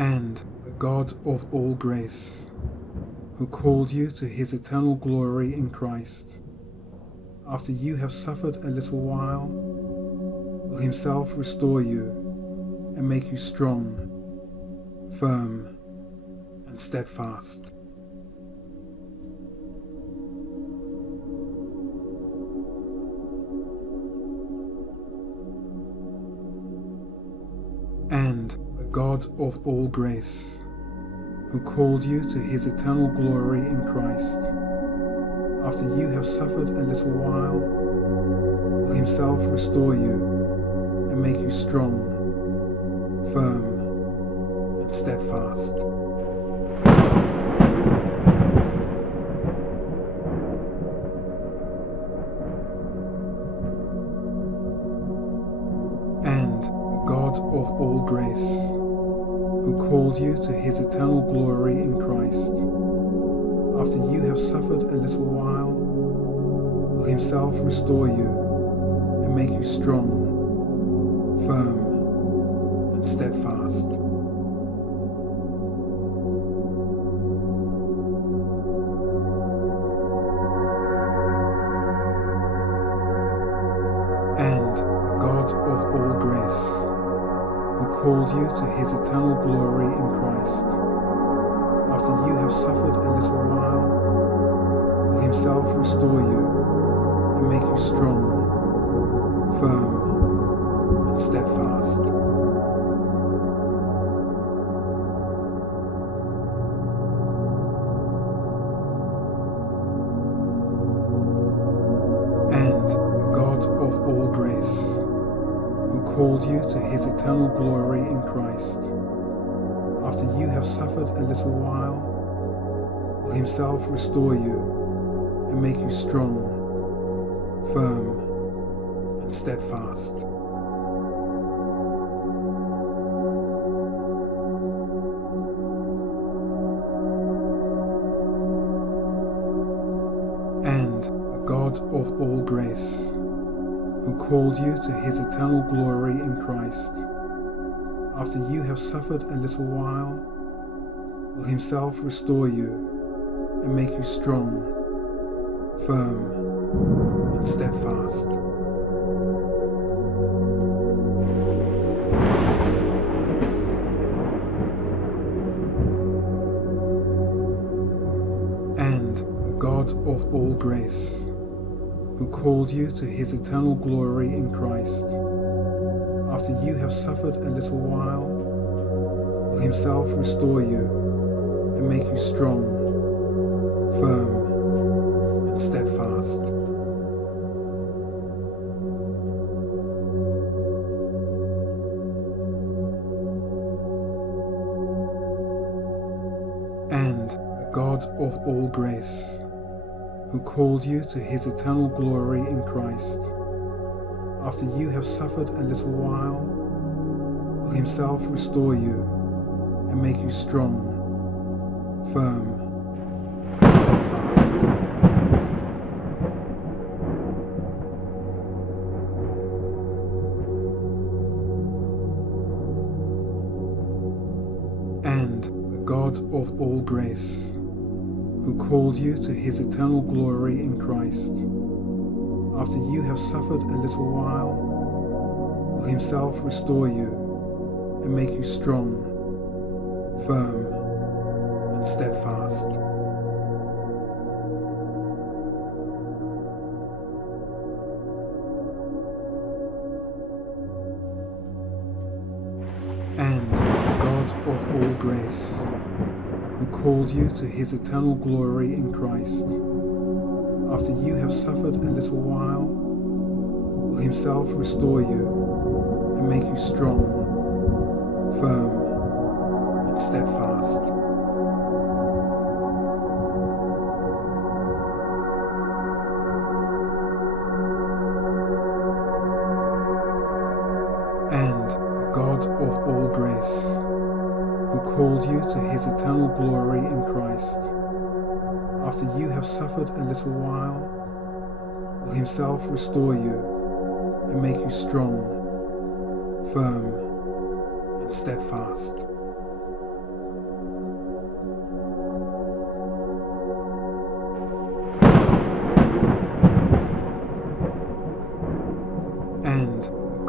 and the God of all grace, who called you to his eternal glory in Christ, after you have suffered a little while, will himself restore you and make you strong, firm, and steadfast. And the God of all grace, who called you to his eternal glory in Christ, after you have suffered a little while, will himself restore you and make you strong, firm, and steadfast. And the God of all grace, who called you to his eternal glory in Christ, after you have suffered a little while, will himself restore you and make you strong, firm, and steadfast. And the God of all grace, who called you to his eternal glory in Christ, after you have suffered a little while, will himself restore you and make you strong, firm, and steadfast. And the God of all grace, who called you to his eternal glory in Christ, after you have suffered a little while, will himself restore you and make you strong, firm, and steadfast. And the God of all grace, who called you to his eternal glory in Christ, after you have suffered a little while, will himself restore you and make you strong, firm, and steadfast. And the God of all grace, who called you to his eternal glory in Christ, after you have suffered a little while, will himself restore you and make you strong, firm, and steadfast. And the God of all grace, who called you to his eternal glory in Christ, after you have suffered a little while, will himself restore you and make you strong, firm, and steadfast. And the God of all grace, who called you to his eternal glory in Christ, after you have suffered a little while, will himself restore you and make you strong, firm, and steadfast. And the God of all grace, who called you to his eternal glory in Christ, after you have suffered a little while, will himself restore you and make you strong, firm, and steadfast. And the God of all grace, who called you to his eternal glory in Christ, after you have suffered a little while, will himself restore you and make you strong, firm, and steadfast.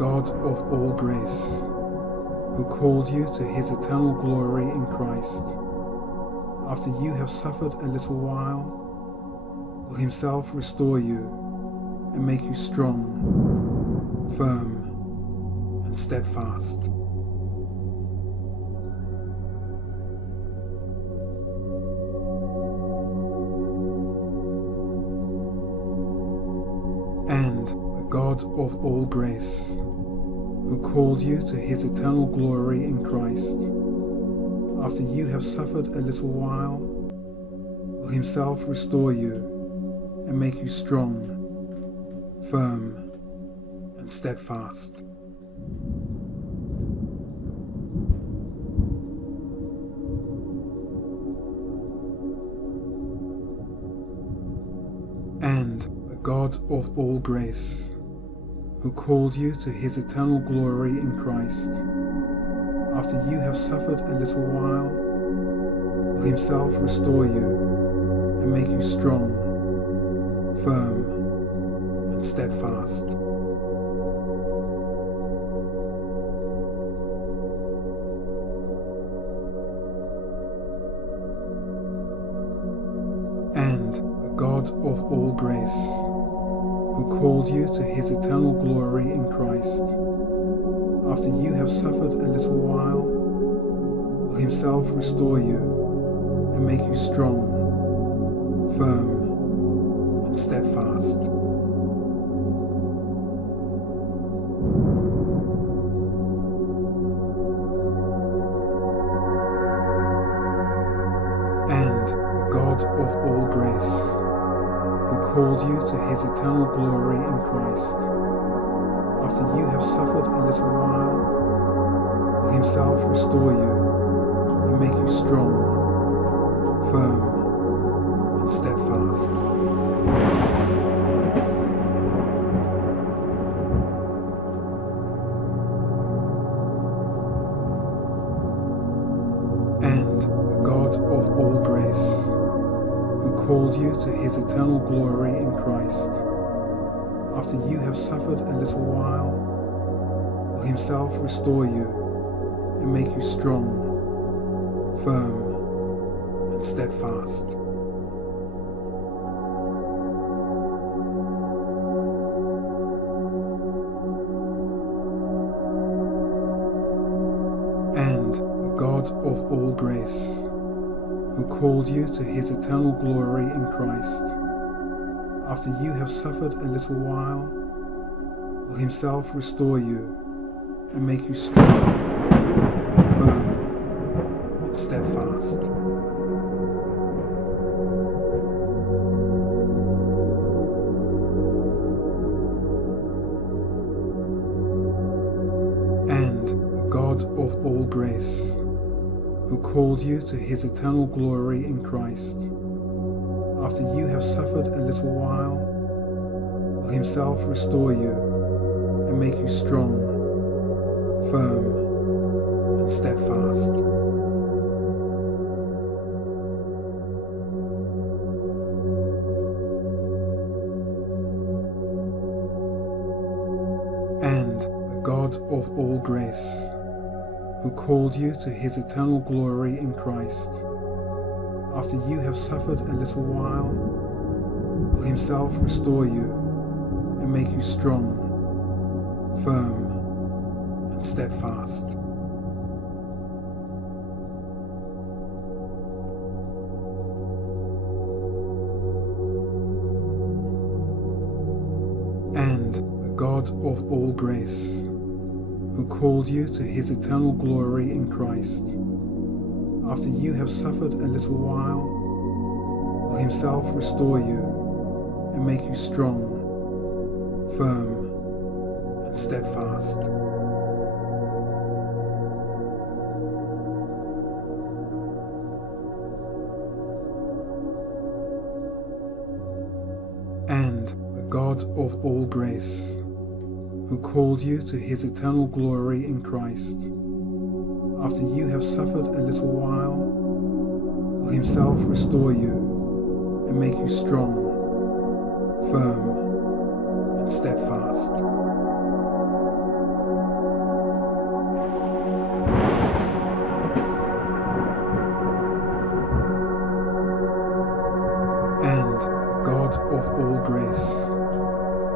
God of all grace, who called you to his eternal glory in Christ, after you have suffered a little while, will himself restore you and make you strong, firm, and steadfast. And the God of all grace, who called you to his eternal glory in Christ, after you have suffered a little while, will himself restore you and make you strong, firm, and steadfast. And the God of all grace, who called you to his eternal glory in Christ, after you have suffered a little while, will himself restore you and make you strong, firm, and steadfast. And the God of all grace, who called you to his eternal glory in Christ, after you have suffered a little while, will himself restore you and make you strong, firm, and steadfast. And the God of all grace, who called you to his eternal glory in Christ, after you have suffered a little while, will himself restore you and make you strong, firm, and steadfast. And the God of all grace, who called you to his eternal glory in Christ, after you have suffered a little while, will himself restore you and make you strong, firm, and steadfast. And the God of all grace, who called you to his eternal glory in Christ, after you have suffered a little while, will himself restore you and make you strong, firm, and steadfast. And the God of all grace, who called you to his eternal glory in Christ, after you have suffered a little while, will himself restore you and make you strong, firm, and steadfast. And the God of all grace, who called you to his eternal glory in Christ, after you have suffered a little while, will himself restore you and make you strong, firm, and steadfast. And the God of all grace, who called you to his eternal glory in Christ, after you have suffered a little while, will himself restore you and make you strong, firm, and steadfast. And the God of all grace, who called you to his eternal glory in Christ, after you have suffered a little while, will himself restore you and make you strong, firm, and steadfast.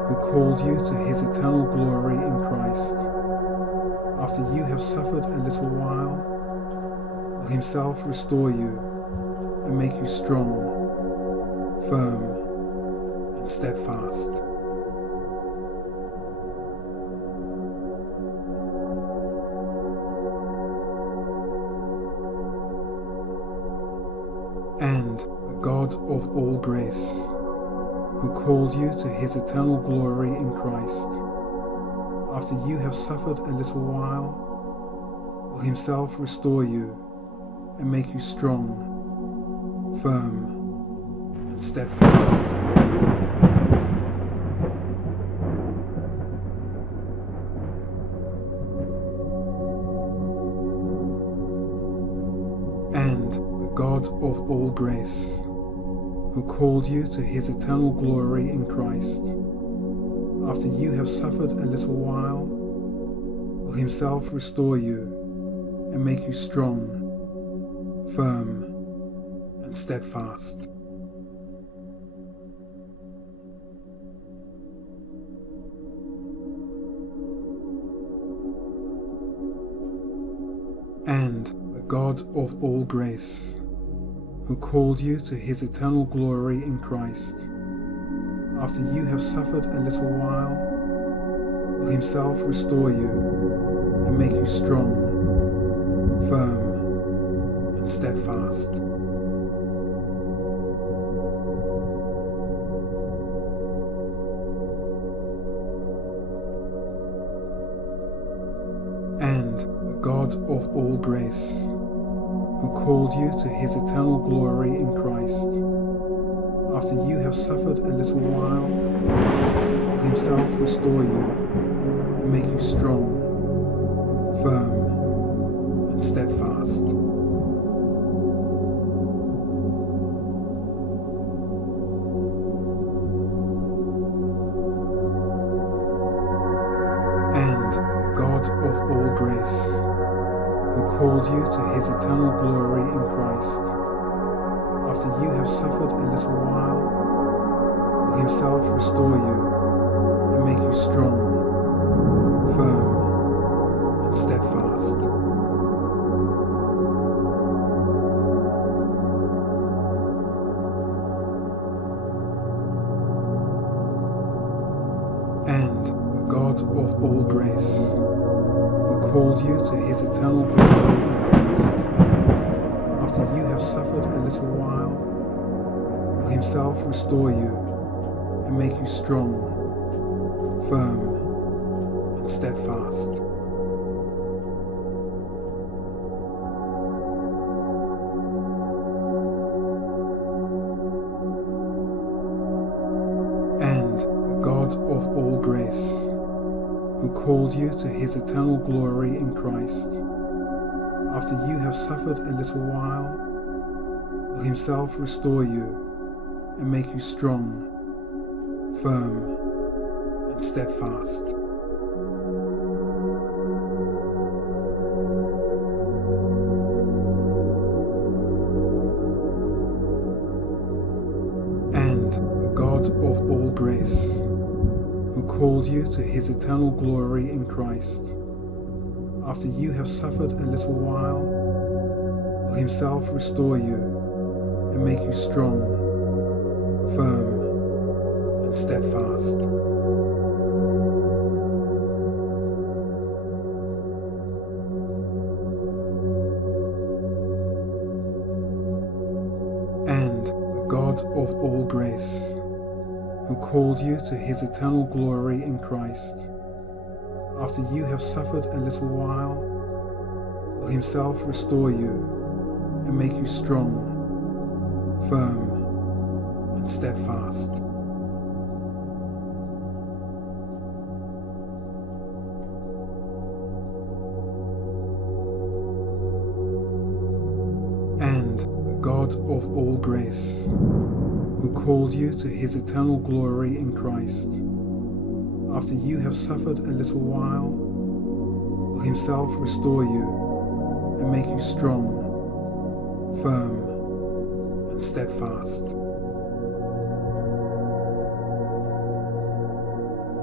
who called you to his eternal glory in Christ, after you have suffered a little while, will himself restore you and make you strong, firm, and steadfast. And the God of all grace, who called you to his eternal glory in Christ, after you have suffered a little while, will himself restore you and make you strong, firm, and steadfast. And the God of all grace, who called you to his eternal glory in Christ, after you have suffered a little while, will himself restore you and make you strong, firm, and steadfast. And the God of all grace, who called you to his eternal glory in Christ, after you have suffered a little while, will himself restore you and make you strong, firm, and steadfast. And the God of all grace, who called you to his eternal glory in Christ, after you have suffered a little while, will himself restore you and make you strong, firm, and steadfast. And the God of all grace, who called you to his eternal glory in Christ, after you have suffered a little while, will himself restore you and make you strong, firm, and steadfast. And the God of all grace, who called you to his eternal glory in Christ, after you have suffered a little while, will himself restore you and make you strong, firm, and steadfast. And the God of all grace, who called you to his eternal glory in Christ, after you have suffered a little while, will himself restore you and make you strong, firm, and steadfast. And the God of all grace, who called you to his eternal glory in Christ, after you have suffered a little while, will himself restore you and make you strong, firm, and steadfast. And the God of all grace, who called you to his eternal glory in Christ, after you have suffered a little while, will himself restore you and make you strong, firm, and steadfast. And the God of all grace, who called you to his eternal glory in Christ, after you have suffered a little while, will himself restore you and make you strong, firm, and steadfast.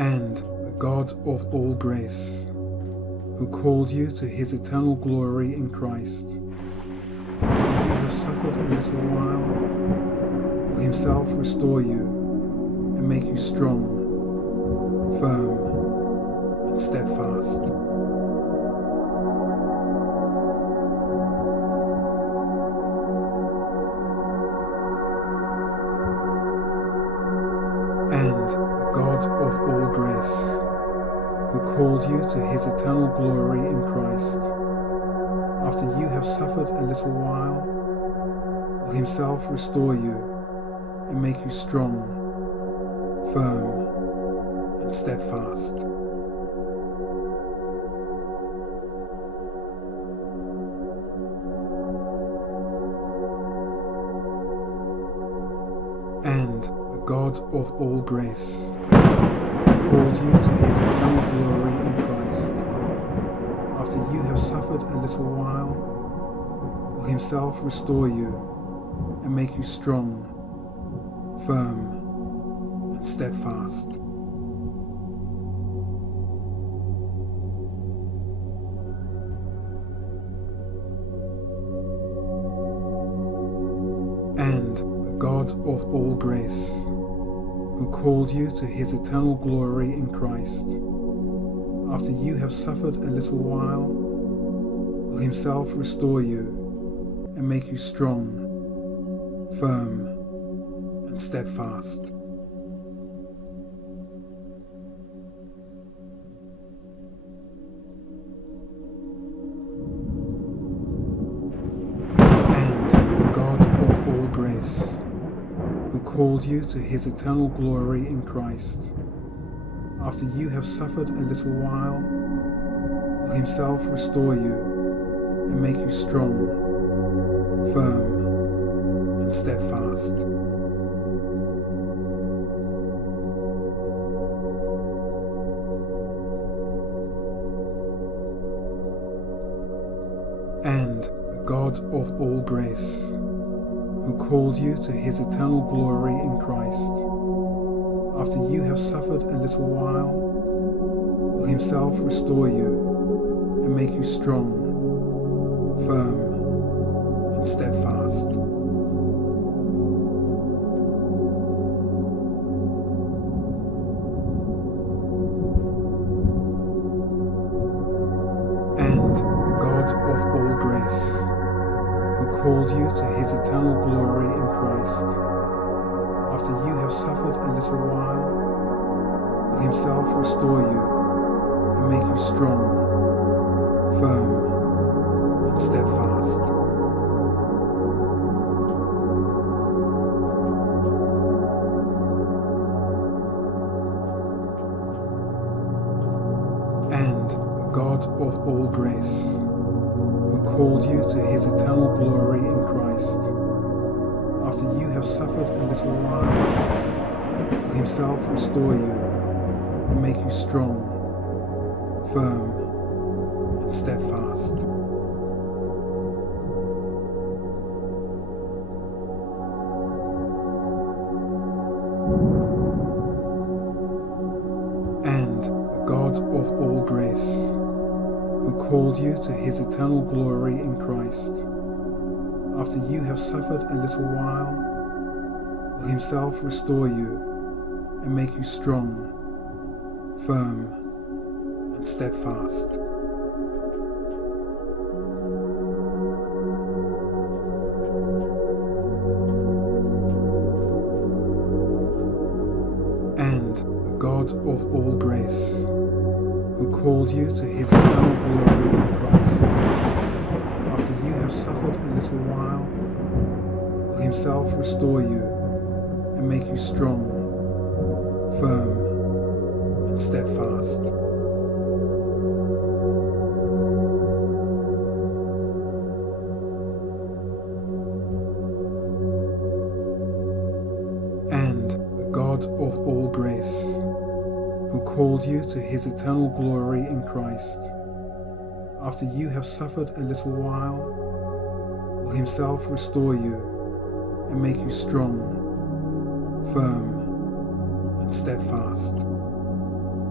and the God of all grace, who called you to his eternal glory in Christ, after you have suffered a little while, will himself restore you and make you strong, firm, and steadfast. And the God of all grace, who called you to his eternal glory in Christ, after you have suffered a little while, will himself restore you and make you strong, firm, and steadfast. And the God of all grace, who called you to his eternal glory in Christ, after you have suffered a little while, will himself restore you and make you strong, firm, and steadfast. And the God of all grace, who called you to his eternal glory in Christ, after you have suffered a little while, will himself restore you and make you strong, firm, and steadfast. And the God of all grace, who called you to his eternal glory in Christ, after you have suffered a little while, will himself restore you and make you strong, firm, and steadfast. And the God of all grace, who called you to his eternal glory in Christ, after you have suffered a little while, will himself restore you and make you strong, firm, and steadfast. And the God of all grace, who called you to his eternal glory in Christ, after you have suffered a little while, will himself restore you and make you strong, firm, and steadfast. And the God of all grace, who called you to his eternal glory in Christ, after you have suffered a little while, will himself restore you and make you strong, firm, and steadfast. And the God of all grace, who called you to his eternal glory in Christ, after you have suffered a little while, will himself restore you and make you strong, firm, and steadfast. And the God of all grace, who called you to his eternal glory in Christ, after you have suffered a little while, will himself restore you and make you strong, firm, and steadfast. And the God of all grace, who called you to his eternal glory in Christ, after you have suffered a little while, will himself restore you and make you strong, firm, and steadfast.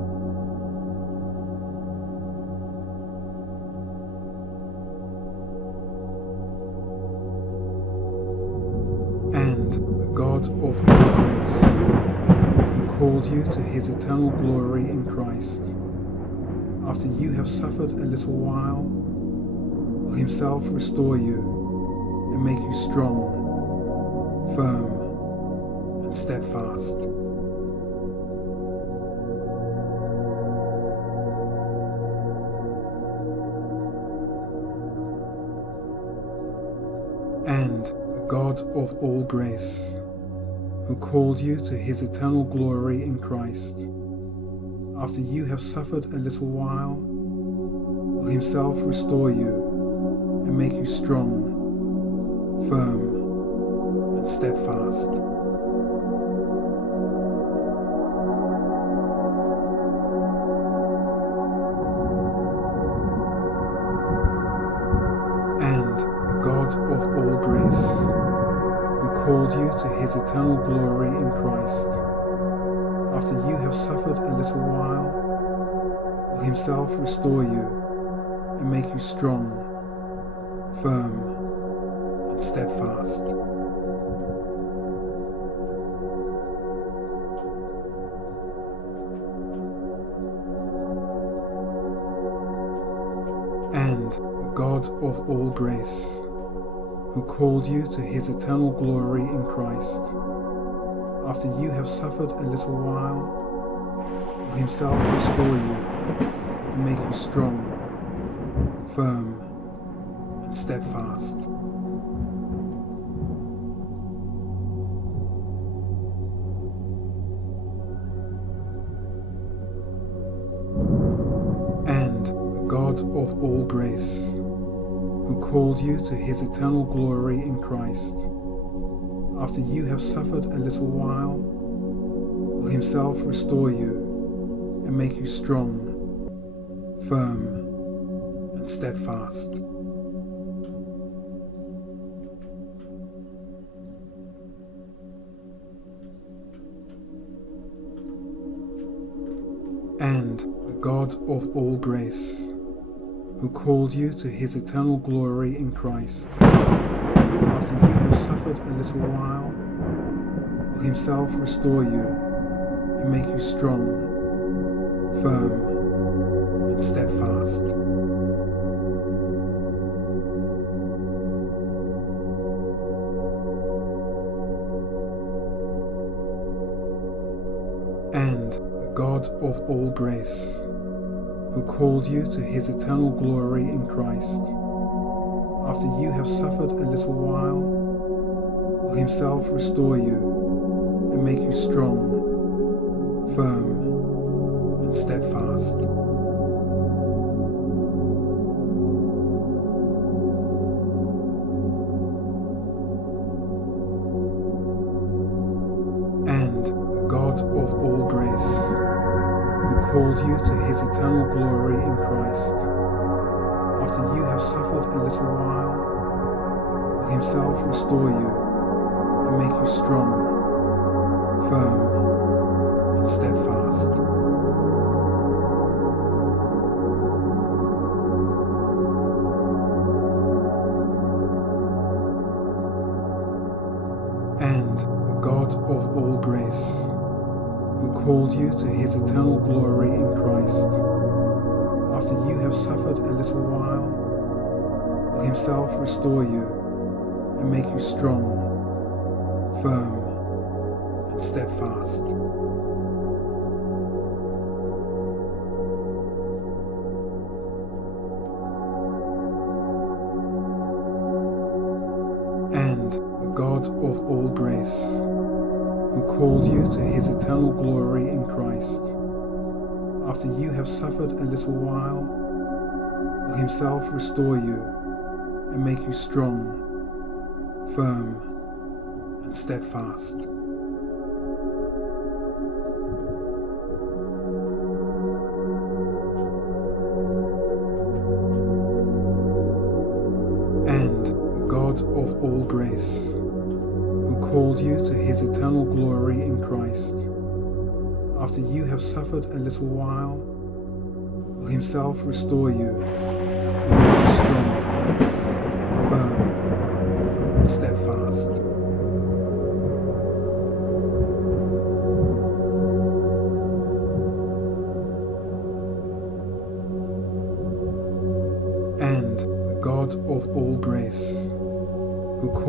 And the God of all grace, who called you to his eternal glory in Christ, after you have suffered a little while, will himself restore you and make you strong, firm, and steadfast. And the God of all grace, who called you to his eternal glory in Christ, after you have suffered a little while, will himself restore you and make you strong, firm, and steadfast. And the God of all grace, who called you to his eternal glory in Christ, after you have suffered a little while, will himself restore you and make you strong, firm, and steadfast. And the God of all grace, who called you to his eternal glory in Christ, after you have suffered a little while, will himself restore you and make you strong, firm, and steadfast. And the God of all grace, who called you to his eternal glory in Christ, after you have suffered a little while, will himself restore you and make you strong, firm, and steadfast. And the God of all grace, who called you to his eternal glory in Christ, after you have suffered a little while, will himself restore you and make you strong, firm, and steadfast. And the God of all grace, who called you to his eternal glory in Christ, after you have suffered a little while, will himself restore you and make you strong, firm, and steadfast. And the God of all grace, who called you to his eternal glory in Christ, after you have suffered a little while, will himself restore you and make you strong, firm, and steadfast. And the God of all grace, who called you to his eternal glory in Christ, after you have suffered a little while, will himself restore you and make you strong, firm, and steadfast. And the God of all grace, who called you to his eternal glory in Christ, after you have suffered a little while, will himself restore you and make you strong, firm, and steadfast. And the God of all grace, who called you to his eternal glory in Christ, after you have suffered a little while, will himself restore you and make you strong, firm, and steadfast.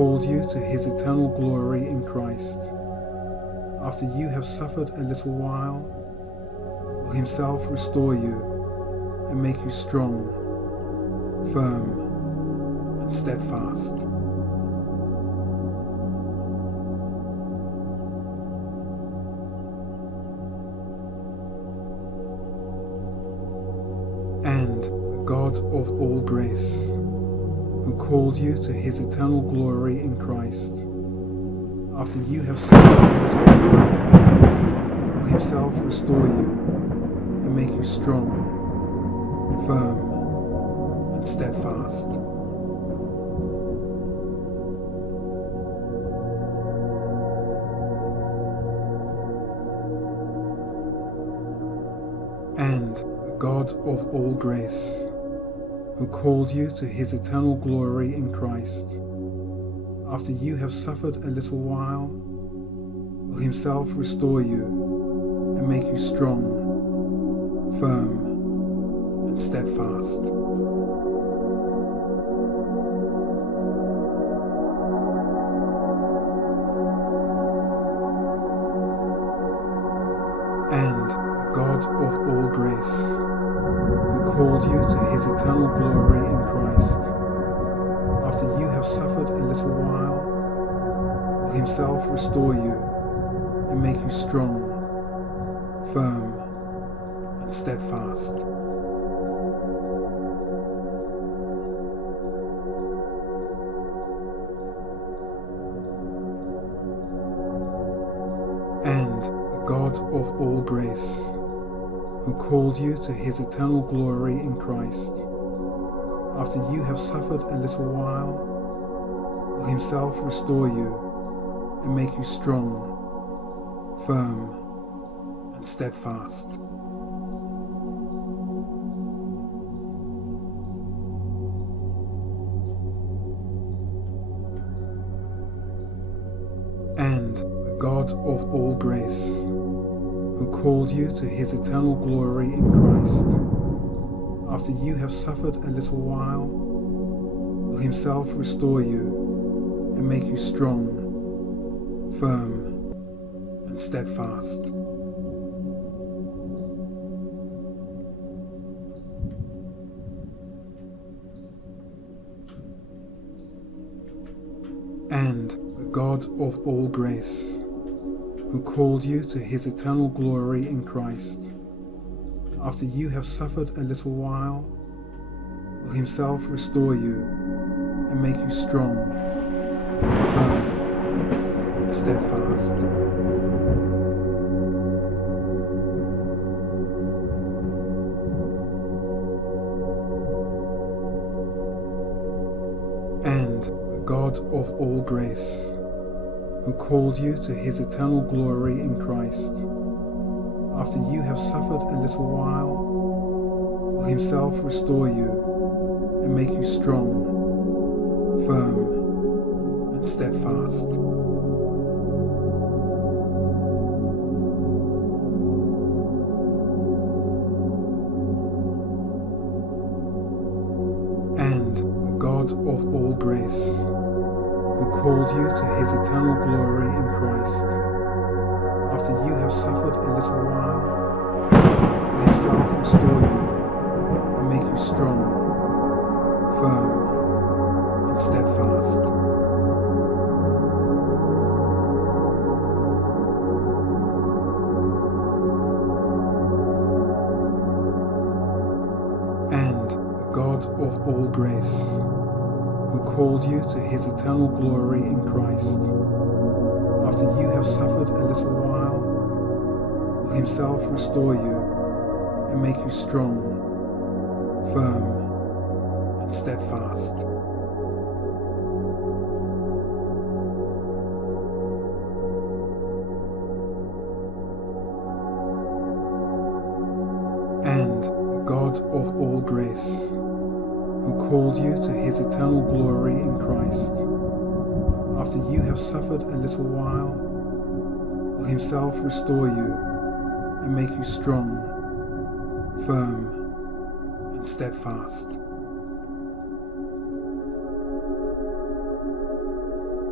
called you to his eternal glory in Christ, after you have suffered a little while, will himself restore you and make you strong, firm, and steadfast. And the God of all grace, who called you to his eternal glory in Christ, after you have suffered a little while, will himself restore you and make you strong, firm, and steadfast. And the God of all grace, who called you to his eternal glory in Christ, after you have suffered a little while, will himself restore you and make you strong, firm, and steadfast. And the God of all grace, who called you to his eternal glory in Christ, after you have suffered a little while, will himself restore you and make you strong, firm, and steadfast. And the God of all grace, who called you to his eternal glory in Christ, after you have suffered a little while, will himself restore you and make you strong, firm, and steadfast. And the God of all grace, who called you to his eternal glory in Christ, after you have suffered a little while, will himself restore you and make you strong, firm, and steadfast. And the God of all grace, who called you to his eternal glory in Christ, after you have suffered a little while, will himself restore you and make you strong, firm, and steadfast. And the God of all grace, who called you to his eternal glory in Christ, after you have suffered a little while, will himself restore you and make you strong, firm, and steadfast. And the God of all grace, who called you to his eternal glory in Christ, after you have suffered a little while, will himself restore you and make you strong, firm, and steadfast. And the God of all grace, who called you to his eternal glory in Christ, after you have suffered a little while, will himself restore you and make you strong, firm, and steadfast. And the God of all grace, who called you to his eternal glory in Christ, after you have suffered a little while, will himself restore you and make you strong, firm, and steadfast.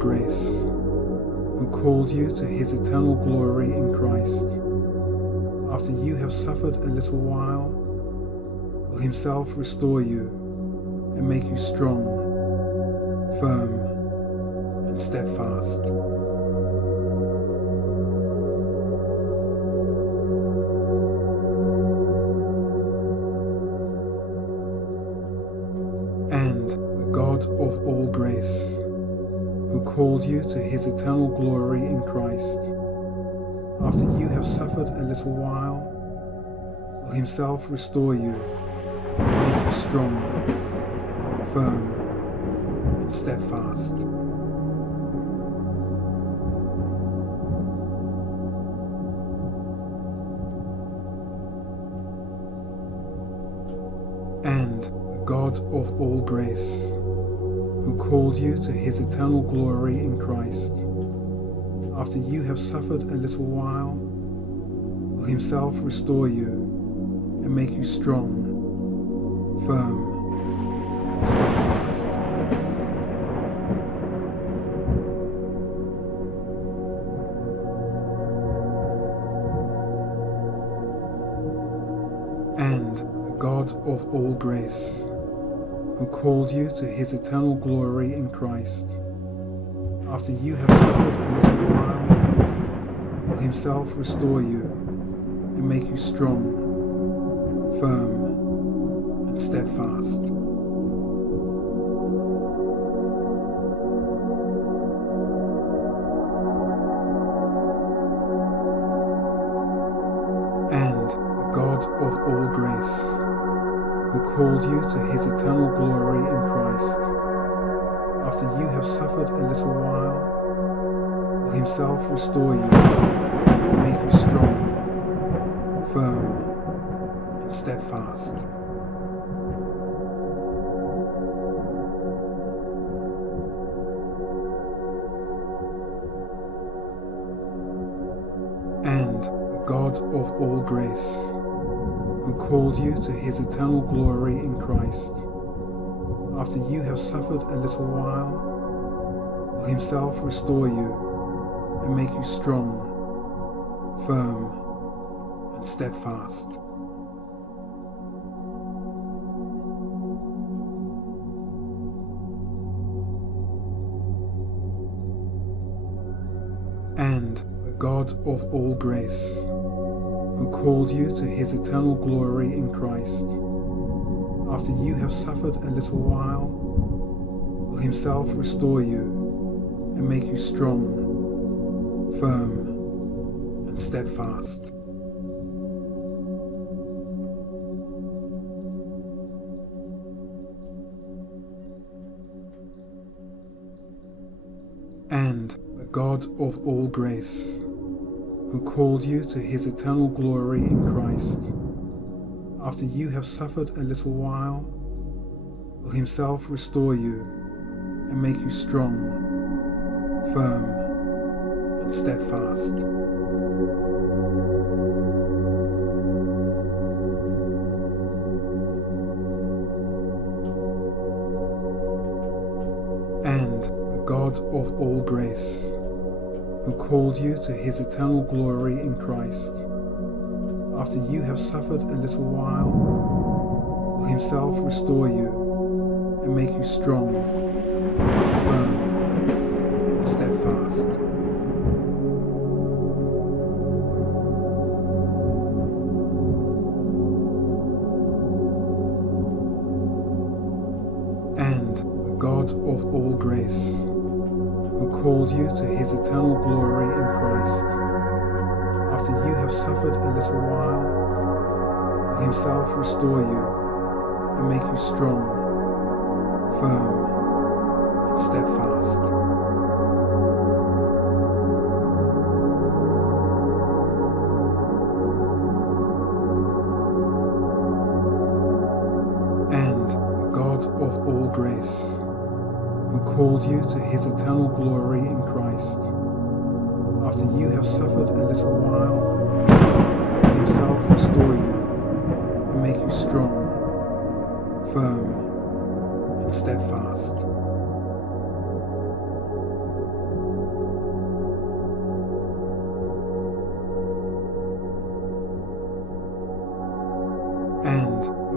grace, who called you to his eternal glory in Christ, after you have suffered a little while, will himself restore you and make you strong, firm, and steadfast. And the God of all grace, who called you to his eternal glory in Christ, after you have suffered a little while, will himself restore you and make you strong, firm, and steadfast. And the God of all grace, who called you to his eternal glory in Christ, after you have suffered a little while, will himself restore you and make you strong, firm, and steadfast. And the God of all grace, who called you to his eternal glory in Christ, after you have suffered a little while, will himself restore you and make you strong, firm, and steadfast. And the God of all grace, who called you to his eternal glory in Christ, after you have suffered a little while, will himself restore you and make you strong, firm, and steadfast. And the God of all grace, who called you to his eternal glory in Christ, after you have suffered a little while, will himself restore you and make you strong, firm, and steadfast. And the God of all grace, who called you to his eternal glory in Christ, after you have suffered a little while, will himself restore you and make you strong, firm, and steadfast. And the God of all grace, who called you to his eternal glory in Christ, after you have suffered a little while, will himself restore you and make you strong, firm, and steadfast. And the God of all grace, who called you to his eternal glory in Christ, after you have suffered a little while, will himself restore you and make you strong, firm, and steadfast. And the God of all grace, who called you to his eternal glory in Christ, after you have suffered a little while, will himself restore you and make you strong, firm, and steadfast. And the God of all grace, who called you to his eternal glory in Christ, after you have suffered a little while, will himself restore you and make you strong, firm, and steadfast.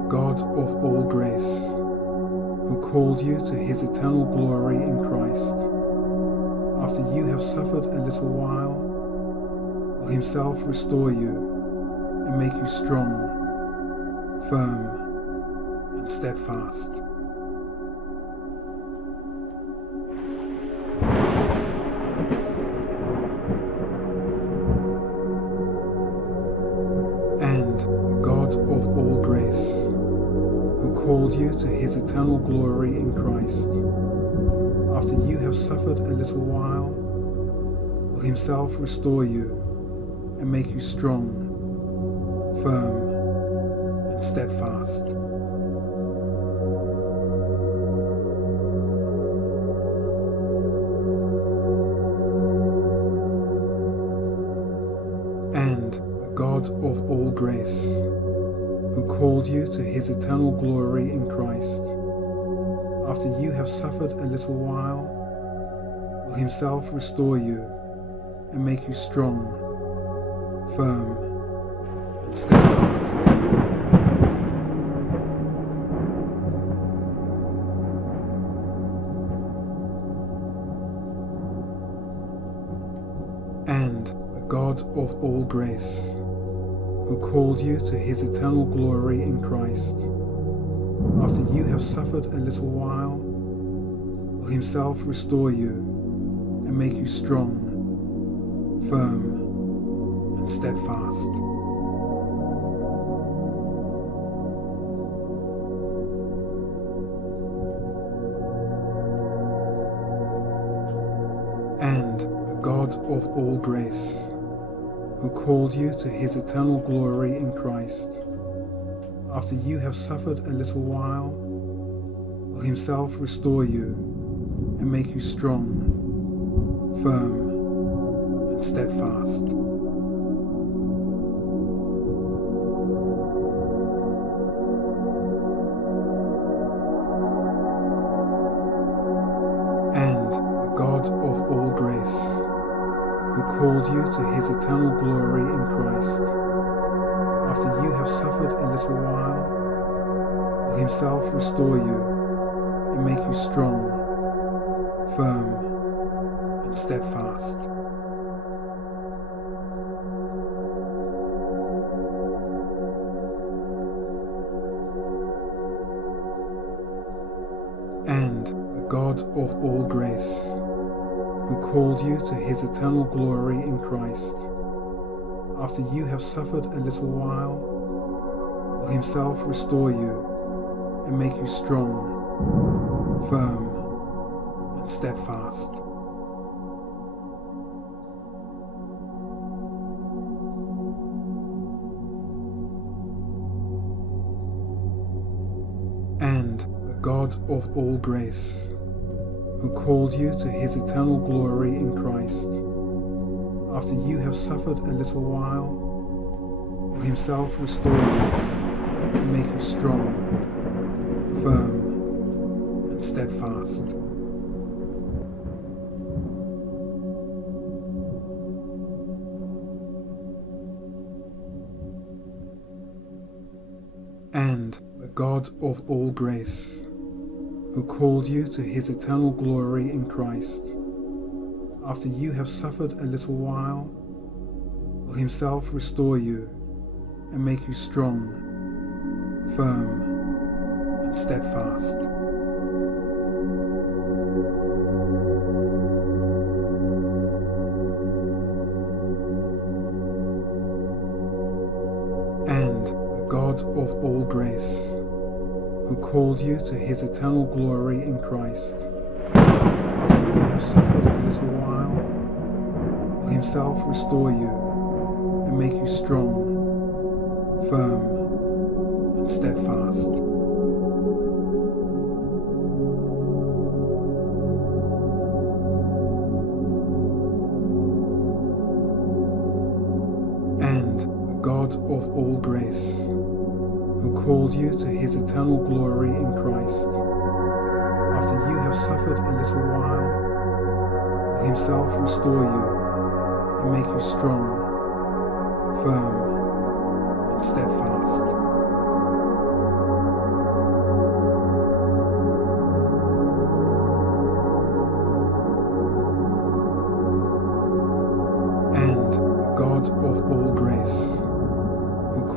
God of all grace, who called you to his eternal glory in Christ, after you have suffered a little while, will himself restore you and make you strong, firm, and steadfast. And the God of all grace, who called you to his eternal glory in Christ, after you have suffered a little while, will himself restore you and make you strong, firm, and steadfast. And the God of all grace, who called you to his eternal glory in Christ, after you have suffered a little while, will himself restore you and make you strong, firm, and steadfast. And the God of all grace, who called you to his eternal glory in Christ, after you have suffered a little while, will himself restore you and make you strong, firm, and steadfast. And the God of all grace, who called you to his eternal glory in Christ, after you have suffered a little while, will himself restore you and make you strong, firm, and steadfast. And the God of all grace, who called you to his eternal glory in Christ, after you have suffered a little while, will himself restore you and make you strong, firm, and steadfast. And the God of all grace, who called you to his eternal glory in Christ, after you have suffered a little while, will himself restore you and make you strong, firm, and steadfast. And the God of all grace, who called you to his eternal glory in Christ, after you have suffered a little while, will himself restore you and make you strong, firm, and steadfast. And the God of all grace, who called you to his eternal glory in Christ, after you have suffered a little while, will himself restore you and make you strong, firm, and steadfast. And the God of all grace, who called you to his eternal glory in Christ, after you have suffered a little while, will himself restore you and make you strong, firm, and steadfast. And the God of all grace, who called you to his eternal glory in Christ, after you have suffered a little while, will himself restore you and make you strong, firm, and steadfast.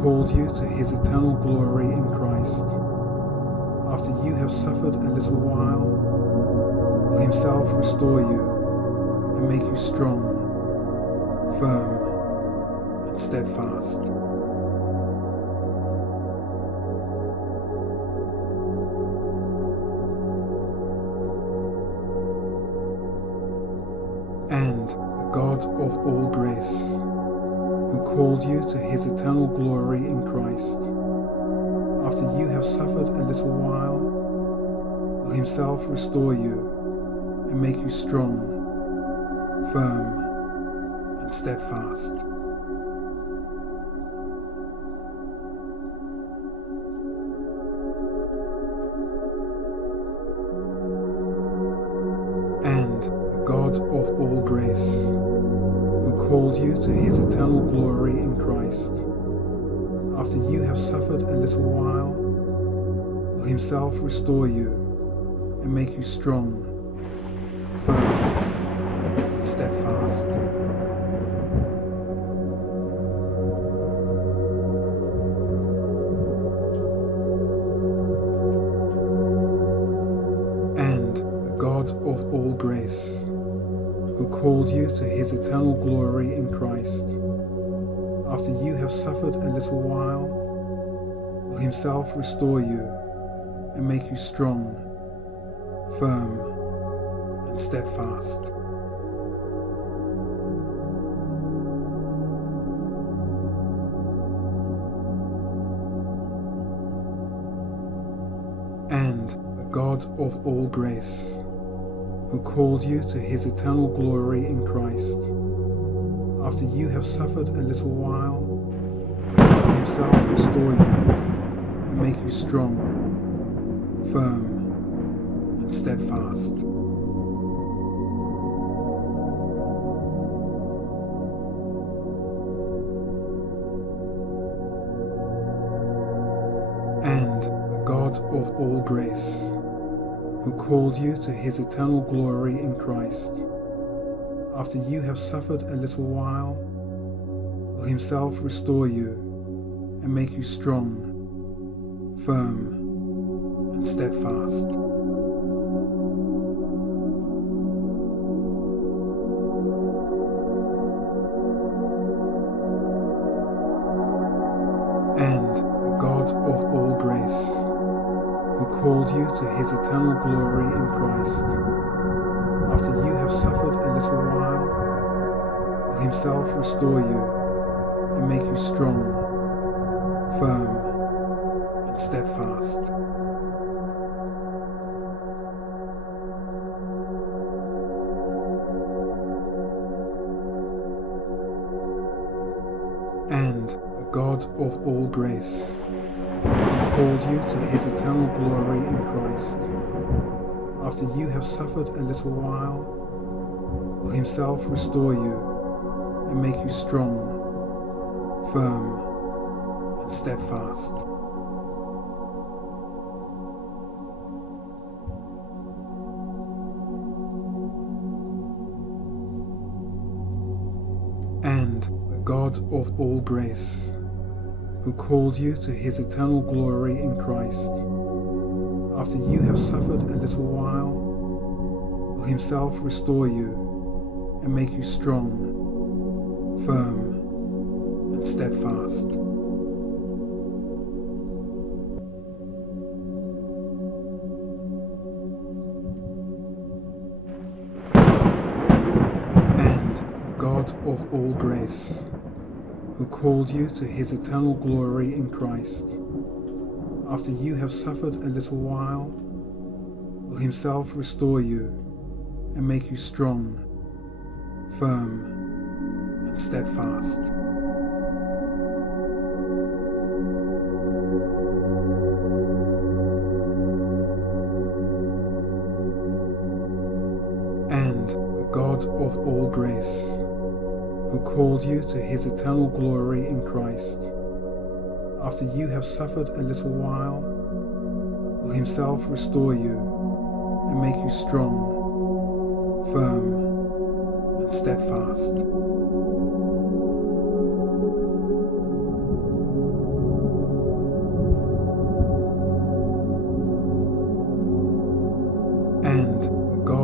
called you to his eternal glory in Christ, after you have suffered a little while, will himself restore you and make you strong, firm, and steadfast. And the God of all grace, who called you to his eternal glory in Christ, after you have suffered a little while, will himself restore you and make you strong, firm, and steadfast. And the God of all grace, who called you to his eternal glory in Christ, after you have suffered a little while, will himself restore you and make you strong, firm, and steadfast. And the God of all grace, who called you to his eternal glory in Christ, after you have suffered a little while, will himself restore you and make you strong, firm, and steadfast. And the God of all grace, who called you to his eternal glory in Christ, after you have suffered a little while, will himself restore you and make you strong, firm, and steadfast. And the God of all grace, who called you to his eternal glory in Christ, after you have suffered a little while, will himself restore you and make you strong, firm, and steadfast. And the God of all grace, who called you to his eternal glory in Christ, after you have suffered a little while, will himself restore you and make you strong, firm, and steadfast. And the God of all grace, who called you to his eternal glory in Christ, after you have suffered a little while, will himself restore you and make you strong, firm, and steadfast. And the God of all grace, who called you to his eternal glory in Christ, after you have suffered a little while, will himself restore you and make you strong, firm, and steadfast. And the God of all grace, who called you to his eternal glory in Christ, after you have suffered a little while, will himself restore you and make you strong, firm, and steadfast. And the God of all grace, who called you to his eternal glory in Christ, after you have suffered a little while, will himself restore you and make you strong, firm, and steadfast.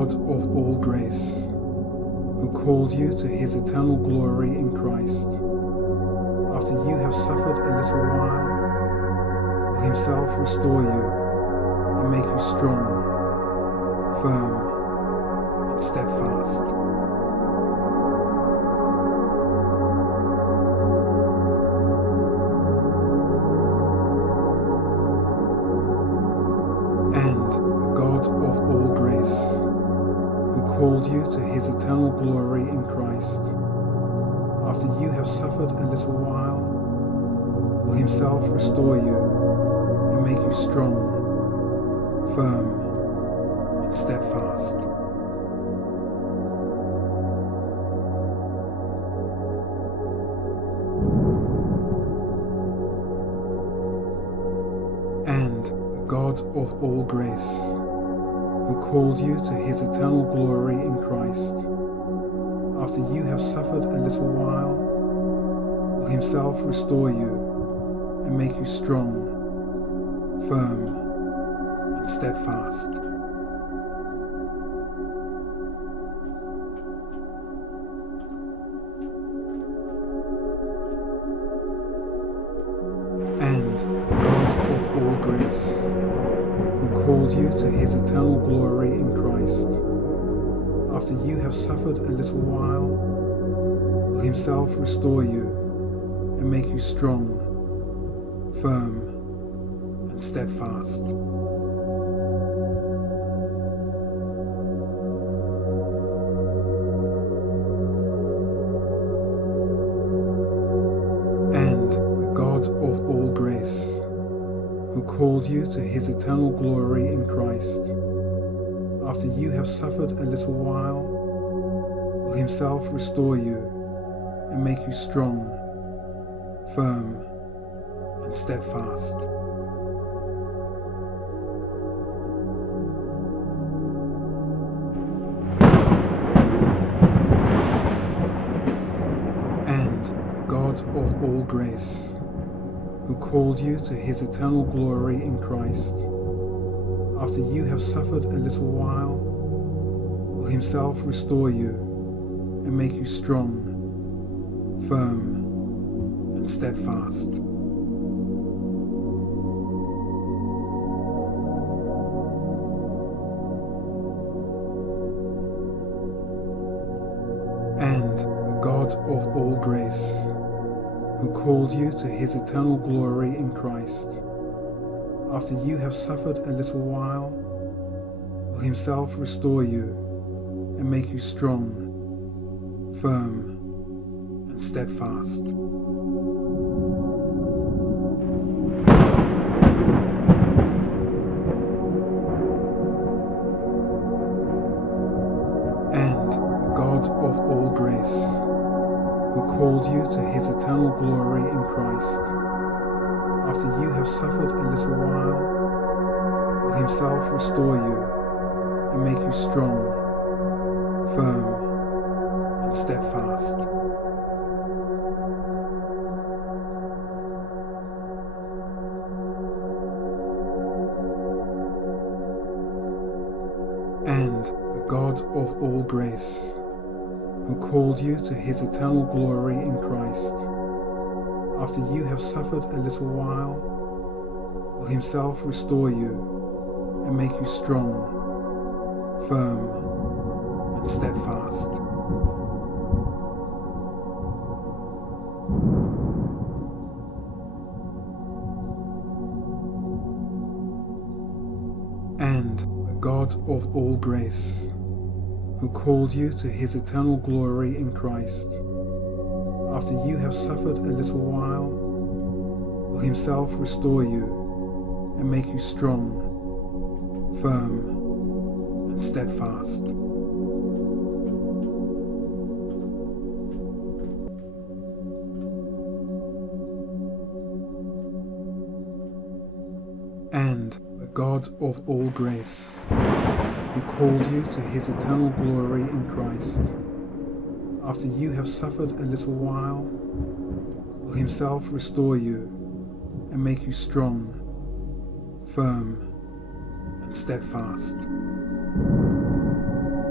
God of all grace, who called you to his eternal glory in Christ, after you have suffered a little while, will himself restore you and make you strong, firm, and steadfast. And the God of all grace, who called you to his eternal glory in Christ, after you have suffered a little while, will himself restore you and make you strong, firm, and steadfast. And the God of all grace, who called you to his eternal glory in Christ, after you have suffered a little while, will himself restore you and make you strong, firm, and steadfast. And the God of all grace, who called you to his eternal glory in Christ, after you have suffered a little while, will himself restore you and make you strong, firm, and steadfast. And the God of all grace, who called you to his eternal glory in Christ, after you have suffered a little while, will himself restore you and make you strong, firm, and steadfast. And the God of all grace, who called you to his eternal glory in Christ, after you have suffered a little while, will himself restore you and make you strong, firm, and steadfast. And the God of all grace, who called you to his eternal glory in Christ, after you have suffered a little while, will himself restore you and make you strong, firm, and steadfast. And the God of all grace, who called you to his eternal glory in Christ, after you have suffered a little while, will himself restore you and make you strong, firm, and steadfast. And the God of all grace, who called you to his eternal glory in Christ, after you have suffered a little while, will himself restore you and make you strong, firm, and steadfast. And the God of all grace, who called you to his eternal glory in Christ, after you have suffered a little while, will himself restore you and make you strong, firm, and steadfast. And the God of all grace, who called you to his eternal glory in Christ, after you have suffered a little while, will himself restore you and make you strong, firm, and steadfast.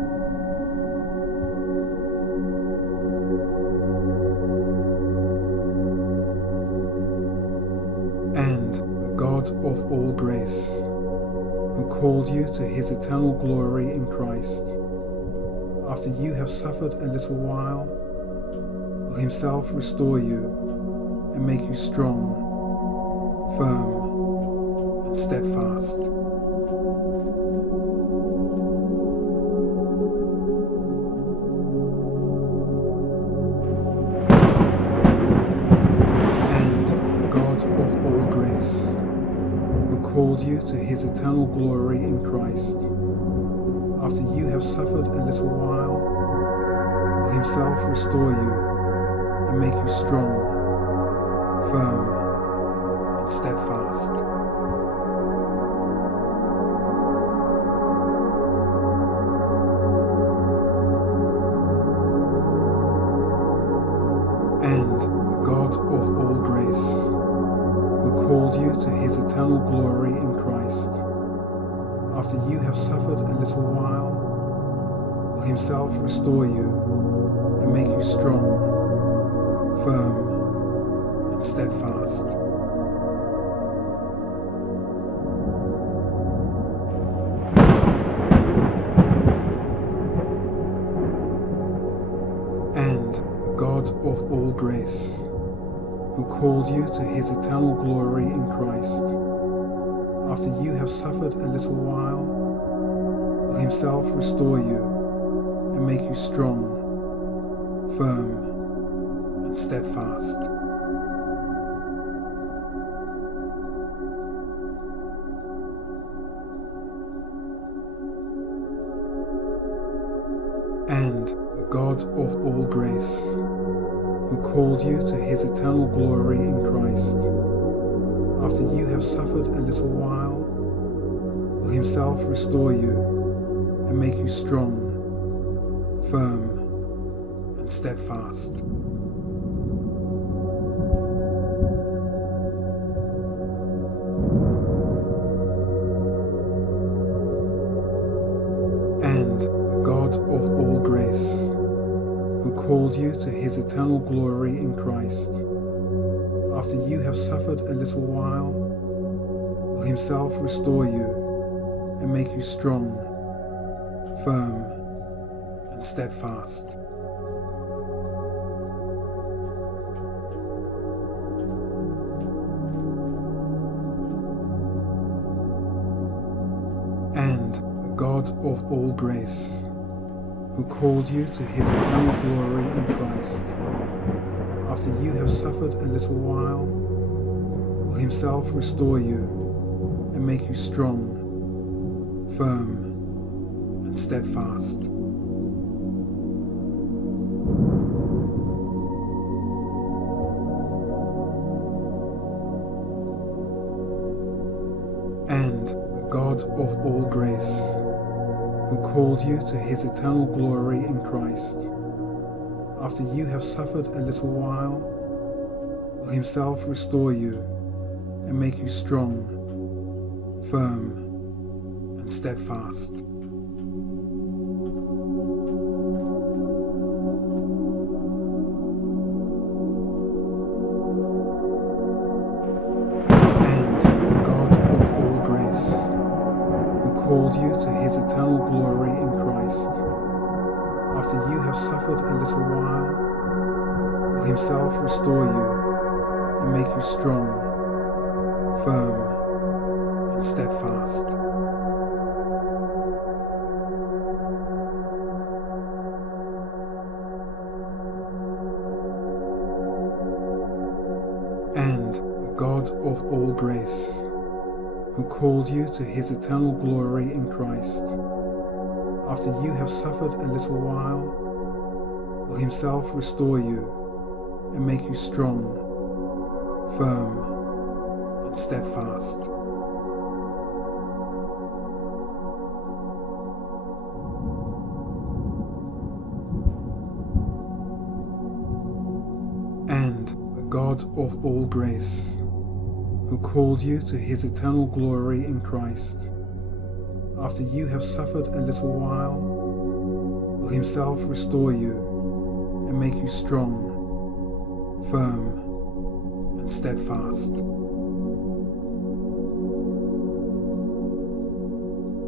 called you to his eternal glory in Christ. After you have suffered a little while, will himself restore you and make you strong, firm, and steadfast. And the God of all grace, who called you to his eternal glory in Christ, after you have suffered a little while, will himself restore you and make you strong, firm, and steadfast. And the God of all grace, who called you to his eternal glory in Christ, after you have suffered a little while, will himself restore you and make you strong, firm, and steadfast. And the God of all grace, who called you to his eternal glory in Christ, after you have suffered a little while, will himself restore you and make you strong, firm, and steadfast. And the God of all grace, who called you to his eternal glory in Christ, after you have suffered a little while, will himself restore you and make you strong, firm, and steadfast. And the God of all grace, who called you to his eternal glory in Christ, after you have suffered a little while, will himself restore you and make you strong, firm, and steadfast. And the God of all grace, who called you to his eternal glory in Christ, after you have suffered a little while, will himself restore you and make you strong, firm, and steadfast. And the God of all grace, who called you to his eternal glory in Christ, after you have suffered a little while, will himself restore you and make you strong, firm, and steadfast. And the God of all grace, who called you to his eternal glory in Christ, after you have suffered a little while, will himself restore you and make you strong, firm, and steadfast. And the God of all grace, who called you to his eternal glory in Christ, after you have suffered a little while, will himself restore you and make you strong, firm, and steadfast. And the God of all grace, who called you to his eternal glory in Christ, after you have suffered a little while, will himself restore you and make you strong, firm, and steadfast.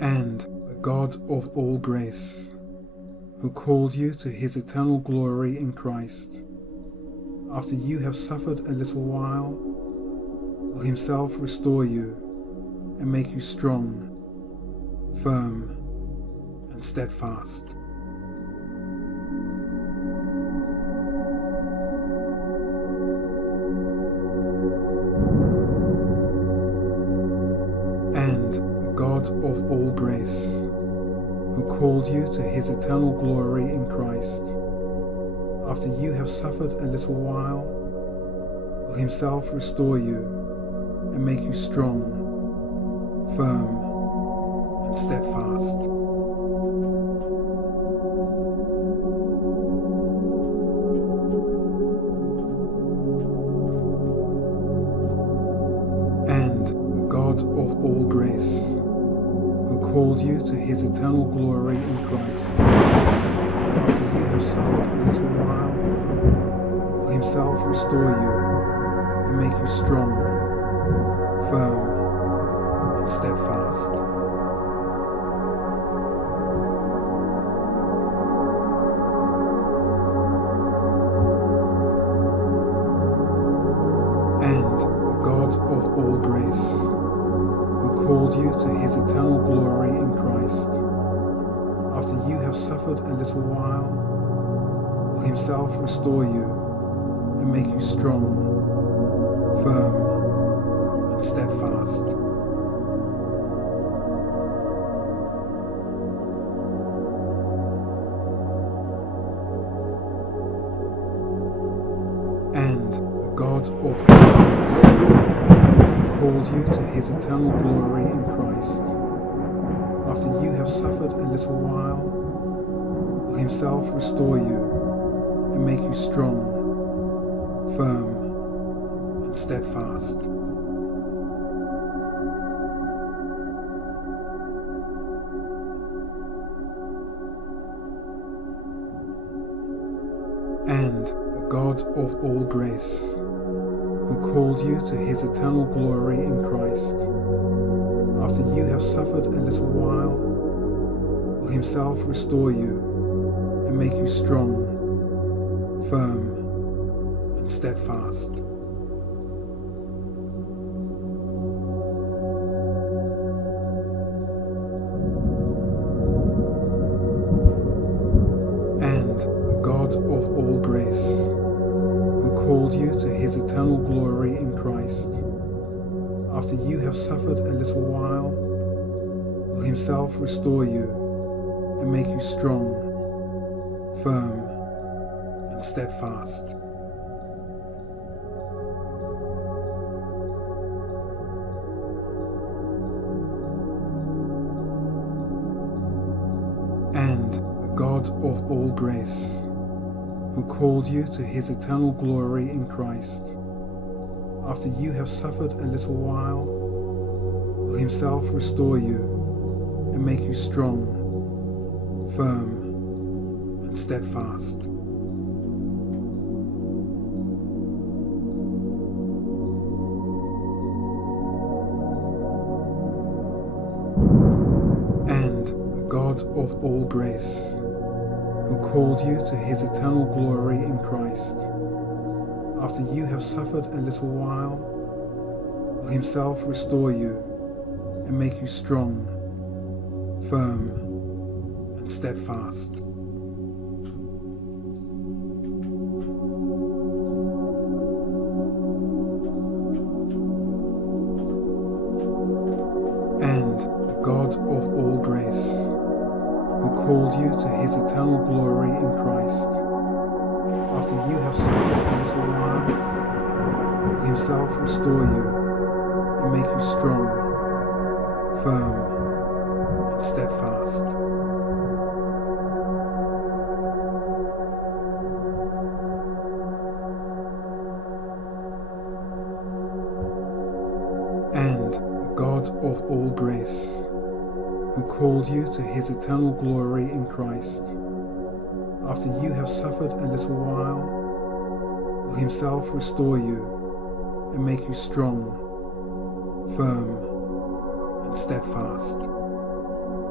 And the God of all grace, who called you to his eternal glory in Christ, after you have suffered a little while, will himself restore you and make you strong, firm, and steadfast. And the God of all grace, who called you to his eternal glory in Christ, after you have suffered a little while, will himself restore you and make you strong, firm, and steadfast. And the God of all grace, who called you to his eternal glory in Christ, after you have suffered a little while, will himself restore you and make you strong, firm, and steadfast. And the God of all grace, who called you to his eternal glory in Christ, after you have suffered a little while, will himself restore you and make you strong, firm, and steadfast. And the God of all grace, who called you to his eternal glory in Christ, after you have suffered a little while, will himself restore you and make you strong, firm, and steadfast. And the God of all grace, who called you to his eternal glory in Christ, after you have suffered a little while, will himself restore you and make you strong, firm, and steadfast. And the God of all grace, who called you to his eternal glory in Christ, after you have suffered a little while, will himself restore you and make you strong, firm, and steadfast. And the God of all grace, who called you to his eternal glory in Christ, after you have suffered a little while, will himself restore you and make you strong, firm, and steadfast. And the God of all grace, who called you to his eternal glory in Christ, after you have suffered a little while, will himself restore you and make you strong, firm, and steadfast. And the God of all grace, who called you to his eternal glory in Christ, after you have suffered a little while, will himself restore you and make you strong, firm, and steadfast. And the God of all grace, who called you to his eternal glory in Christ, after you have suffered a little while, will himself restore you and make you strong, firm, and steadfast.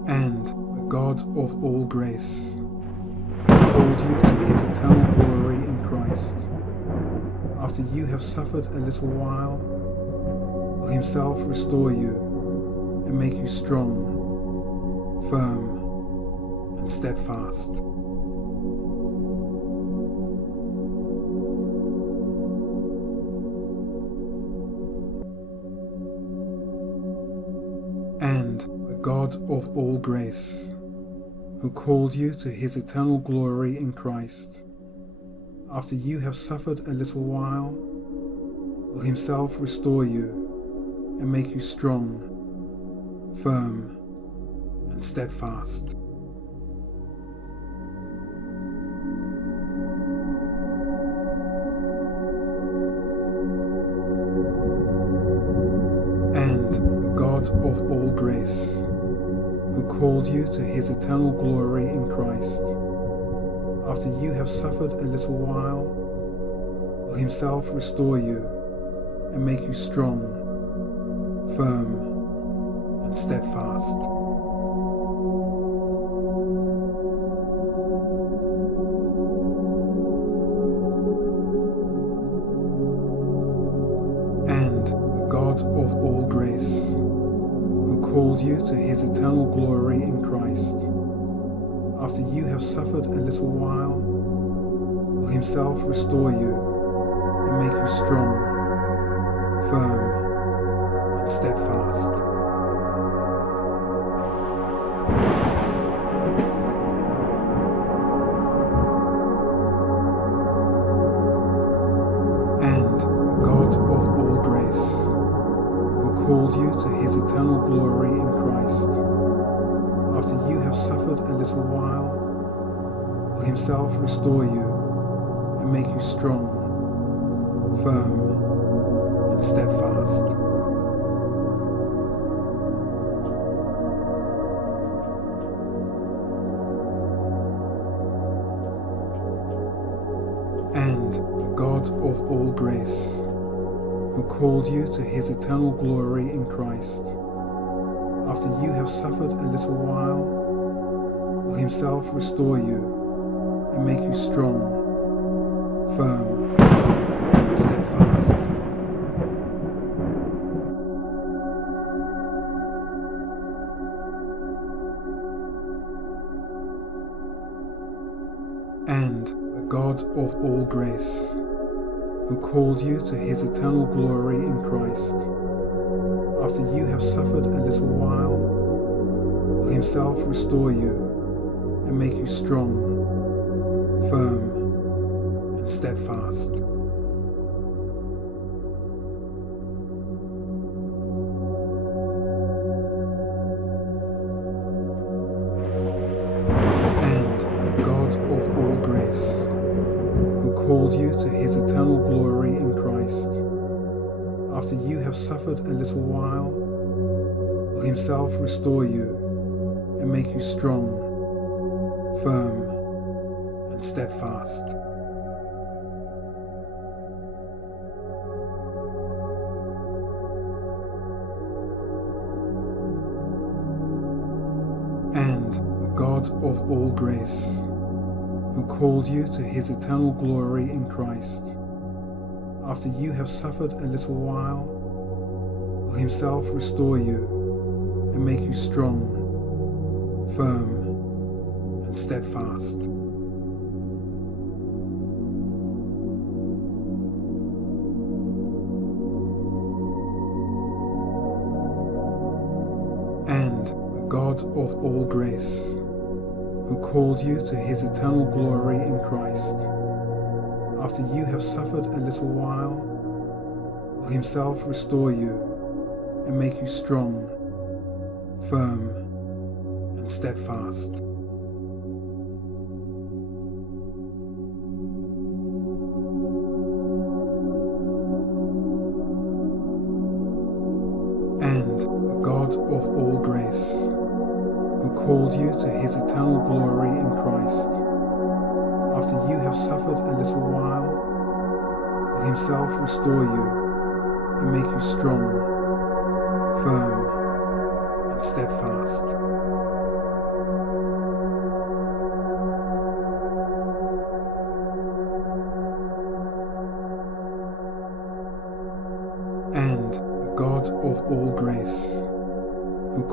And the God of all grace, who called you to his eternal glory in Christ, after you have suffered a little while, will himself restore you and make you strong, firm, and steadfast. And the God of all grace, who called you to his eternal glory in Christ, after you have suffered a little while, will himself restore you and make you strong, firm, and steadfast. And the God of all grace, who called you to his eternal glory in Christ, after you have suffered a little while, will himself restore you and make you strong, firm, and steadfast. And the God of all grace, who called you to his eternal glory in Christ, after you have suffered a little while, will himself restore you and make you strong, firm, and steadfast. And the God of all grace, who called you to his eternal glory in Christ, after you have suffered a little while, will himself restore you and make you strong, firm, and steadfast. And the God of all grace, who called you to his eternal glory in Christ, after you have suffered a little while, will himself restore you and make you strong, firm, and steadfast. And the God of all grace, who called you to his eternal glory in Christ, after you have suffered a little while, will himself restore you and make you strong, firm, and steadfast. And the God of all grace, who called you to his eternal glory in Christ, after you have suffered a little while, will himself restore you and make you strong, firm, and steadfast. And the God of all grace, who called you to his eternal glory in Christ, after you have suffered a little while, will himself restore you and make you strong, firm, and steadfast. And the God of all grace, who called you to his eternal glory in Christ, after you have suffered a little while, will himself restore you and make you strong, firm, and steadfast. And the God of all grace, who called you to his eternal glory in Christ, after you have suffered a little while, will himself restore you and make you strong, firm, and steadfast.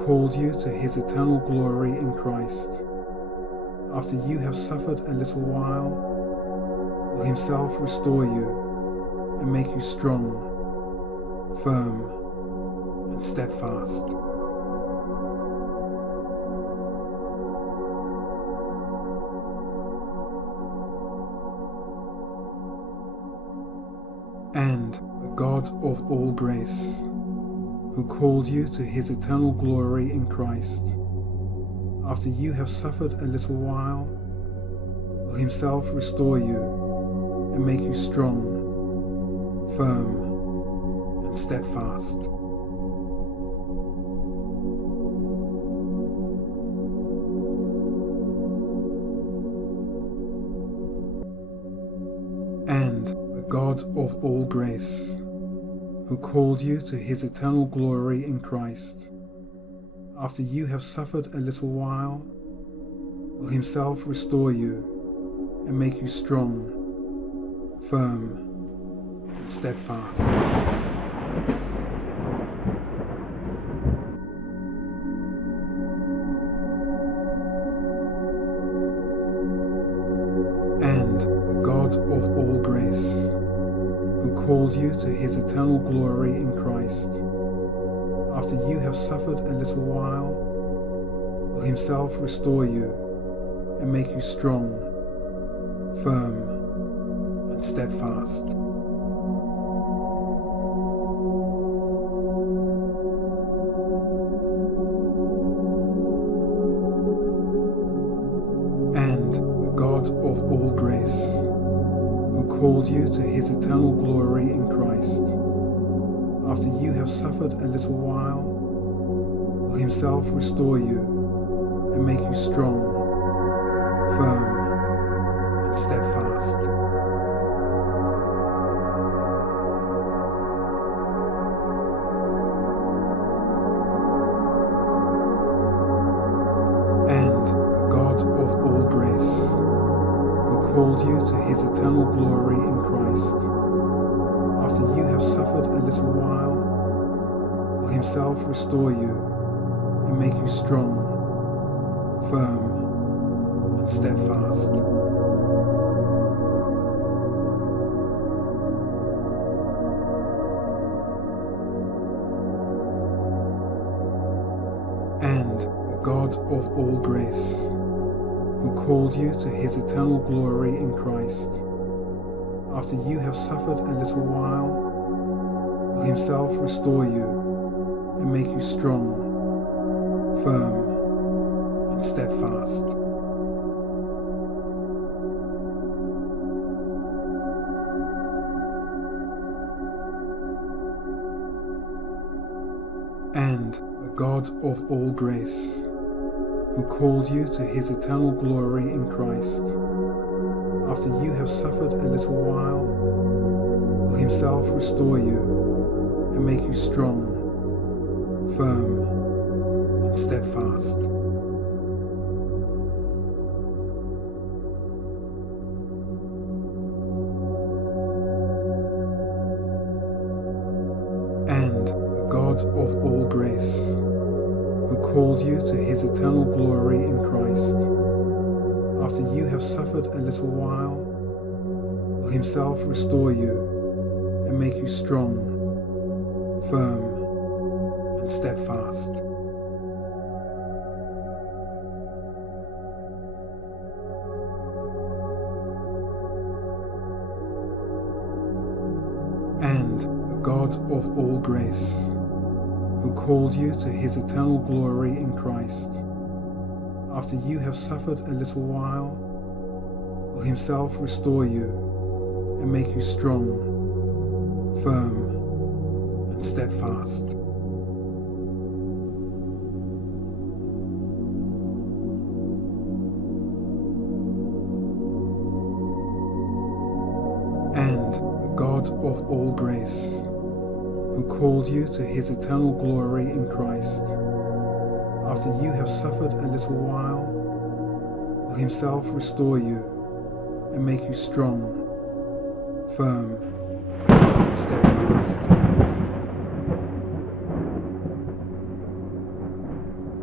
called you to his eternal glory in Christ, after you have suffered a little while, will himself restore you and make you strong, firm, and steadfast. And the God of all grace, who called you to his eternal glory in Christ, after you have suffered a little while, will himself restore you and make you strong, firm, and steadfast. And the God of all grace, who called you to his eternal glory in Christ, after you have suffered a little while, will himself restore you and make you strong, firm, and steadfast. And the God of all grace, who called you to his eternal glory in Christ, after you have suffered a little while, will himself restore you and make you strong, firm, and steadfast. And the God of all grace, who called you to his eternal glory in Christ, after you have suffered a little while, will himself restore you and make you strong, firm, and steadfast. And the God of all grace, who called you to his eternal glory in Christ, after you have suffered a little while, will himself restore you and make you strong, firm, and steadfast. And the God of all grace, who called you to his eternal glory in Christ, after you have suffered a little while, will himself restore you and make you strong, firm, and steadfast. And the God of all grace, who called you to his eternal glory in Christ, after you have suffered a little while, will himself restore you and make you strong, firm, and steadfast. And the God of all grace, who called you to his eternal glory in Christ, after you have suffered a little while, will himself restore you and make you strong, firm, and steadfast. And the God of all grace, who called you to his eternal glory in Christ, after you have suffered a little while, will himself restore you and make you strong, firm, and steadfast. And the God of all grace, who called you to his eternal glory in Christ, after you have suffered a little while, will himself restore you and make you strong, firm, and steadfast.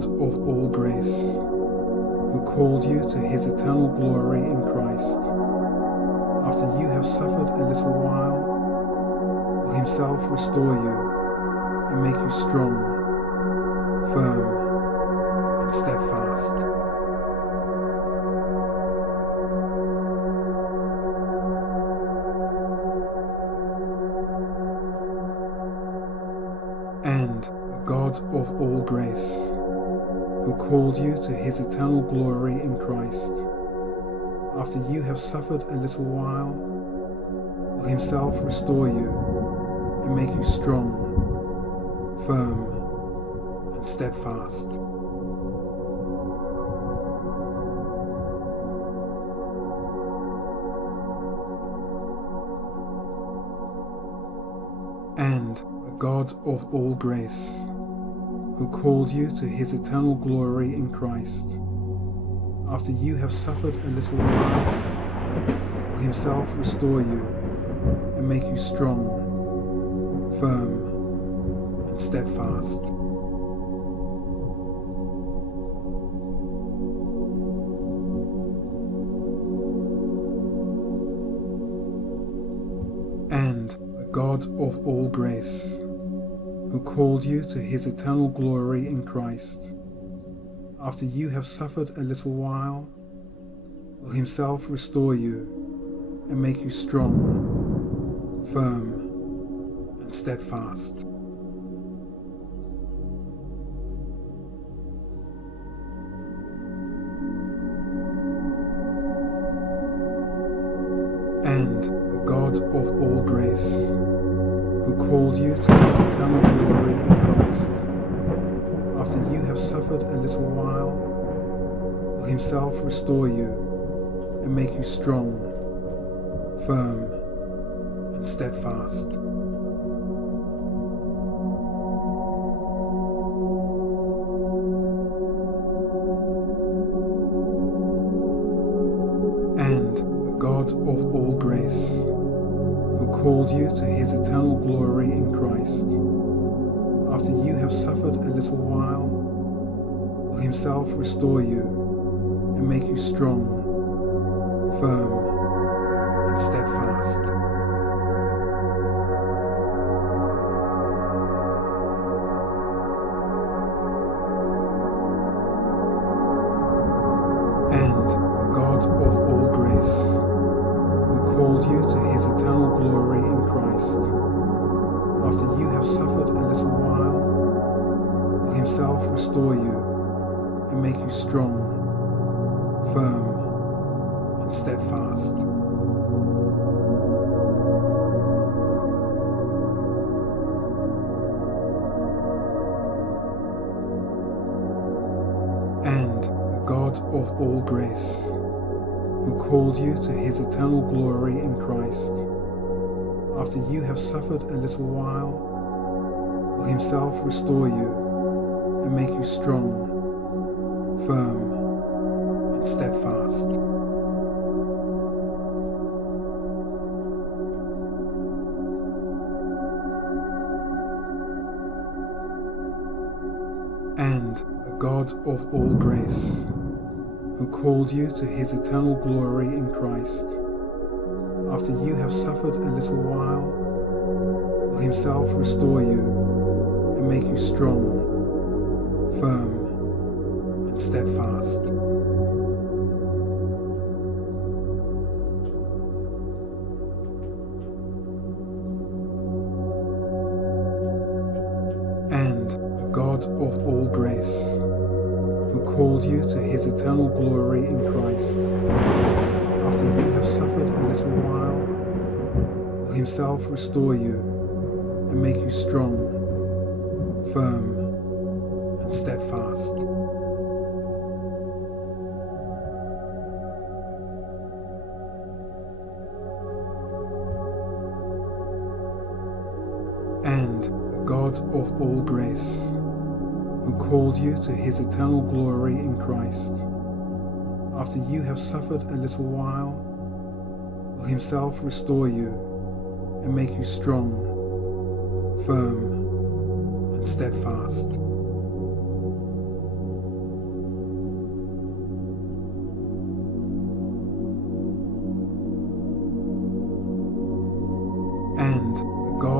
God of all grace, who called you to his eternal glory in Christ, after you have suffered a little while, will himself restore you and make you strong, firm, and steadfast. And the God of all grace, who called you to his eternal glory in Christ, after you have suffered a little while, will himself restore you and make you strong, firm, and steadfast. And the God of all grace, who called you to his eternal glory in Christ, after you have suffered a little while, will himself restore you and make you strong, firm, and steadfast. And the God of all grace, who called you to his eternal glory in Christ, after you have suffered a little while, will himself restore you and make you strong, firm, and steadfast. And the God of all grace, who called you to his eternal glory in Christ, after you have suffered a little while, will himself restore you and make you strong, firm, and steadfast. And the God of all grace, who called you to his eternal glory in Christ, after you have suffered a little while, will himself restore you and make you strong, firm, and steadfast. And the God of all grace, who called you to his eternal glory in Christ, after you have suffered a little while, will himself restore you and make you strong, firm, and steadfast. And the God of all grace, who called you to his eternal glory in Christ, after you have suffered a little while, will himself restore you and make you strong, firm, and steadfast. And the God of all grace, who called you to his eternal glory in Christ, after you have suffered a little while, will himself restore you and make you strong, firm, and steadfast. And the God of all grace, who called you to his eternal glory in Christ, after you have suffered a little while, will himself restore you and make you strong, firm, and steadfast. And the God of all grace, who called you to his eternal glory in Christ, after you have suffered a little while, will himself restore you and make you strong, firm, and steadfast.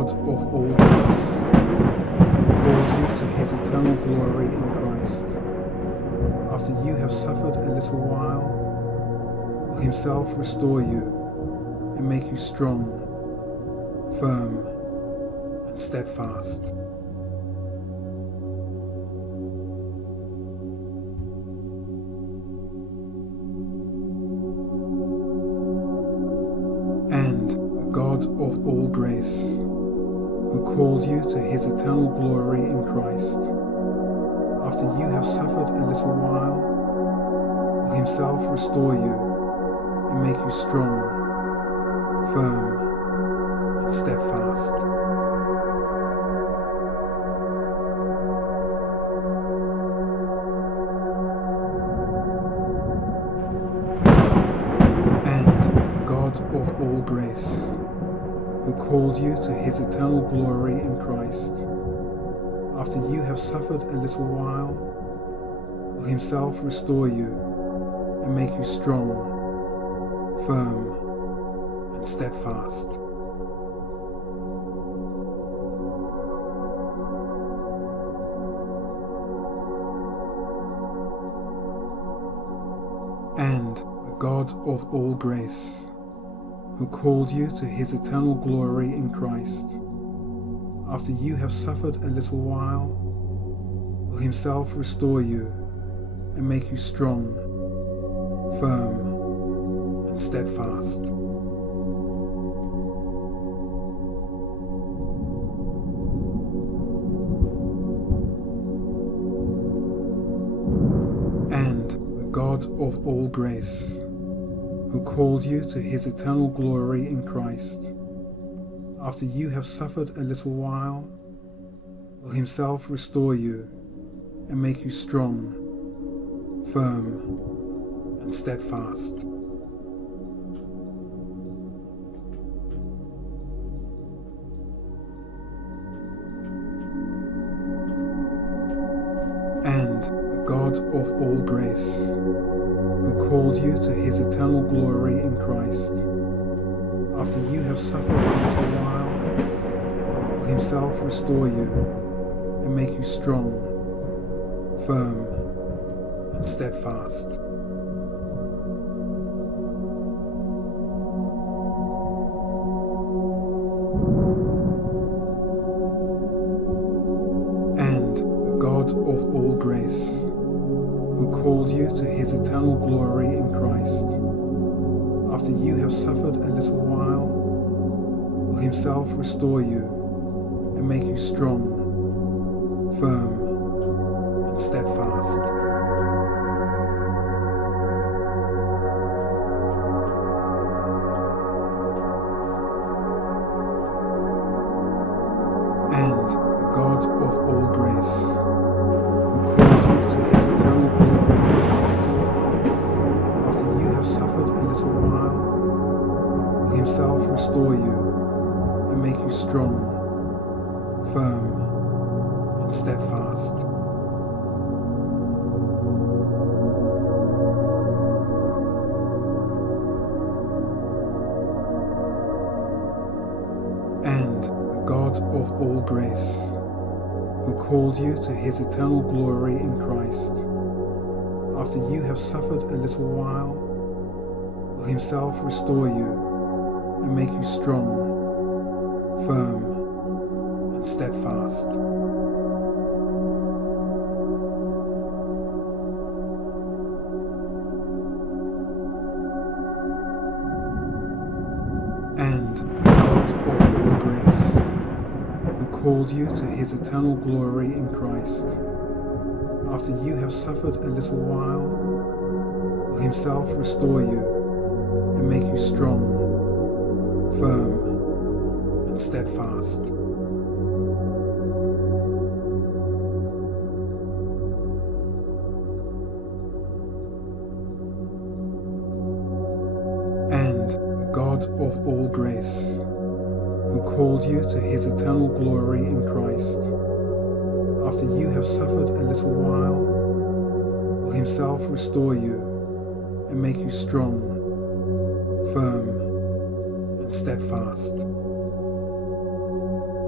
God of all grace, who called you to his eternal glory in Christ, after you have suffered a little while, will himself restore you and make you strong, firm, and steadfast. And the God of all grace, who called you to his eternal glory in Christ, after you have suffered a little while, will himself restore you and make you strong, firm, and steadfast. And the God of all grace, who called you to his eternal glory in Christ, after you have suffered a little while, will himself restore you and make you strong, firm, and steadfast. And the God of all grace, who called you to his eternal glory in Christ, after you have suffered a little while, will himself restore you and make you strong, firm, and steadfast. And the God of all grace, who called you to his eternal glory in Christ, after you have suffered a little while, will himself restore you and make you strong, firm, and steadfast. And the God of all grace, who called you to his eternal glory in Christ, after you have suffered a little while, will himself restore you and make you strong, firm, and steadfast. And the God of all grace, who called you to his eternal glory in Christ, after you have suffered a little while, will himself restore you and make you strong, firm, and steadfast. And the God of all grace, who called you to his eternal glory in Christ, after you have suffered a little while, will himself restore you and make you strong, firm, and steadfast. And the God of all grace, who called you to his eternal glory in Christ, after you have suffered a little while, will himself restore you and make you strong, firm, and steadfast. And the God of all grace, who called you to his eternal glory in Christ, after you have suffered a little while, will himself restore you and make you strong, firm, and steadfast. And the God of all grace, who called you to his eternal glory in Christ, after you have suffered a little while, will himself restore you and make you strong, firm, and steadfast.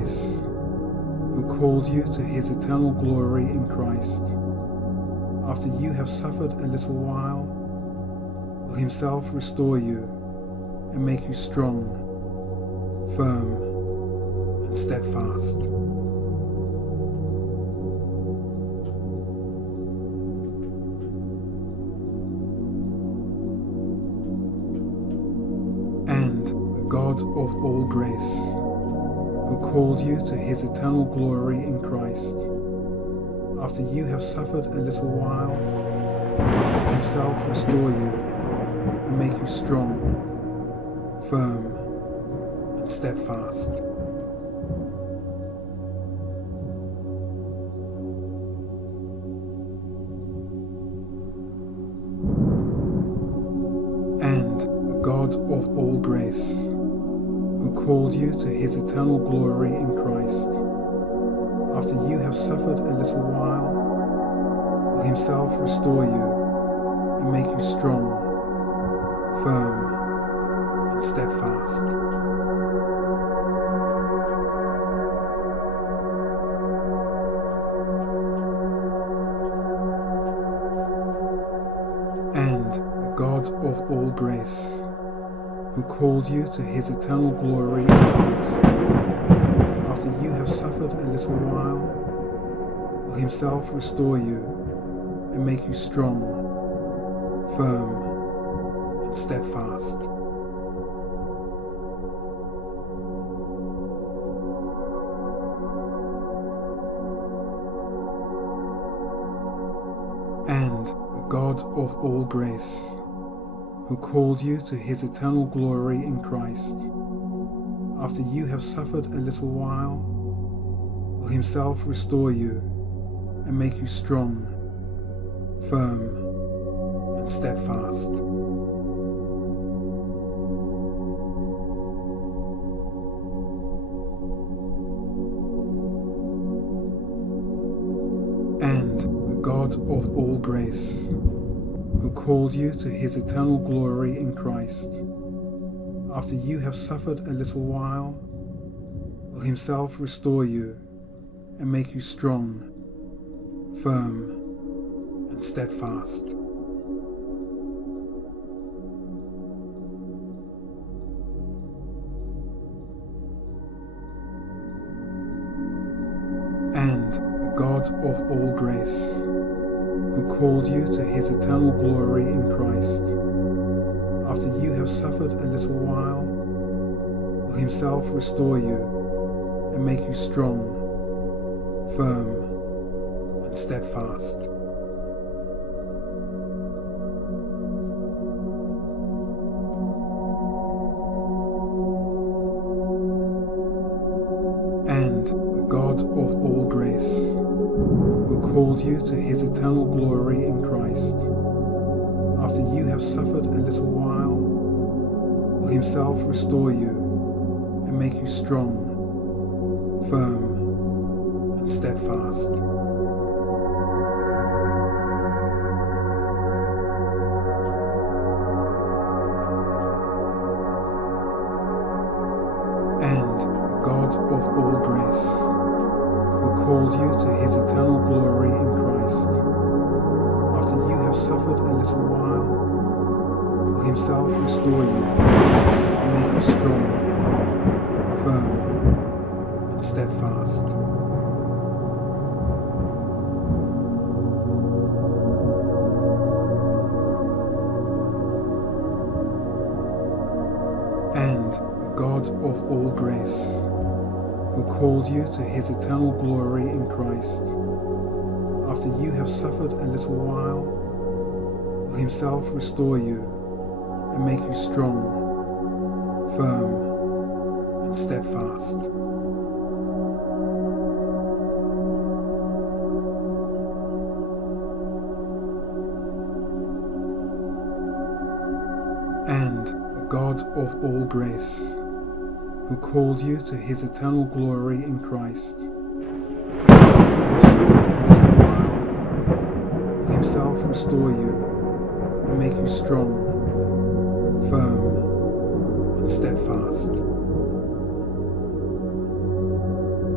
grace, who called you to his eternal glory in Christ, after you have suffered a little while, will himself restore you and make you strong, firm, and steadfast. And the God of all grace, who called you to his eternal glory in Christ, after you have suffered a little while, will himself restore you and make you strong, firm, and steadfast. And the God of all grace, who called you to his eternal glory in Christ, after you have suffered a little while, will himself restore you and make you strong, firm, and steadfast. And the God of all grace, who called you to his eternal glory in Christ, after you have suffered a little while, will himself restore you and make you strong, firm, and steadfast. And the God of all grace, who called you to his eternal glory in Christ, after you have suffered a little while, will himself restore you and make you strong, firm, and steadfast. And the God of all grace, who called you to his eternal glory in Christ, after you have suffered a little while, will himself restore you and make you strong, firm, and steadfast. And the God of all grace, who called you to his eternal glory in Christ, after you have suffered a little while, will himself restore you and make you strong, firm, and steadfast. And the God of all grace, who called you to his eternal glory in Christ, after you have suffered a little while, will himself restore you and make you strong, firm, and steadfast. And the God of all grace, who called you to his eternal glory in Christ, after you have suffered a little while, will himself restore you and make you strong, firm, and steadfast. And the God of all grace, who called you to his eternal glory in Christ, after you have suffered a little while, will himself restore you and make you strong, firm, and steadfast. And the God of all grace, who called you to his eternal glory in Christ, after you have suffered a little while, will himself restore you and make you strong, firm, and steadfast.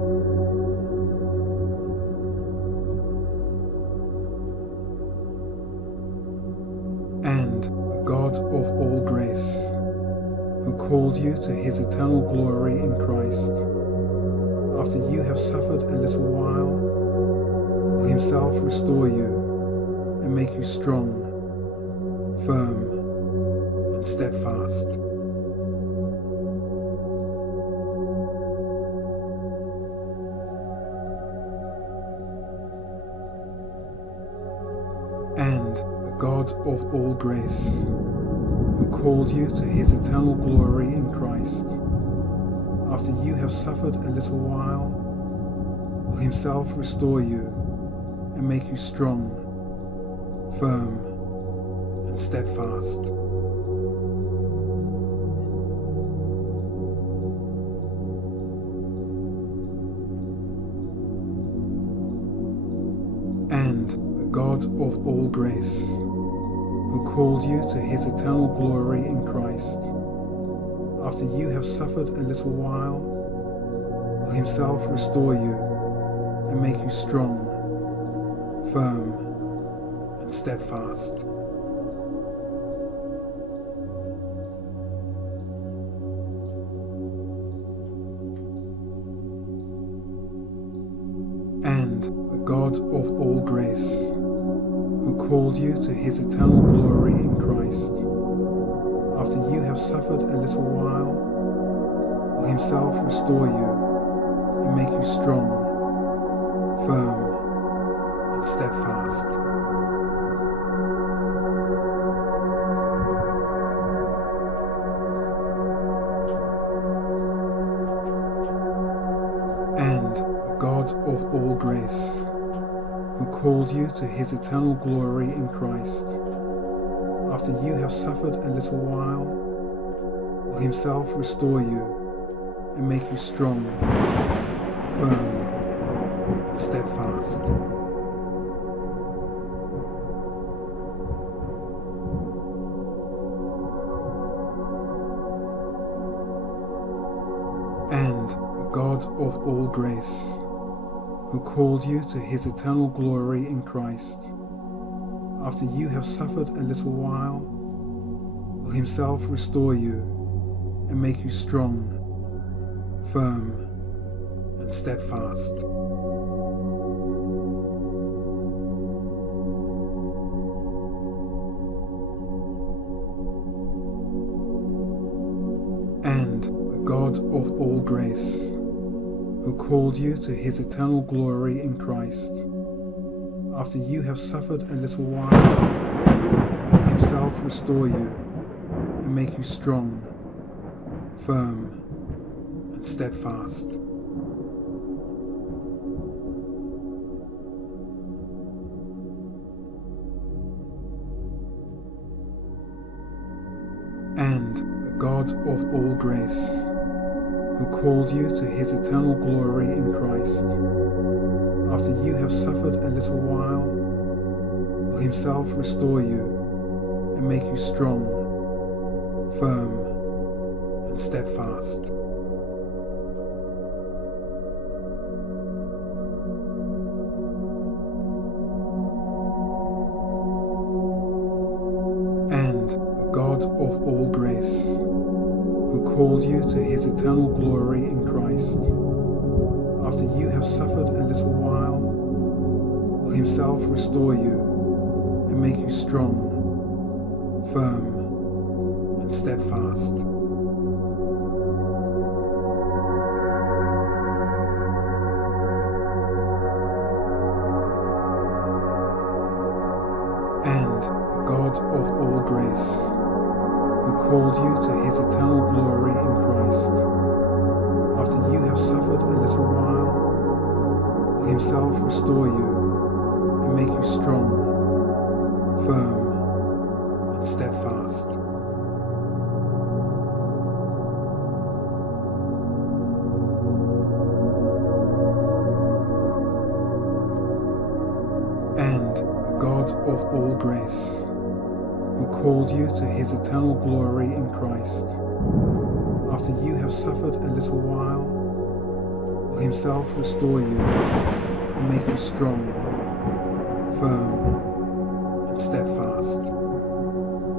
And the God of all grace, who called you to his eternal glory in Christ, after you have suffered a little while, will himself restore you and make you strong, firm, and steadfast. And the God of all grace, who called you to his eternal glory in Christ, after you have suffered a little while, will himself restore you and make you strong, firm, and steadfast. And the God of all grace, who called you to his eternal glory in Christ, after you have suffered a little while, will himself restore you and make you strong, firm, and steadfast. And the God of all grace, who called you to his eternal glory in Christ, after you have suffered a little while, will himself restore you and make you strong, firm, and steadfast. And the God of all grace, who called you to his eternal glory in Christ, after you have suffered a little while, will himself restore you and make you strong, firm, and steadfast. And the God of all grace, who called you to his eternal glory in Christ, after you have suffered a little while, will himself restore you and make you strong, firm, and steadfast. And the God of all grace, who called you to his eternal glory in Christ, after you have suffered a little while, will himself restore you and make you strong, firm, and steadfast. And the God of all grace, who called you to his eternal glory in Christ, after you have suffered a little while, will himself restore you and make you strong, firm, and steadfast. And the God of all grace, who called you to his eternal glory in Christ, after you have suffered a little while, will himself restore you and make you strong, firm, and steadfast. And the God of all grace, who called you to his eternal glory in Christ, after you have suffered a little while, will himself restore you and make you strong, firm, and steadfast. And the God of all grace, who called you to his eternal glory in Christ, after you have suffered a little while, will himself restore you and make you strong, firm, and steadfast.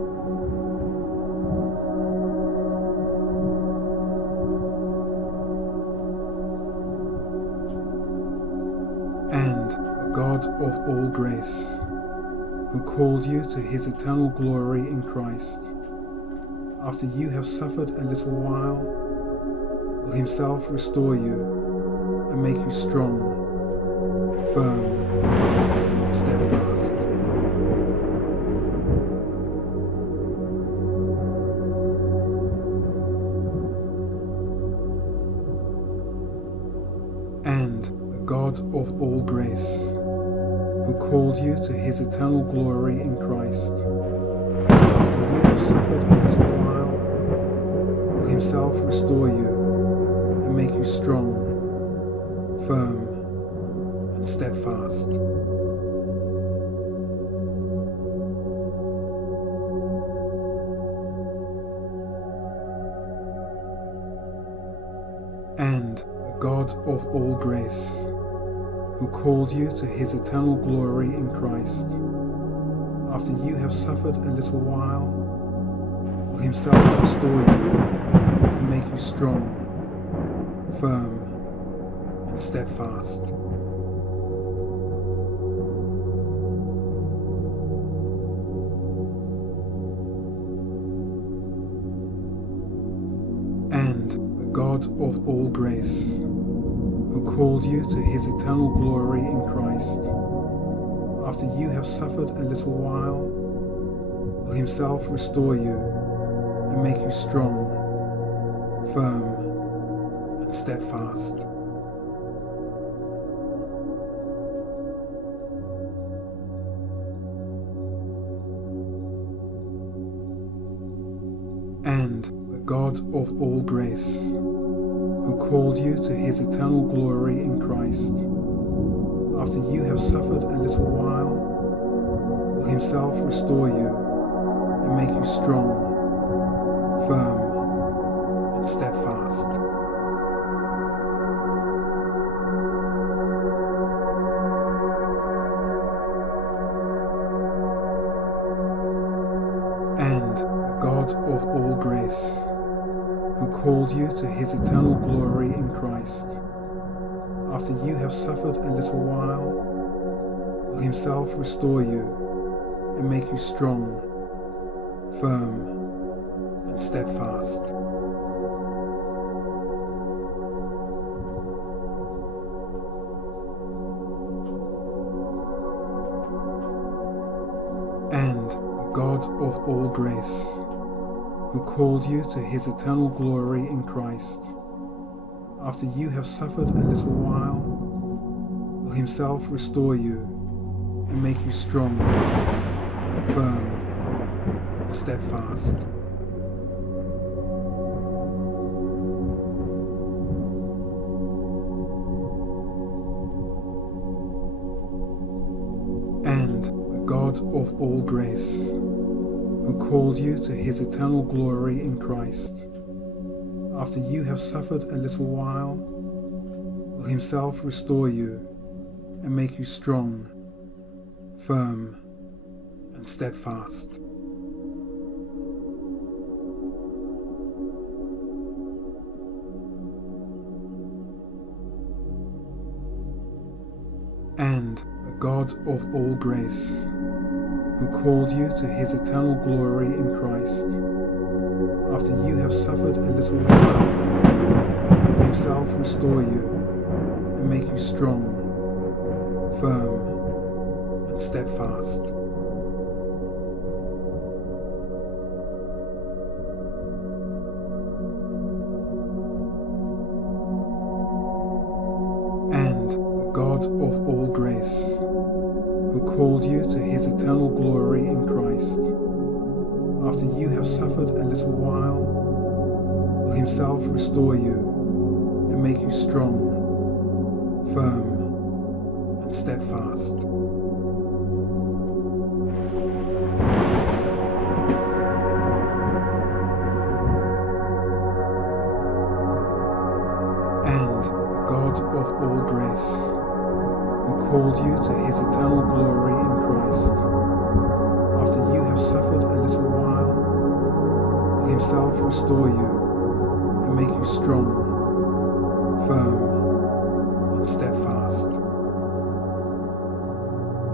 of all grace, who called you to his eternal glory in Christ, after you have suffered a little while, will himself restore you and make you strong, firm, and steadfast. And the God of all grace, who called you to his eternal glory in Christ, after you have suffered a little while, will himself restore you and make you strong, firm, and steadfast. And the God of all grace, who called you to his eternal glory in Christ, after you have suffered a little while, will himself restore you and make you strong, firm, and steadfast. And the God of all grace, who called you to his eternal glory in Christ, after you have suffered a little while, will himself restore you and make you strong, firm, and steadfast. And the God of all grace, who called you to his eternal glory in Christ, after you have suffered a little while, will himself restore you and make you strong, firm, and steadfast. And the God of all grace, who called you to his eternal glory in Christ, after you have suffered a little while, will himself restore you and make you strong, firm, and steadfast. And the God of all grace, who called you to his eternal glory in Christ, after you have suffered a little while, will himself restore you and make you strong, firm, and steadfast. And the God of all grace, who called you to his eternal glory in Christ, after you have suffered a little while, will himself restore you and make you strong, firm, and steadfast. And the God of all grace, who called you to his eternal glory in Christ, after you have suffered a little while, will himself restore you and make you strong, firm, and steadfast. And the God of all grace, who called you to his eternal glory in Christ, after you have suffered a little while, will himself restore you and make you strong, firm, and steadfast. And the God of all grace, who called you to his eternal glory in Christ, after you have suffered a little while, will himself restore you and make you strong, firm, and steadfast.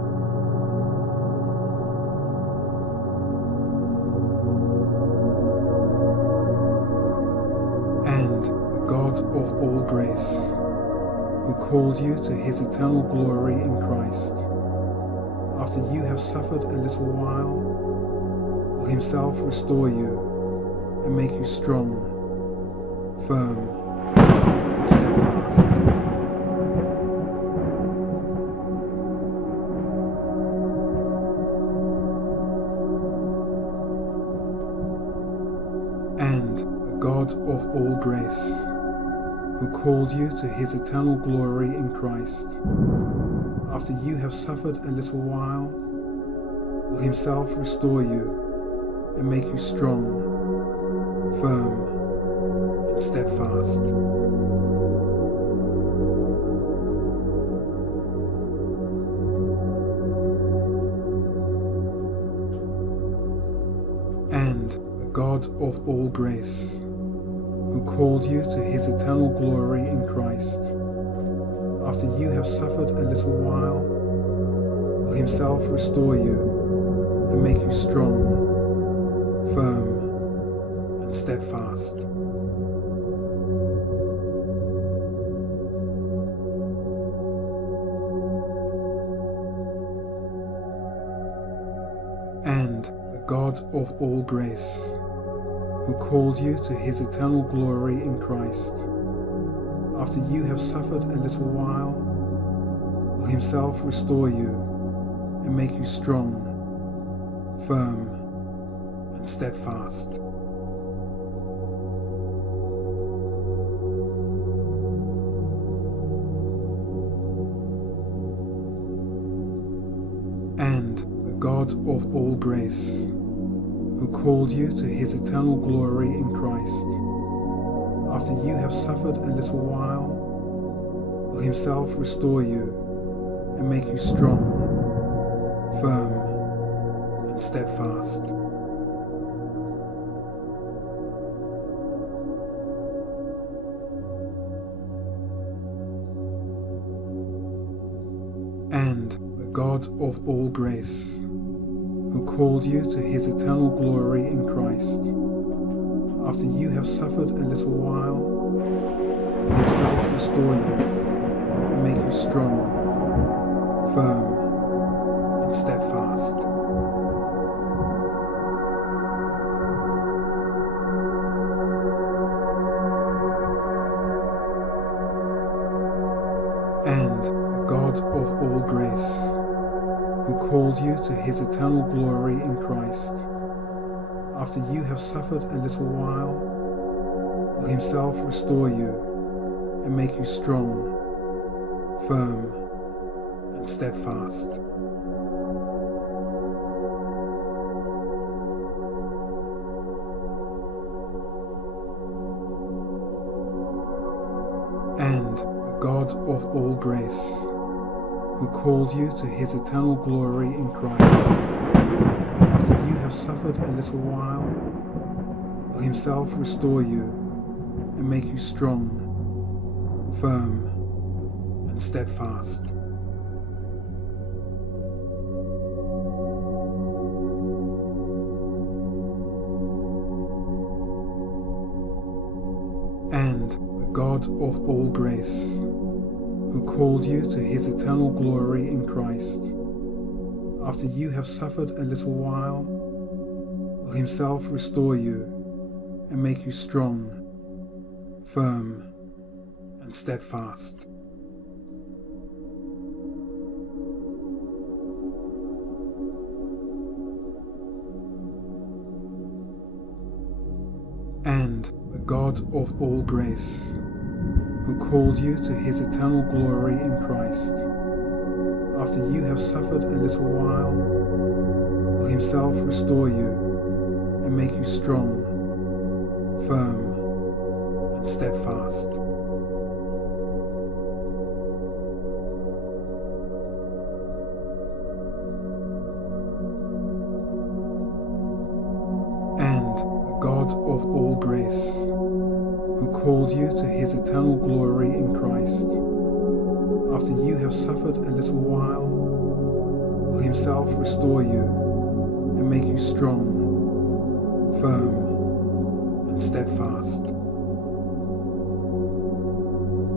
grace, who called you to his eternal glory in Christ, after you have suffered a little while, will himself restore you and make you strong, firm, and steadfast. And the God of all grace, who called you to his eternal glory in Christ, after you have suffered a little while, will himself restore you and make you strong, firm, and steadfast. And the God of all grace, who called you to his eternal glory in Christ, after you have suffered a little while, will himself restore you and make you strong, firm, and steadfast. And the God of all grace, who called you to his eternal glory in Christ, after you have suffered a little while, will himself restore you and make you strong, firm, and steadfast. And the God of all grace, who called you to his eternal glory in Christ, after you have suffered a little while, will himself restore you and make you strong, firm, and steadfast. And the God of all grace, who called you to his eternal glory in Christ, after you have suffered a little while, will himself restore you and make you strong, firm, and steadfast. And the God of all grace, who called you to his eternal glory in Christ, after you have suffered a little while, will himself restore you and make you strong, firm, and steadfast. And the God of all grace, who called you to his eternal glory in Christ, after you have suffered a little while, will himself restore you and make you strong, firm, and steadfast. And the God of all grace, who called you to his eternal glory in Christ, after you have suffered a little while, will himself restore you and make you strong, firm, and steadfast. And the God of all grace, who called you to his eternal glory in Christ, after you have suffered a little while, will himself restore you and make you strong, firm, and steadfast. And the God of all grace, who called you to his eternal glory in Christ, after you have suffered a little while, will himself restore you and make you strong, firm, and steadfast.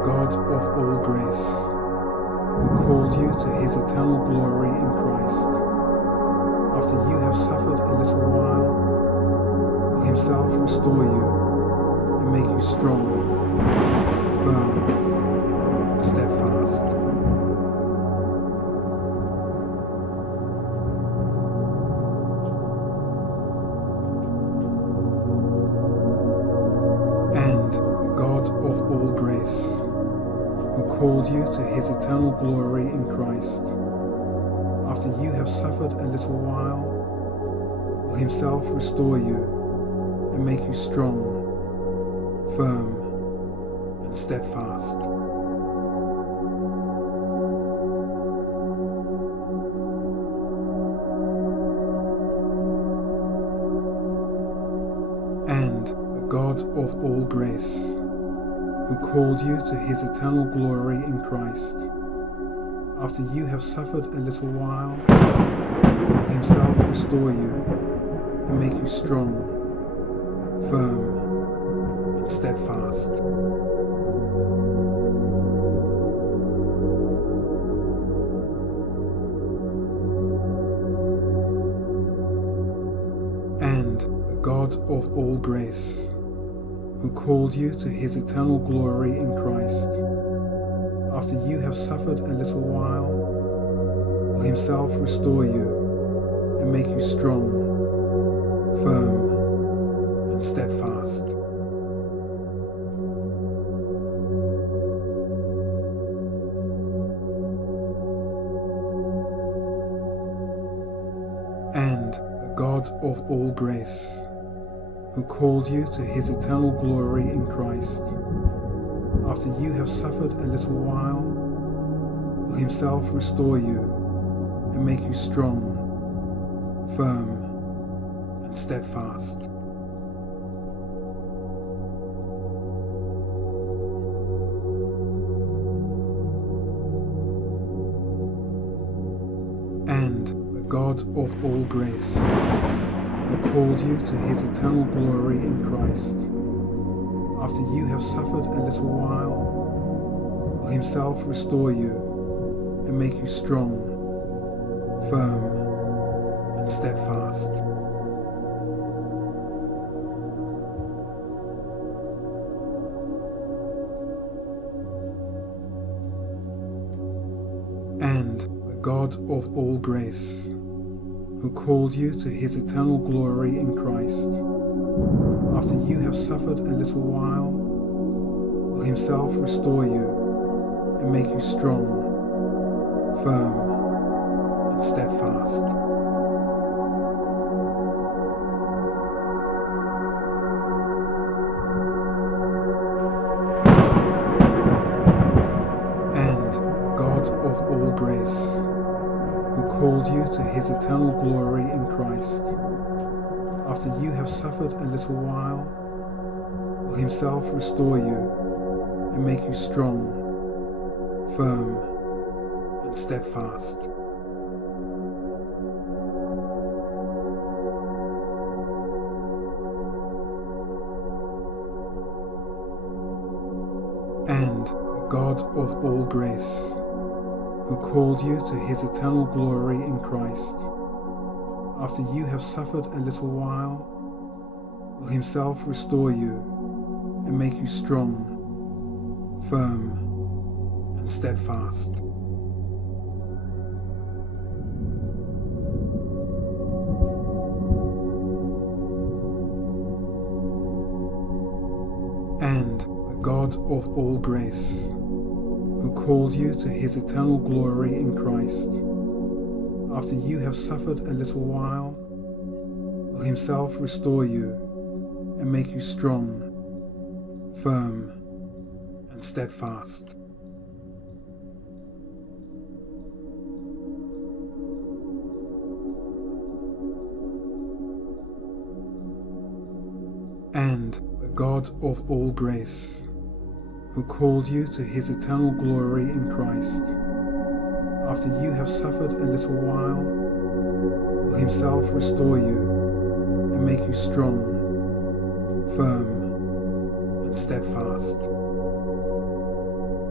God of all grace, who called you to his eternal glory in Christ, after you have suffered a little while, will himself restore you and make you strong, firm, and steadfast. And the God of all grace, who called you to his eternal glory in Christ, after you have suffered a little while, will himself restore you and make you strong, firm, and steadfast. And the God of all grace, who called you to his eternal glory in Christ, after you have suffered a little while, will himself restore you and make you strong, firm, and steadfast. And the God of all grace, who called you to his eternal glory in Christ, after you have suffered a little while, will himself restore you and make you strong, firm, and steadfast. And the God of all grace, who called you to his eternal glory in Christ, after you have suffered a little while, will himself restore you and make you strong, firm, and steadfast. And the God of all grace, who called you to his eternal glory in Christ, after you have suffered a little while, will himself restore you and make you strong, firm, and steadfast. And the God of all grace, who called you to his eternal glory in Christ, after you have suffered a little while, will himself restore you and make you strong, firm, and steadfast. And the God of all grace, who called you to his eternal glory in Christ, after you have suffered a little while, will himself restore you and make you strong, firm, and steadfast. And the God of all grace, who called you to his eternal glory in Christ, after you have suffered a little while, will himself restore you and make you strong, firm, and steadfast. And the God of all grace, who called you to his eternal glory in Christ, after you have suffered a little while, will himself restore you and make you strong, firm, and steadfast. And the God of all grace, who called you to his eternal glory in Christ, after you have suffered a little while, will himself restore you and make you strong, firm, and steadfast.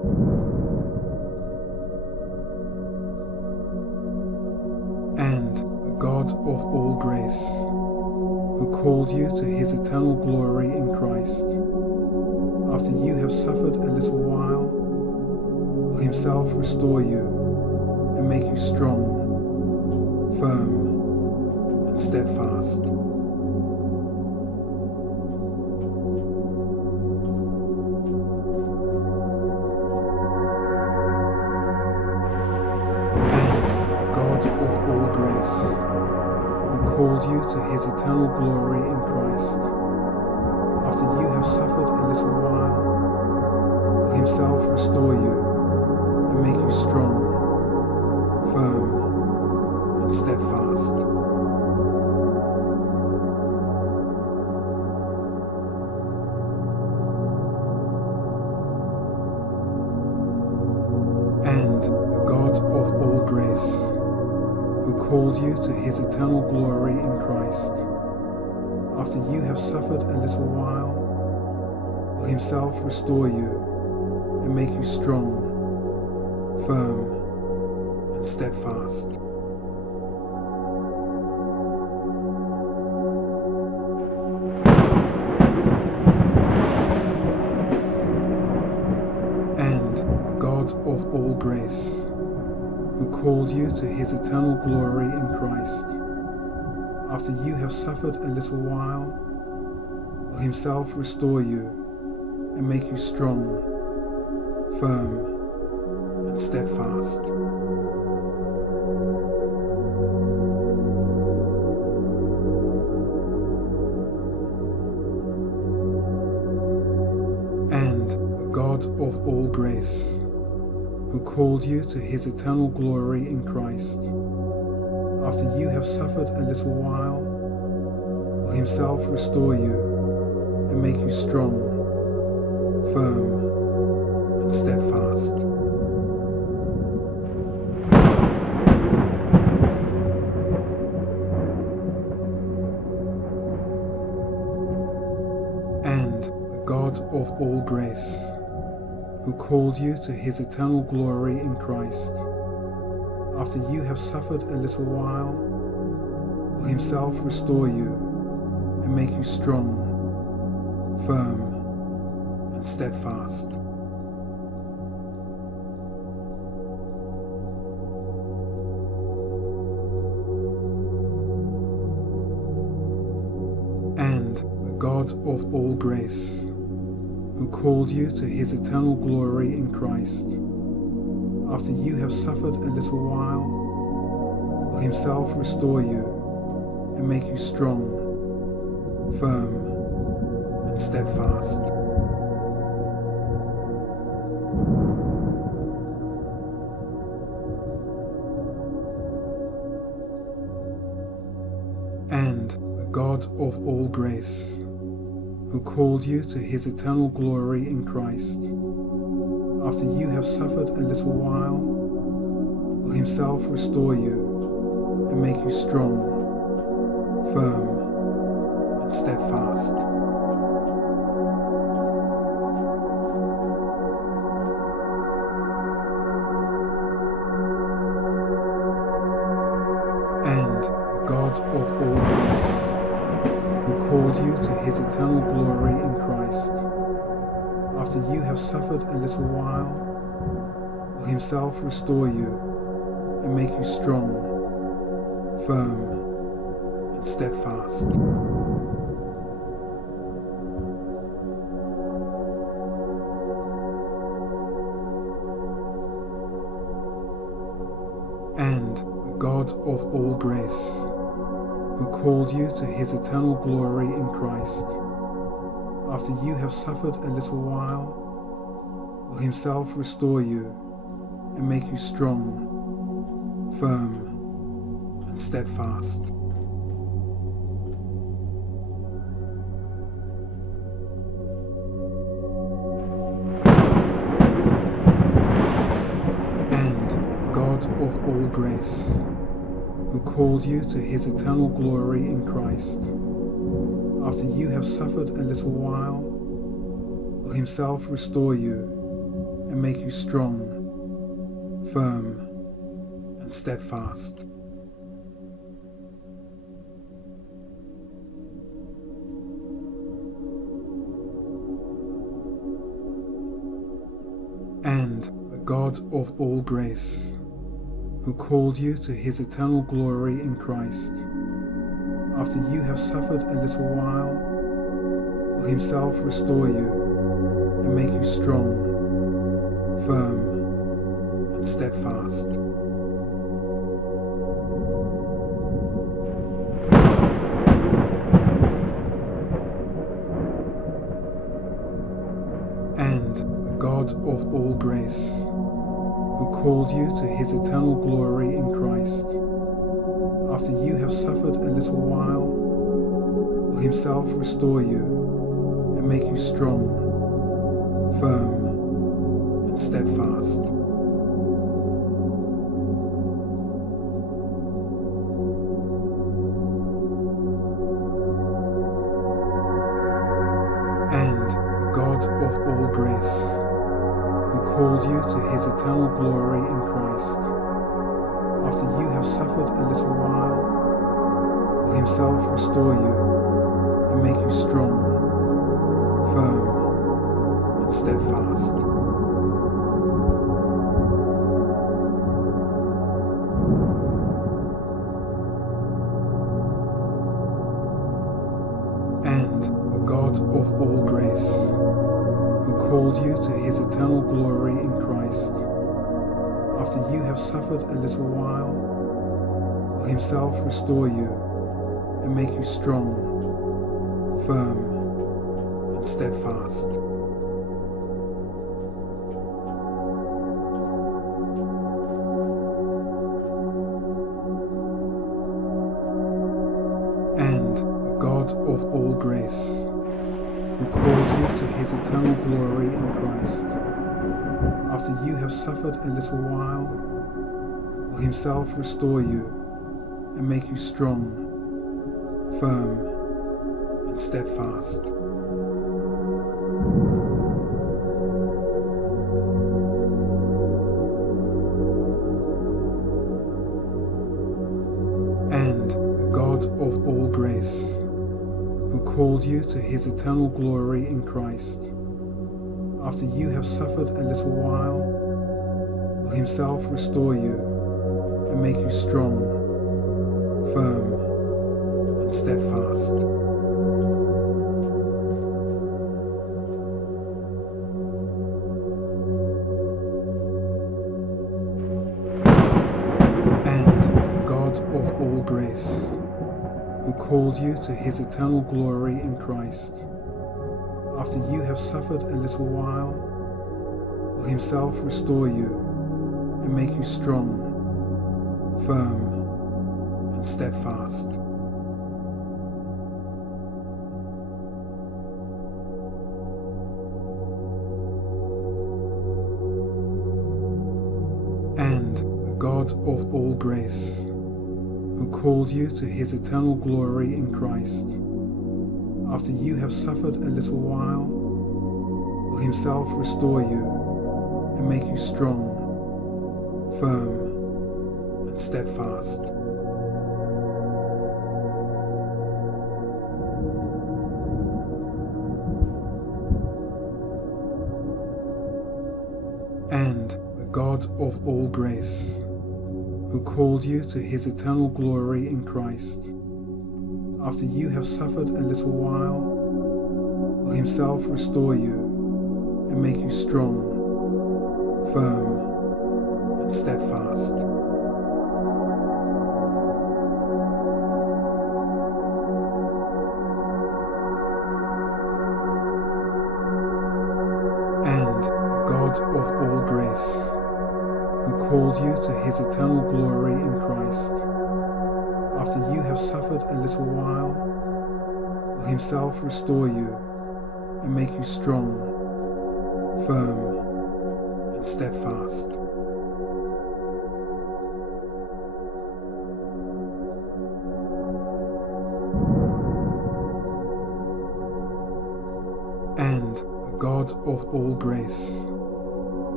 And the God of all grace, who called you to his eternal glory in Christ, after you have suffered a little while, will himself restore you and make you strong, firm, and steadfast. Called you to his eternal glory in Christ, after you have suffered a little while, will himself restore you and make you strong, firm, and steadfast. And the God of all grace, who called you to his eternal glory in Christ, after you have suffered a little while, will himself restore you and make you strong, firm, and steadfast. And the God of all grace, who called you to his eternal glory in Christ, after you have suffered a little while, will himself restore you and make you strong, firm, and steadfast. And the God of all grace, who called you to his eternal glory in Christ, after you have suffered a little while, will himself restore you and make you strong, firm, and steadfast. And the God of all grace, who called you to his eternal glory in Christ, after you have suffered a little while, will himself restore you and make you strong, firm, and steadfast. And the God of all grace, who called you to his eternal glory in Christ, after you have suffered a little while, will himself restore you and make you strong, firm, and steadfast. And the God of all grace, who called you to his eternal glory in Christ, after you have suffered a little while, will himself restore you and make you strong, firm, and steadfast. And the God of all grace, who called you to his eternal glory in Christ, after you have suffered a little while, will himself restore you and make you strong, firm, and steadfast. And the God of all grace, who called you to his eternal glory in Christ, after you have suffered a little while, will himself restore you and make you strong, firm, and steadfast. And the God of all grace, who called you to his eternal glory in Christ, after you have suffered a little while, will himself restore you and make you strong, firm, and steadfast. And the God of all grace, who called you to his eternal glory in Christ, after you have suffered a little while, will himself restore you and make you strong, firm, and steadfast. And the God of all grace, who called you to his eternal glory in Christ, after you have suffered a little while, will himself restore you and make you strong, firm, and steadfast. And the God of all grace, who called you to his eternal glory in Christ, after you have suffered a little while, will himself restore you and make you strong, firm, and steadfast. And the God of all grace, who called you to his eternal glory in Christ, after you have suffered a little while, will himself restore you and make you strong, firm, and steadfast. And the God of all grace, who called you to his eternal glory in Christ, after you have suffered a little while, will himself restore you and make you strong, firm, and steadfast. And the God of all grace, who called you to his eternal glory in Christ, after you have suffered a little while, will himself restore you and make you strong, firm, and steadfast. And the God of all grace, who called you to his eternal glory in Christ, after you have suffered a little while, will himself restore you and make you strong, firm, and steadfast. And the God of all grace, who called you to his eternal glory in Christ, after you have suffered a little while, will himself restore you and make you strong, firm, and steadfast. And the God of all grace, who called you to his eternal glory in Christ, after you have suffered a little while, will himself restore you and make you strong, firm, and steadfast. And the God of all grace, who called you to his eternal glory in Christ, after you have suffered a little while, will himself restore you and make you strong, firm, and steadfast. And the God of all grace, who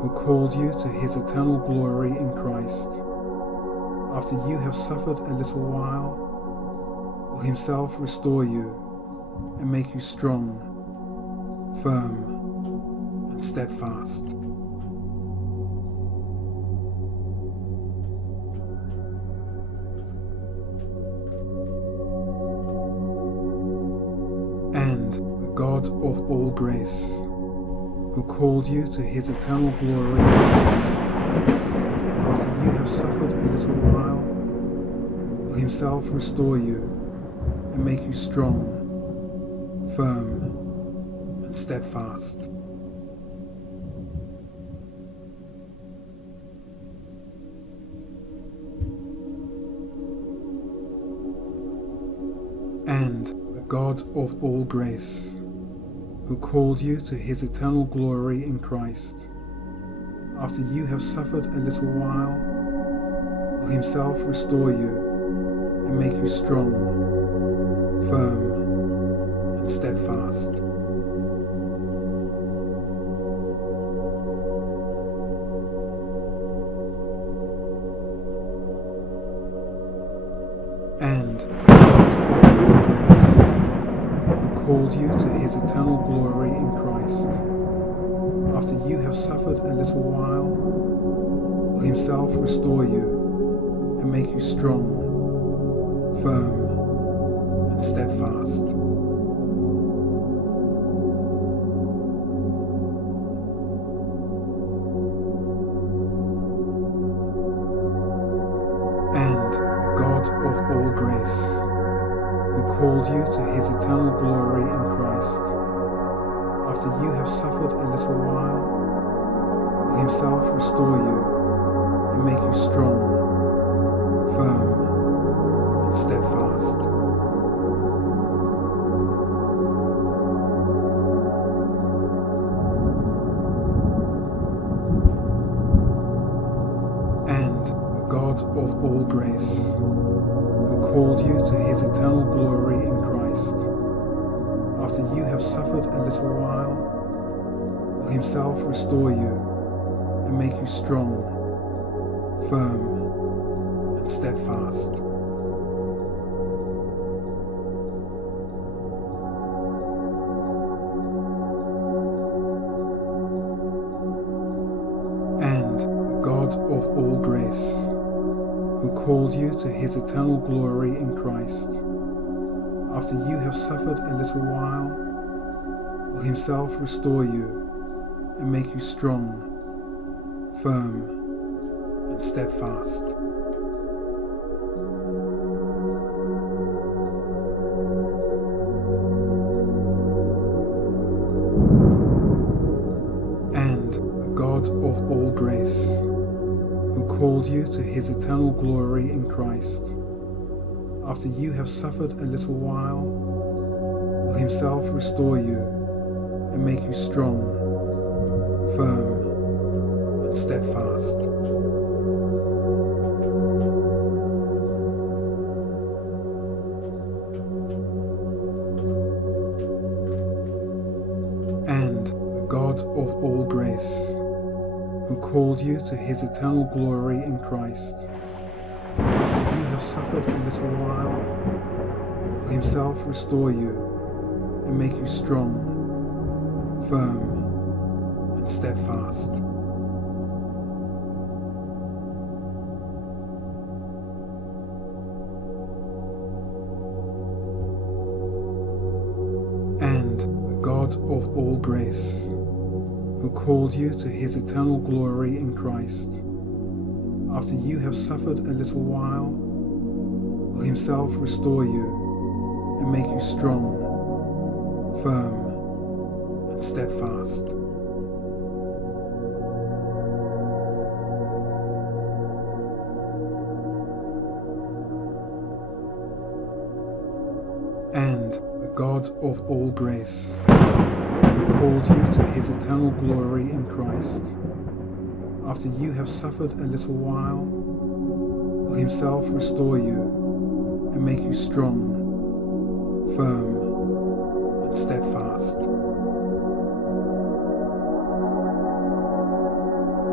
who called you to his eternal glory in Christ, after you have suffered a little while, will himself restore you and make you strong, firm, and steadfast. And the God of all grace, who called you to his eternal glory in Christ, after you have suffered a little while, will himself restore you and make you strong, firm, and steadfast. And the God of all grace, who called you to his eternal glory in Christ, after you have suffered a little while, will himself restore you and make you strong, firm, and steadfast. And called you to his eternal glory in Christ, after you have suffered a little while, will himself restore you and make you strong, firm, and steadfast. And the God of all grace, who called you to his eternal glory in Christ, after you have suffered a little while, will himself restore you and make you strong, firm, and steadfast. And the God of all grace, who called you to his eternal glory in Christ, after you have suffered a little while, will himself restore you and make you strong, firm, and steadfast. And the God of all grace, who called you to his eternal glory in Christ, after you have suffered a little while, will himself restore you and make you strong, firm, and steadfast. And the God of all grace, who called you to his eternal glory in Christ, after you have suffered a little while, will himself restore you and make you strong, firm, and steadfast. And the God of all grace, who called you to his eternal glory in Christ, after you have suffered a little while, will himself restore you and make you strong, firm, and steadfast. And the God of all grace, who called you to his eternal glory in Christ, after you have suffered a little while, will himself restore you and make you strong, firm, and steadfast. And the God of all grace, who called you to his eternal glory in Christ, after you have suffered a little while, will himself restore you and make you strong, firm, and steadfast.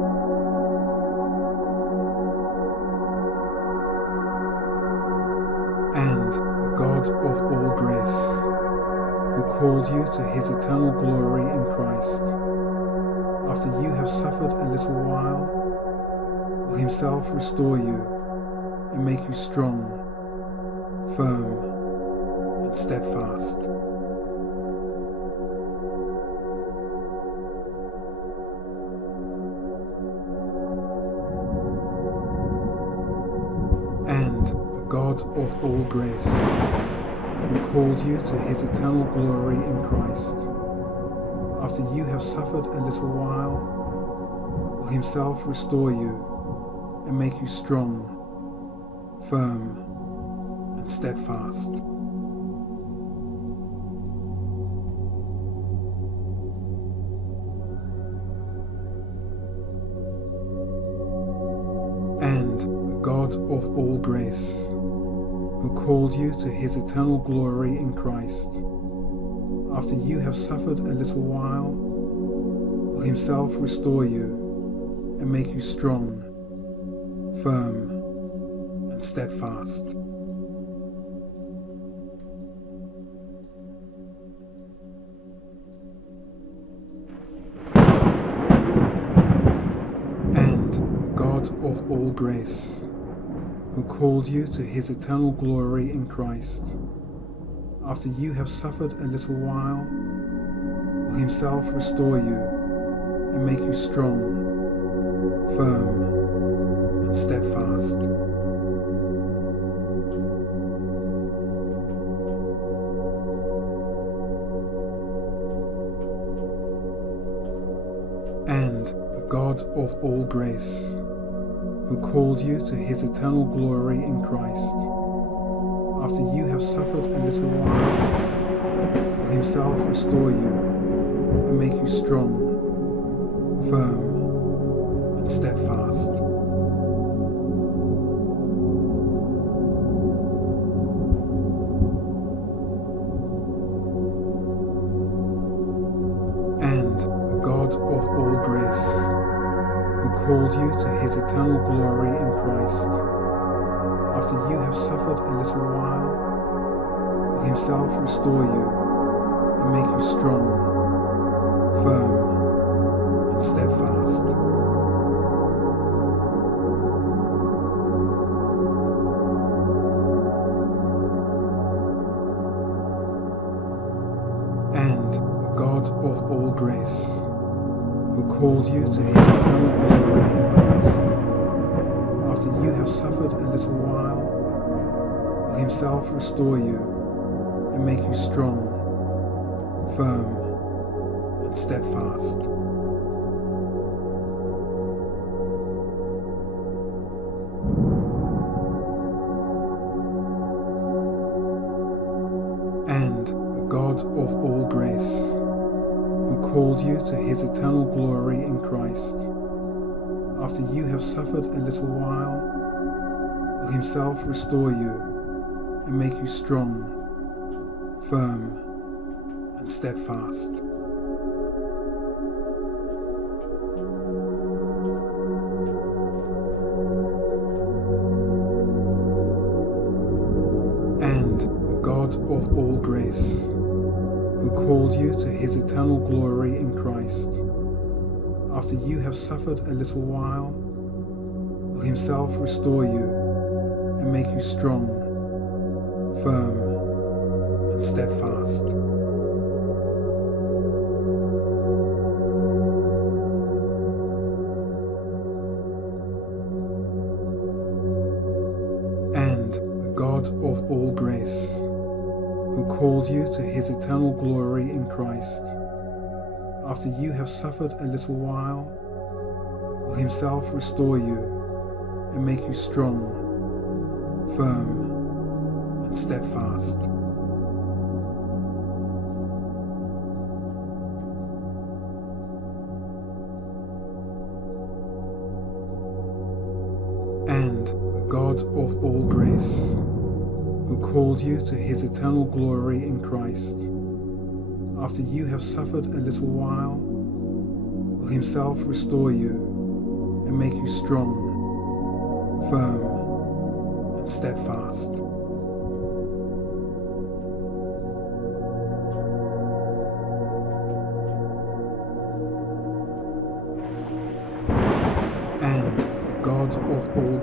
called you to his eternal glory in Christ, after you have suffered a little while, will himself restore you and make you strong, firm, and steadfast. And the God of all grace, who called you to his eternal glory in Christ, after you have suffered a little while, will himself restore you and make you strong, firm, and steadfast. And the God of all grace, who called you to his eternal glory in Christ, after you have suffered a little while, will himself restore you and make you strong, firm, and steadfast. And the God of all grace, who called you to his eternal glory in Christ, after you have suffered a little while, will himself restore you and make you strong, firm, and steadfast. And the God of all grace, who called you to his eternal glory in Christ, after you have suffered a little while, will himself restore you and make you strong, firm, and steadfast. And the God of all grace, who called you to his eternal glory in Christ, after you have suffered a little while, will himself restore you and make you strong, firm, and steadfast. And the God of all grace, who called you to his eternal glory in Christ, after you have suffered a little while, will himself restore you and make you strong, firm, and steadfast. And the God of all grace, who called you to his eternal glory in Christ, after you have suffered a little while, will himself restore you and make you strong, firm, and steadfast. And the God of all grace, who called you to his eternal glory in Christ, after you have suffered a little while, will himself restore you and make you strong, firm, and steadfast. And the God of all grace, who called you to his eternal glory in Christ, after you have suffered a little while, will himself restore you and make you strong, firm, and steadfast. And the God of all grace, who called you to his eternal glory in Christ, after you have suffered a little while, will himself restore you and make you strong, firm, and steadfast.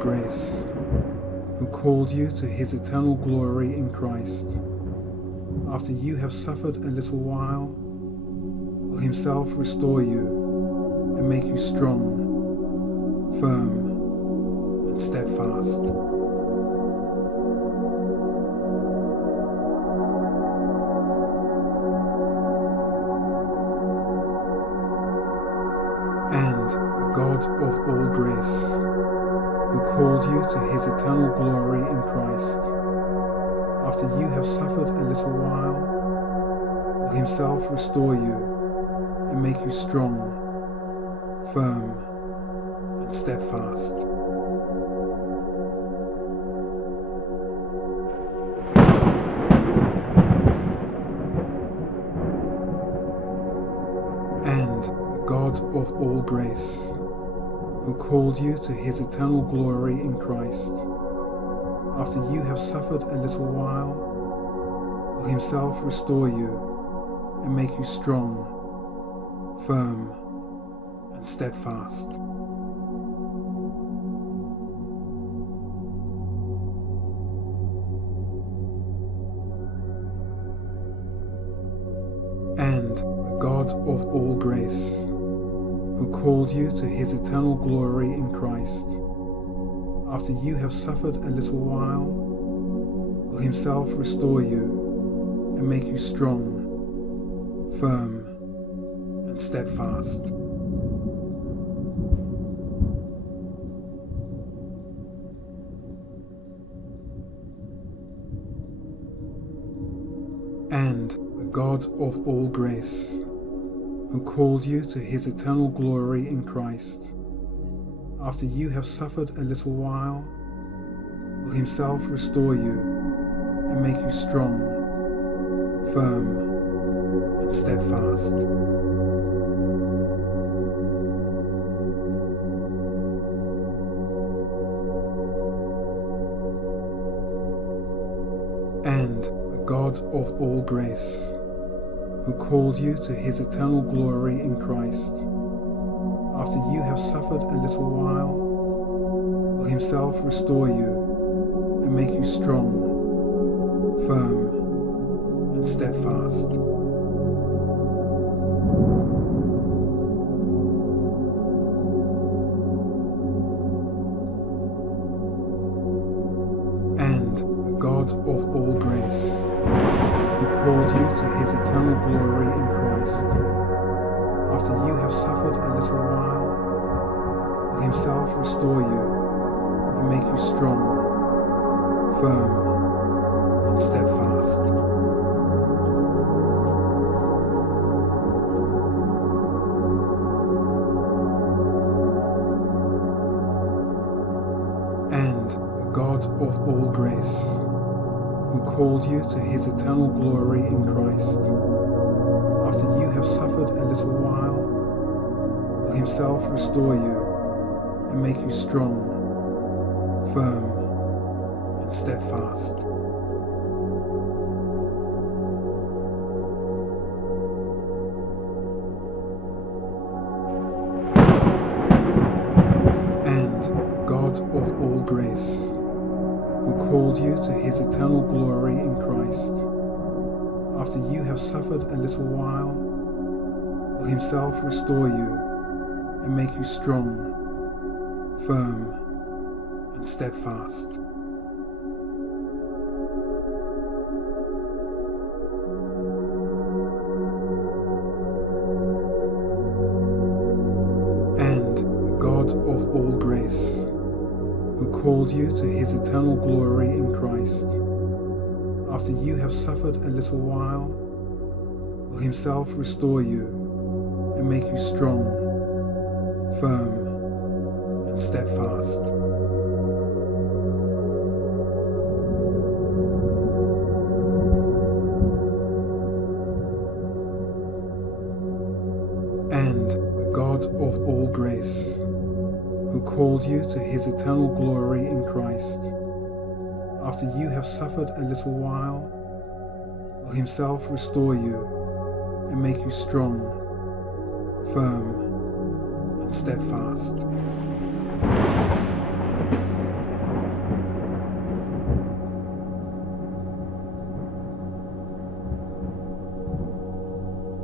grace, who called you to his eternal glory in Christ, after you have suffered a little while, will himself restore you and make you strong, firm, and steadfast. And the God of all grace, who called you to his eternal glory in Christ, after you have suffered a little while, will himself restore you and make you strong, firm, and steadfast. And the God of all grace, who called you to his eternal glory in Christ, after you have suffered a little while, will himself restore you and make you strong, firm, and steadfast. And the God of all grace, who called you to his eternal glory in Christ, after you have suffered a little while, will himself restore you and make you strong, firm, and steadfast. And the God of all grace, who called you to his eternal glory in Christ, after you have suffered a little while, will himself restore you and make you strong, firm, and steadfast. And the God of all grace, who called you to his eternal glory in Christ, after you have suffered a little while, will himself restore you and make you strong, firm, and steadfast. And the God of all grace, who called you to his eternal glory in Christ, after you have suffered a little while, will himself restore you and make you strong, firm, and steadfast. And the God of all grace, who called you to his eternal glory in Christ, after you have suffered a little while, will himself restore you and make you strong, firm, and steadfast. And the God of all grace, who called you to his eternal glory in Christ, after you have suffered a little while, will himself restore you and make you strong, firm, and steadfast. And the God of all grace, who called you to his eternal glory in Christ, after you have suffered a little while, will himself restore you and make you strong, firm, and steadfast. And the God of all grace, who called you to his eternal glory in Christ, after you have suffered a little while, will himself restore you and make you strong, firm, and steadfast.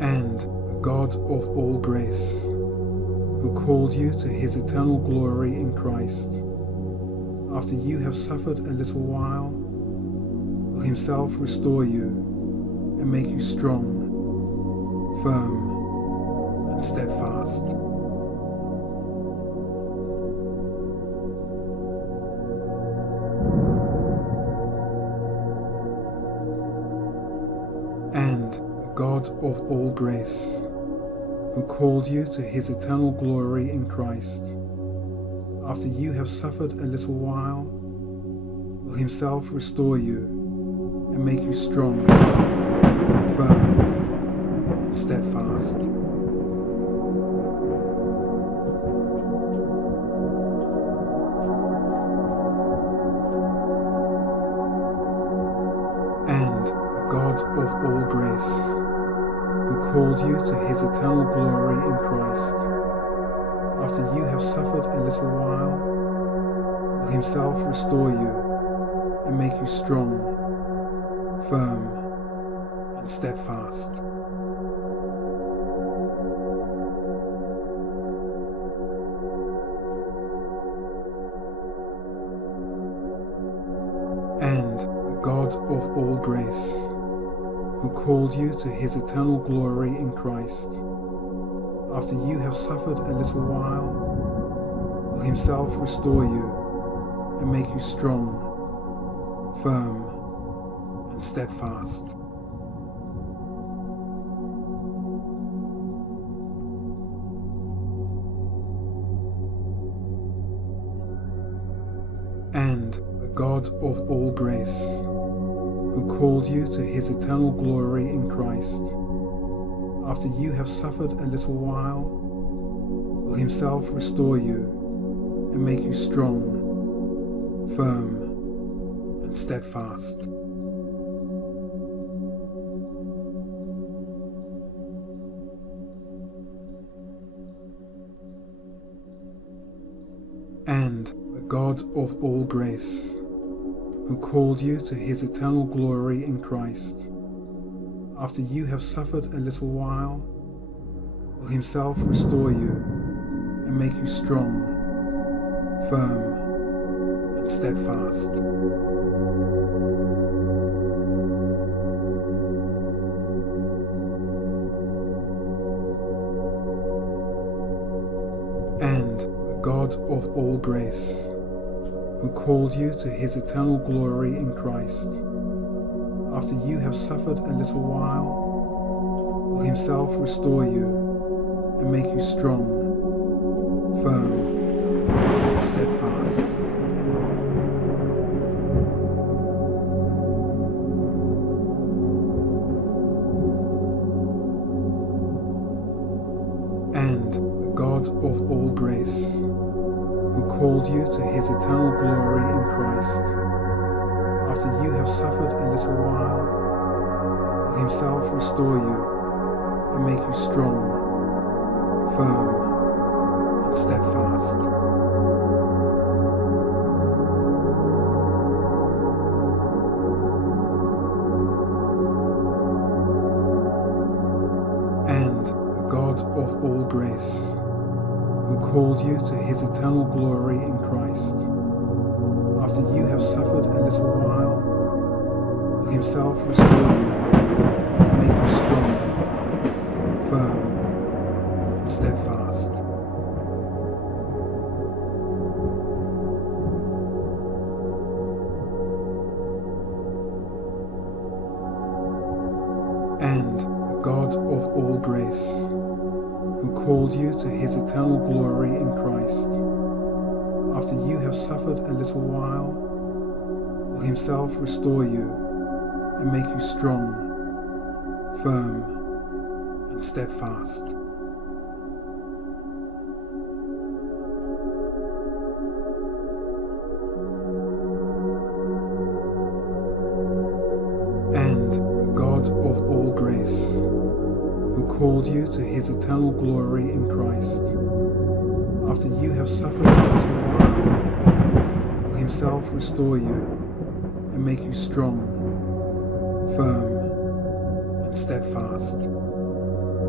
And the God of all grace, who called you to his eternal glory in Christ, after you have suffered a little while, will himself restore you and make you strong, firm, and steadfast. And the God of all grace, who called you to his eternal glory in Christ, after you have suffered a little while, will himself restore you and make you strong, firm, and steadfast. And the God of all grace, who called you to his eternal glory in Christ, after you have suffered a little while, will himself restore you and make you strong, firm, and steadfast. And the God of all grace, who called you to his eternal glory in Christ, after you have suffered a little while, will himself restore you and make you strong, firm, and steadfast. And the God of all grace, who called you to his eternal glory in Christ, after you have suffered a little while, will himself restore you and make you strong, firm, and steadfast. And the God of all grace, who called you to his eternal glory in Christ, after you have suffered a little while, will himself restore you and make you strong, firm, and steadfast. And the God of all grace, who called you to his eternal glory in Christ, after you have suffered a little while, will himself restore you and make you strong, firm, and steadfast. And the God of all grace, who called you to his eternal glory in Christ, after you have suffered a little while, will himself restore you and make you strong, firm, and steadfast. And the God of all grace, who called you to his eternal glory in Christ, after you have suffered a little while, will himself restore you and make you strong, firm, and steadfast. And the God of all grace, who called you to his eternal glory in Christ, after you have suffered a little while, will himself restore you and make you strong, firm, and steadfast. And the God of all grace, who called you to his eternal glory in Christ, after you have suffered a little while, will himself restore you and make you strong, firm, and steadfast.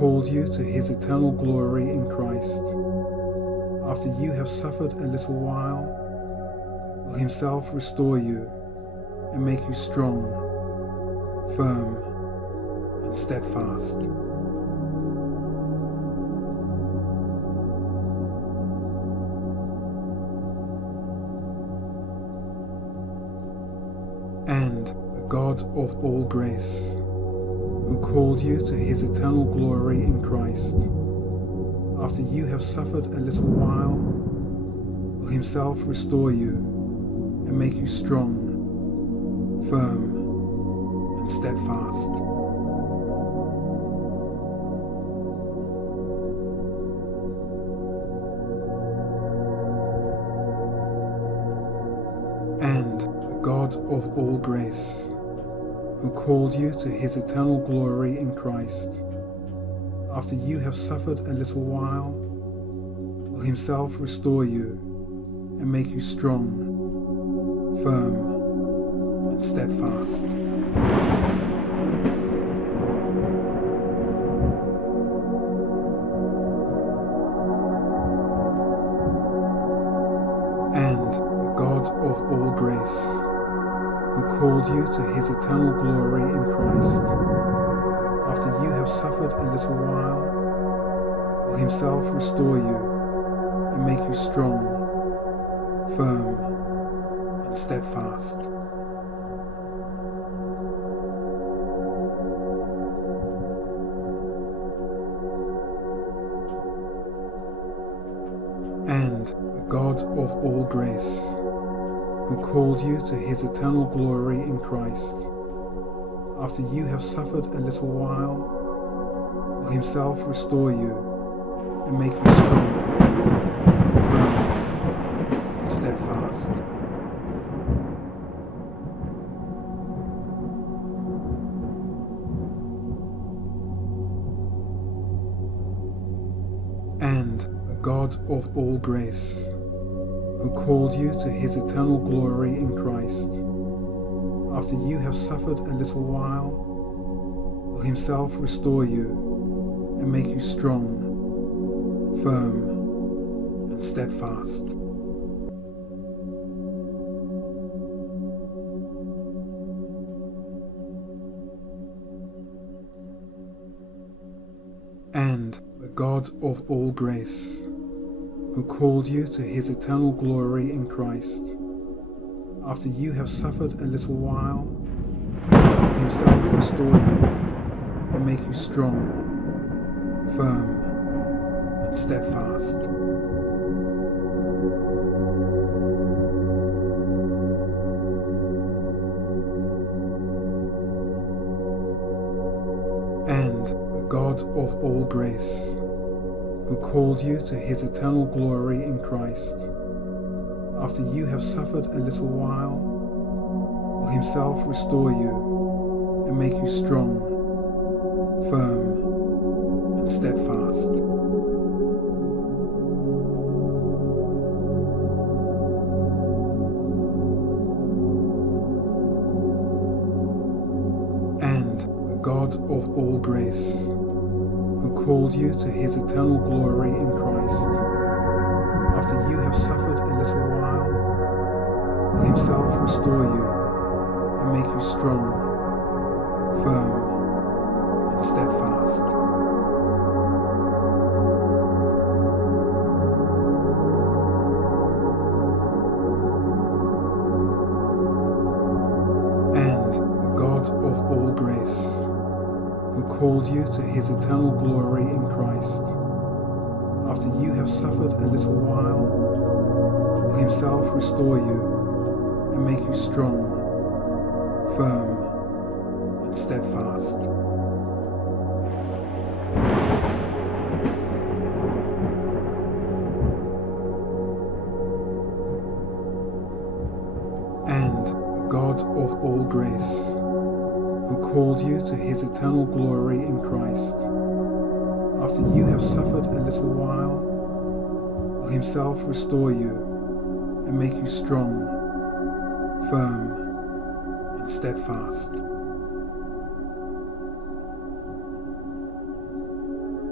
called you to his eternal glory in Christ, after you have suffered a little while, will himself restore you and make you strong, firm, and steadfast. And the God of all grace, who called you to his eternal glory in Christ, after you have suffered a little while, will himself restore you and make you strong, firm, and steadfast. And the God of all grace, who called you to his eternal glory in Christ, after you have suffered a little while, will himself restore you and make you strong, firm, and steadfast. And the God of all grace, who called you to his eternal glory in Christ, after you have suffered a little while, will himself restore you and make you strong, firm, and steadfast. And the God of all grace, who called you to his eternal glory in Christ, after you have suffered a little while, will himself restore you and make you strong, firm, and steadfast. And the God of all grace, who called you to his eternal glory in Christ, after you have suffered a little while, will himself restore you and make you strong, firm, and steadfast. And the God of all grace, who called you to his eternal glory in Christ, after you have suffered a little while, will himself restore you and make you strong, firm, and steadfast. And the God of all grace, who called you to his eternal glory in Christ, after you have suffered a little while, will himself restore you and make you strong, firm, and steadfast. And the God of all grace, who called you to his eternal glory in Christ, after you have suffered a little while, will himself restore you and make you strong, firm, and steadfast. And the God of all grace, who called you to his eternal glory in Christ, after you have suffered a little while, will himself restore you and make you strong, firm, and steadfast. And the God of all grace, who called you to his eternal glory in Christ, after you have suffered a little while, will himself restore you and make you strong, firm, and steadfast.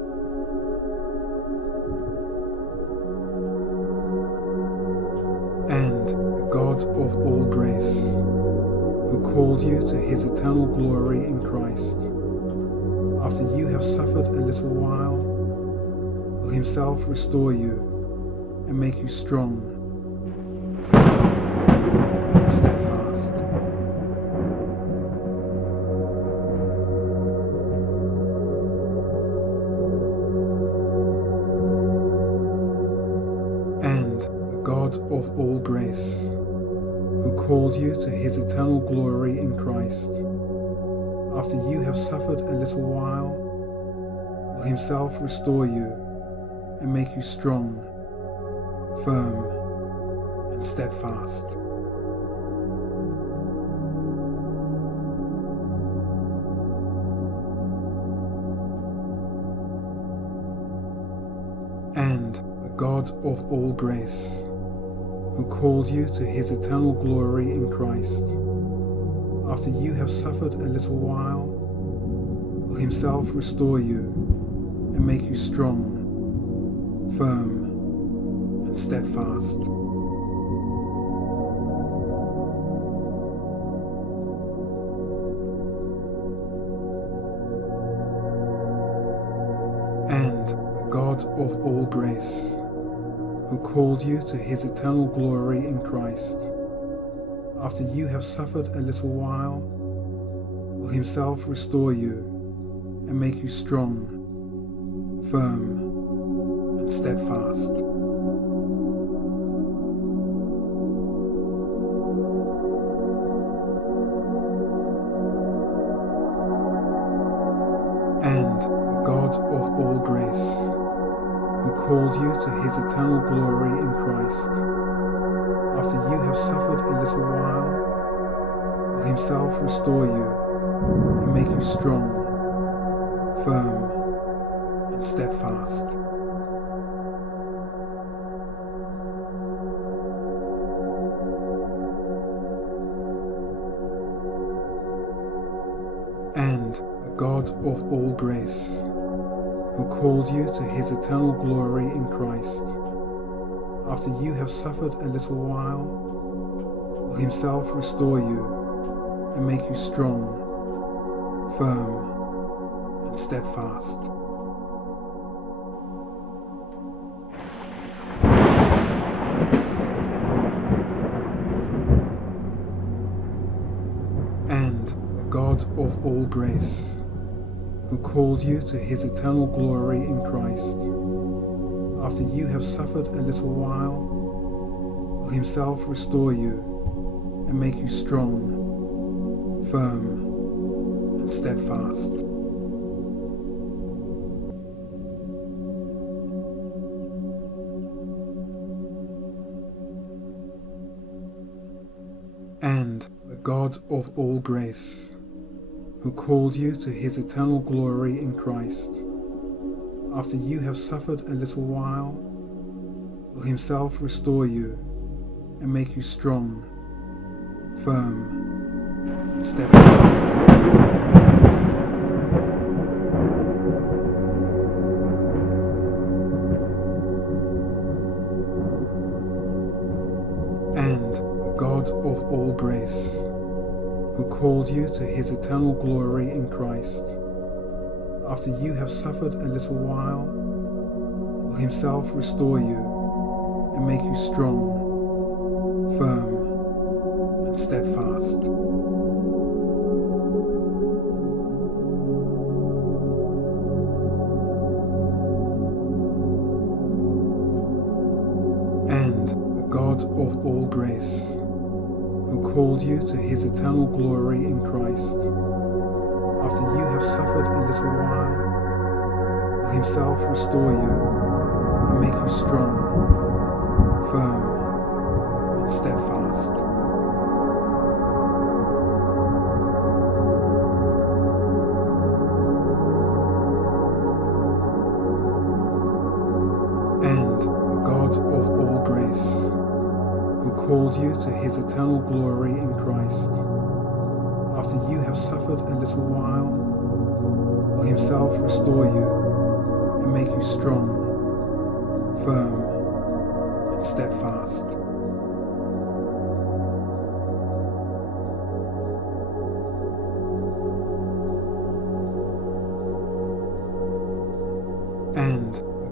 God of all grace, who called you to his eternal glory in Christ, after you have suffered a little while, will himself restore you and make you strong, firm, and steadfast. And the God of all grace, who called you to his eternal glory in Christ, after you have suffered a little while, will himself restore you and make you strong, firm, and steadfast. And the God of all grace, who called you to his eternal glory in Christ, after you have suffered a little while, will himself restore you and make you strong, firm, and steadfast. And the God of all grace, who called you to his eternal glory in Christ, after you have suffered a little while, will himself restore you and make you strong, firm, and steadfast. And the God of all grace, who called you to his eternal glory in Christ, after you have suffered a little while, will himself restore you and make you strong, firm, and steadfast. And the God of all grace, who called you to his eternal glory in Christ, after you have suffered a little while, will himself restore you and make you strong, firm, and steadfast. And the God of all grace, who called you to his eternal glory in Christ, after you have suffered a little while, will himself restore you and make you strong, firm, and steadfast. And the God of all grace, who called you to his eternal glory in Christ, after you have suffered a little while, will himself restore you and make you strong, firm, and steadfast. And the God of all grace, who called you to his eternal glory in Christ, after you have suffered a little while, will himself restore you and make you strong, firm, and steadfast. And the God of all grace, who called you to his eternal glory in Christ, after you have suffered a little while, will himself restore you and make you strong, firm, and steadfast. And the God of all grace, who called you to his eternal glory in Christ, after you have suffered a little while, will himself restore you and make you strong, firm, and steadfast.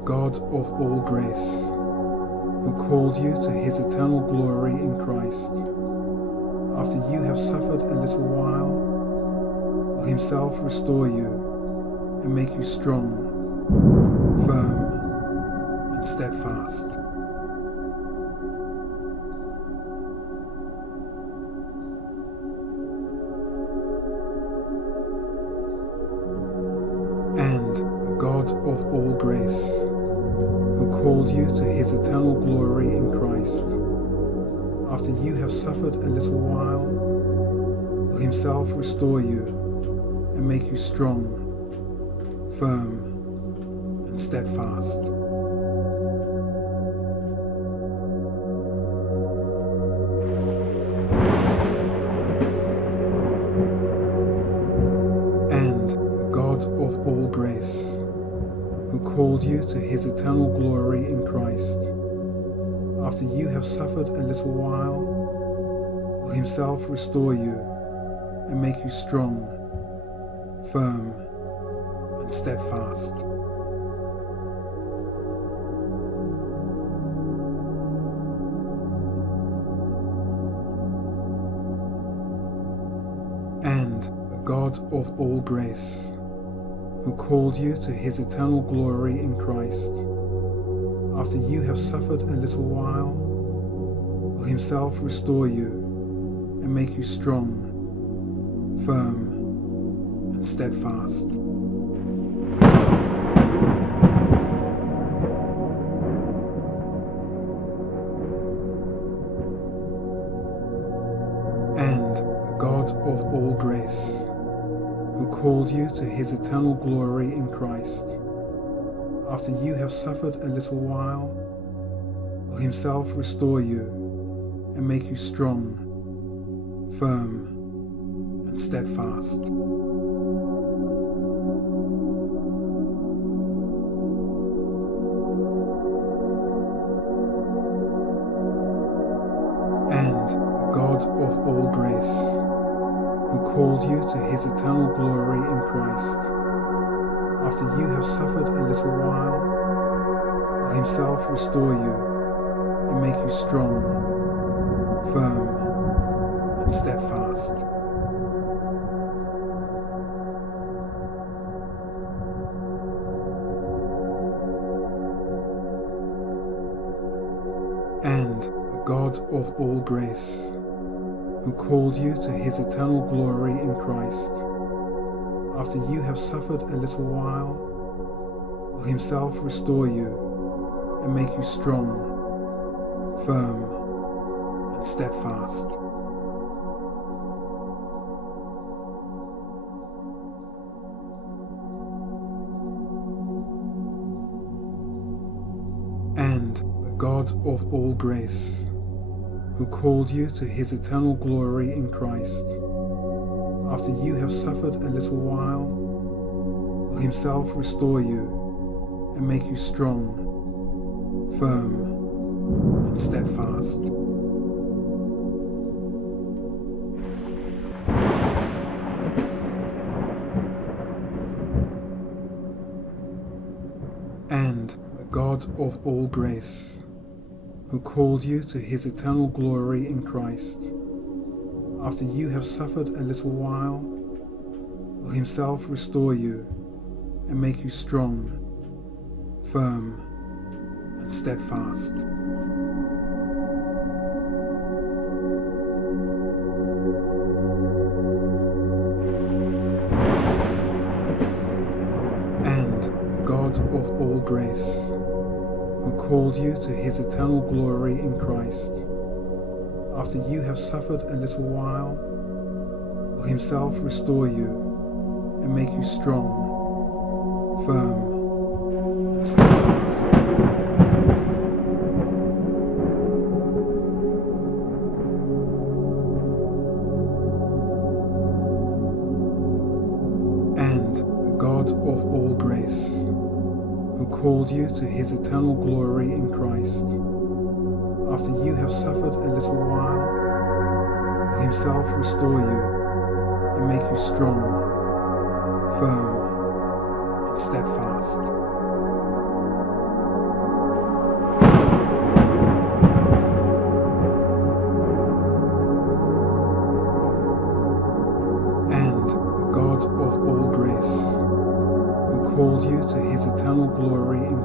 God of all grace, who called you to his eternal glory in Christ, after you have suffered a little while, will himself restore you and make you strong, firm, and steadfast. And the God of all grace, who called you to his eternal glory in Christ, after you have suffered a little while, will himself restore you and make you strong, firm, and steadfast. And the God of all grace, who called you to his eternal glory in Christ, after you have suffered a little while, will himself restore you and make you strong, firm, and steadfast. And the God of all grace, who called you to his eternal glory in Christ, after you have suffered a little while, will himself restore you and make you strong, firm, and steadfast. And the God of all grace, who called you to his eternal glory in Christ, after you have suffered a little while, will himself restore you and make you strong, firm, and steadfast. And the God of all grace, who called you to his eternal glory in Christ, after you have suffered a little while, will himself restore you and make you strong, firm, and steadfast. And the God of all grace, who called you to his eternal glory in Christ, after you have suffered a little while, will himself restore you and make you strong, firm, and steadfast. And the God of all grace, who called you to his eternal glory in Christ, after you have suffered a little while, will himself restore you and make you strong, firm, and steadfast. And the God of all grace, who called you to his eternal glory in Christ, after you have suffered a little while, will himself restore you and make you strong, firm, and steadfast. And the God of all grace, who called you to his eternal glory in Christ, after you have suffered a little while, will himself restore you and make you strong, firm, and steadfast. And the God of all grace, who called you to his eternal glory in Christ, after you have suffered a little while, will himself restore you and make you strong, firm, and steadfast.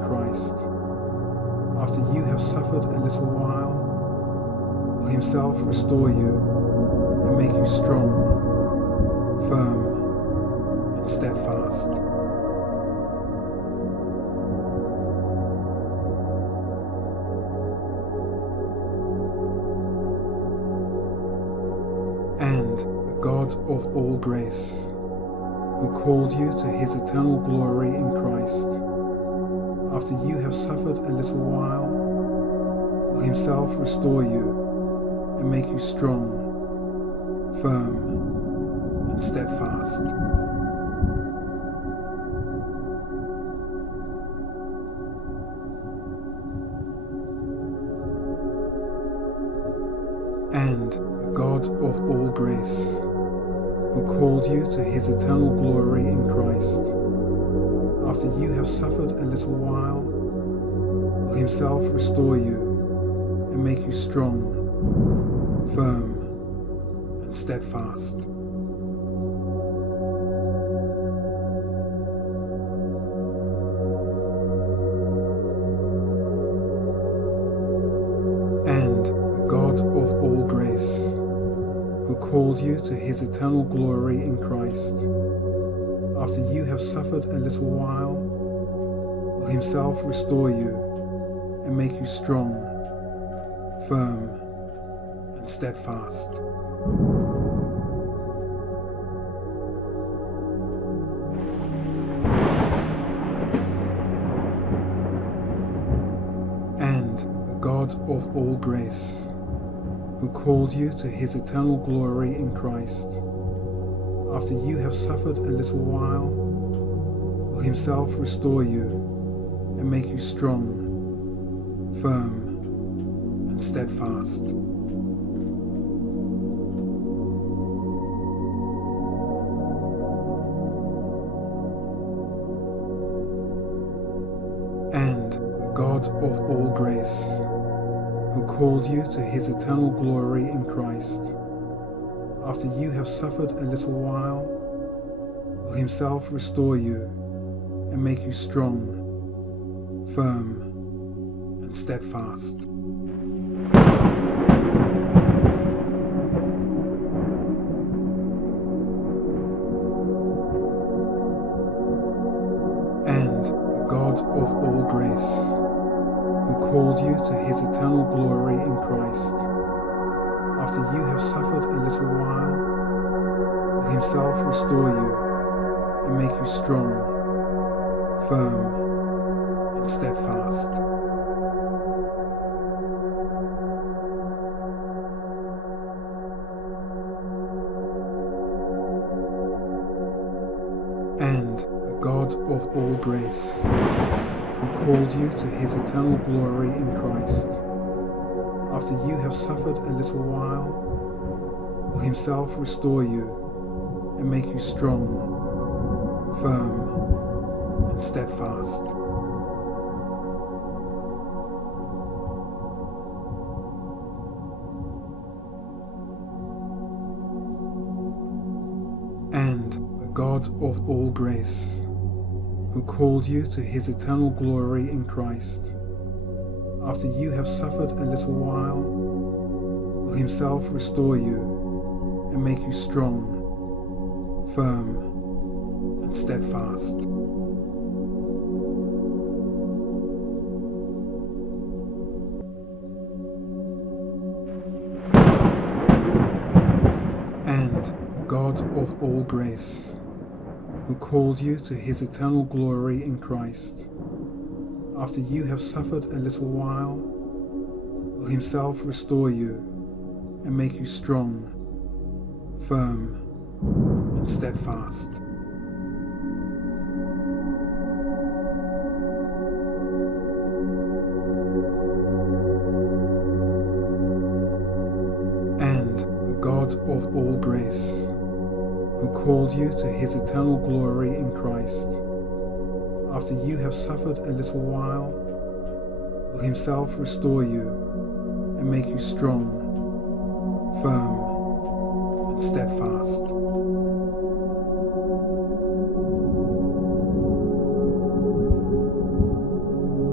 Christ. After you have suffered a little while, will himself restore you and make you strong, firm, and steadfast. And the God of all grace, who called you to his eternal glory in Christ, after you have suffered a little while, will himself restore you and make you strong, firm, and steadfast. And the God of all grace, who called you to his eternal glory in Christ, after you have suffered a little while, will himself restore you and make you strong, firm, and steadfast. And the God of all grace, who called you to his eternal glory in Christ, after you have suffered a little while, will himself restore you and make you strong, firm, and steadfast. And the God of all grace, who called you to his eternal glory in Christ, after you have suffered a little while, will himself restore you and make you strong, firm, and steadfast. And the God of all grace, who called you to his eternal glory in Christ, after you have suffered a little while, will himself restore you and make you strong, firm, and steadfast. And the God of all grace, who called you to his eternal glory in Christ, after you have suffered a little while, will himself restore you and make you strong, firm, and steadfast. And the God of all grace, who called you to his eternal glory in Christ, after you have suffered a little while, will himself restore you and make you strong, firm, and steadfast. And the God of all grace, who called you to his eternal glory in Christ, after you have suffered a little while, will himself restore you and make you strong, firm, and steadfast. And the God of all grace, who called you to his eternal glory in Christ, after you have suffered a little while, will himself restore you and make you strong, firm, and steadfast. And the God of all grace, who called you to his eternal glory in Christ, after you have suffered a little while, will himself restore you and make you strong, firm, and steadfast.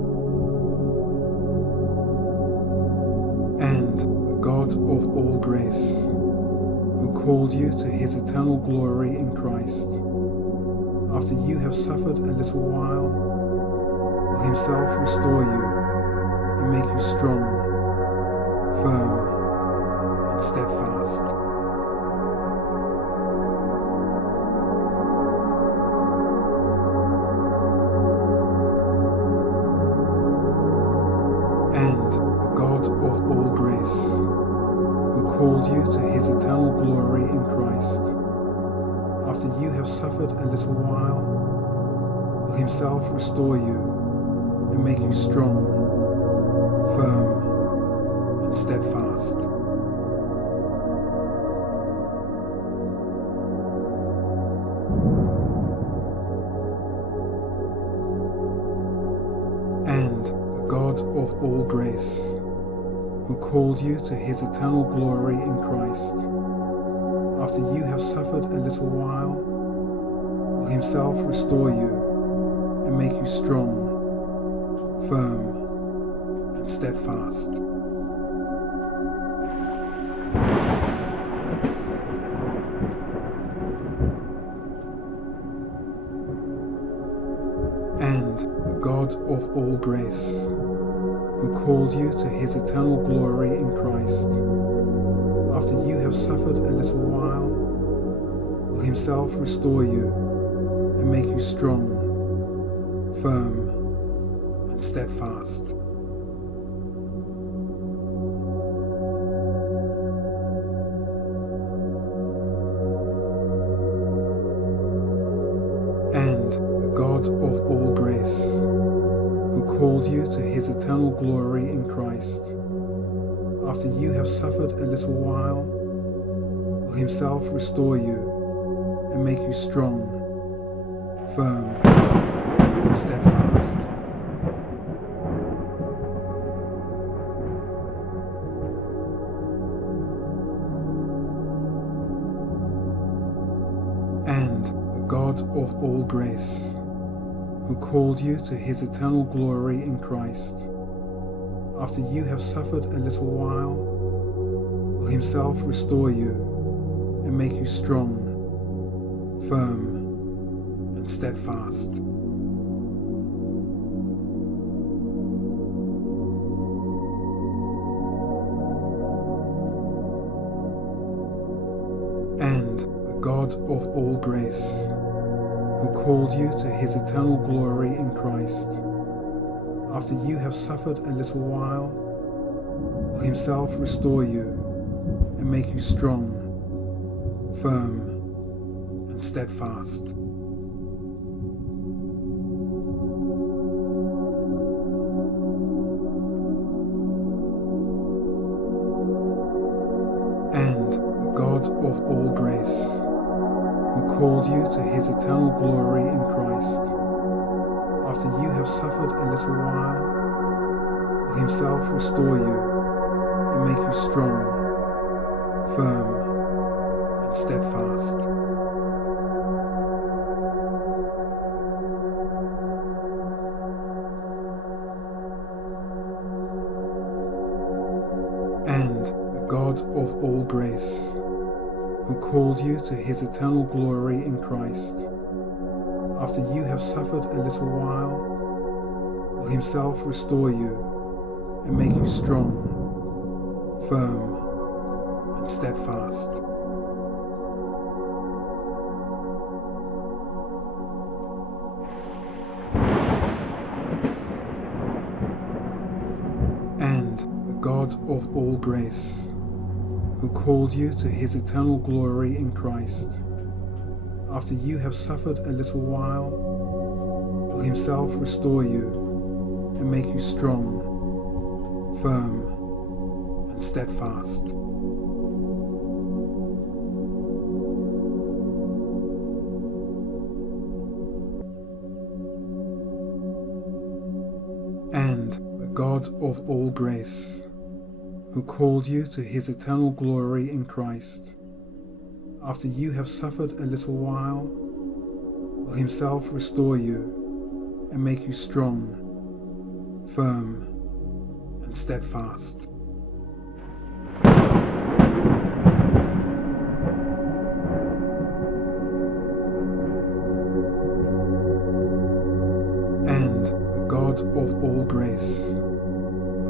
all grace, who called you to his eternal glory in Christ, after you have suffered a little while, will himself restore you and make you strong, firm, and steadfast. And the God of all grace, who called you to his eternal glory in Christ, after you have suffered a little while, will himself restore you and make you strong, firm, and steadfast. And the God of all grace, who called you to his eternal glory in Christ, after you have suffered a little while, will himself restore you and make you strong, firm, and steadfast. And the God of all grace, who called you to his eternal glory in Christ, after you have suffered a little while, will himself restore you and make you strong, firm, and steadfast. And the God of all grace, who called you to his eternal glory in Christ, after you have suffered a little while, will himself restore you and make you strong, firm, and steadfast. And the God of all grace, who called you to his eternal glory in Christ, after you have suffered a little while, will himself restore you and make you strong, firm, and steadfast. And the God of all grace, who called you to his eternal glory in Christ, after you have suffered a little while, will himself restore you and make you strong, firm, and steadfast. And the God of all grace, who called you to his eternal glory in Christ, after you have suffered a little while, will himself restore you and make you strong, firm, and steadfast. And the God of all grace, who called you to his eternal glory in Christ, after you have suffered a little while, will himself restore you and make you strong, firm, and steadfast. And the God of all grace, who called you to his eternal glory in Christ, after you have suffered a little while, will himself restore you and make you strong, firm, and steadfast. And the God of all grace, who called you to his eternal glory in Christ, after you have suffered a little while, will himself restore you and make you strong, firm, and steadfast.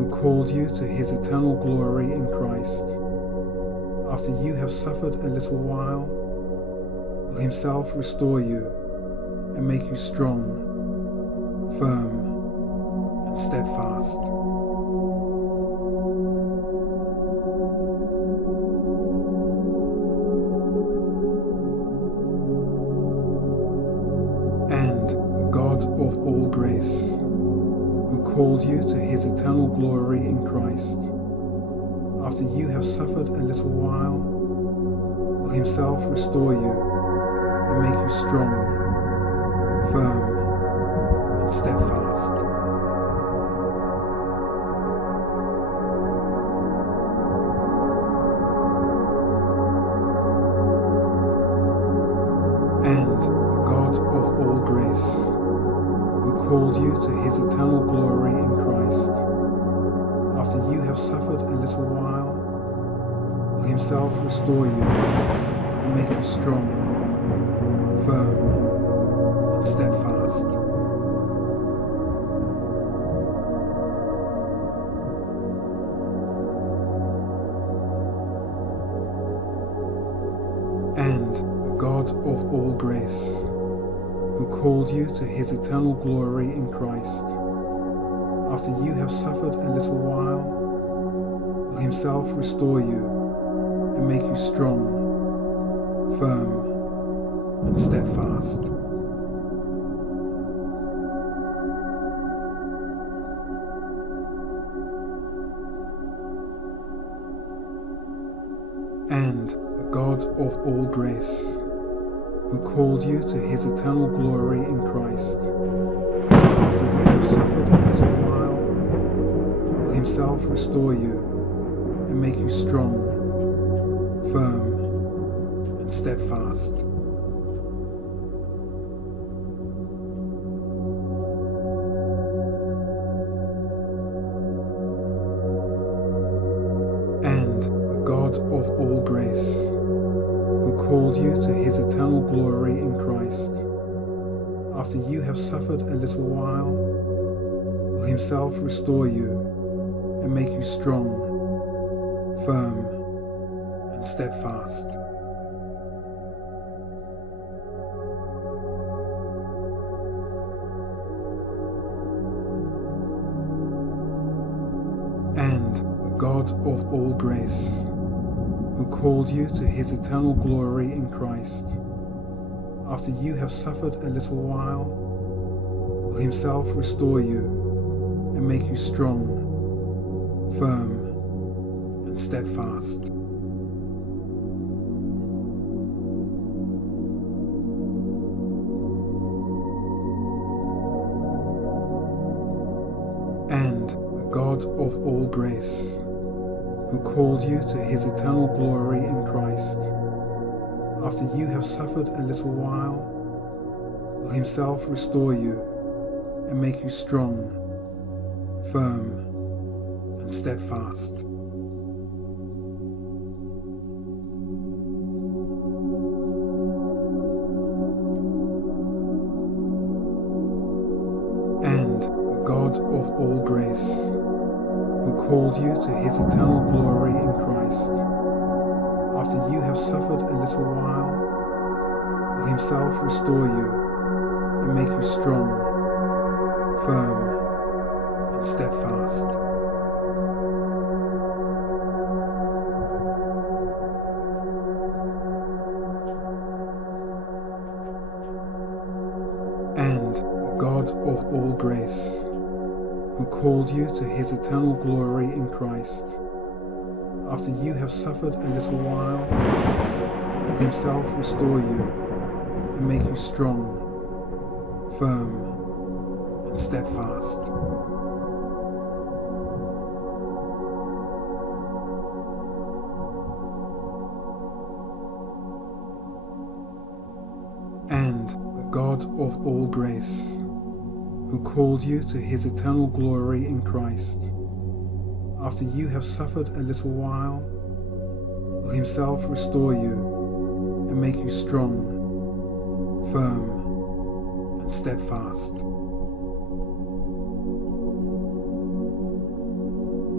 called you to his eternal glory in Christ. After you have suffered a little while, will himself restore you and make you strong, firm, and steadfast. And the God of all grace, who called you to his eternal glory in Christ, after you have suffered a little while, will himself restore you and make you strong, firm, and steadfast. And the God of all grace, who called you to his eternal glory in Christ, after you have suffered a little while, will himself restore you and make you strong, firm, and steadfast. And the God of all grace, who called you to his eternal glory in Christ, after you have suffered a little while, will himself restore you and make you strong, firm, and steadfast. And the God of all grace, who called you to his eternal glory in Christ, after you have suffered a little while, will himself restore you and make you strong, firm, and steadfast. And the God of all grace, who called you to his eternal glory in Christ, after you have suffered a little while, will himself restore you and make you strong, firm, and steadfast. And the God of all grace, who called you to his eternal glory in Christ, after you have suffered a little while, will himself restore you and make you strong, firm, and steadfast. And the God of all grace, who called you to his eternal glory in Christ, after you have suffered a little while, will himself restore you and make you strong, firm, and steadfast. And the God of all grace, who called you to his eternal glory in Christ, after you have suffered a little while, will himself restore you and make you strong, firm, and steadfast. And the God of all grace, who called you to his eternal glory in Christ, after you have suffered a little while, will himself restore you and make you strong, firm, and steadfast. And the God of all grace, who called you to his eternal glory in Christ, after you have suffered a little while, will himself restore you and make you strong, firm, and steadfast.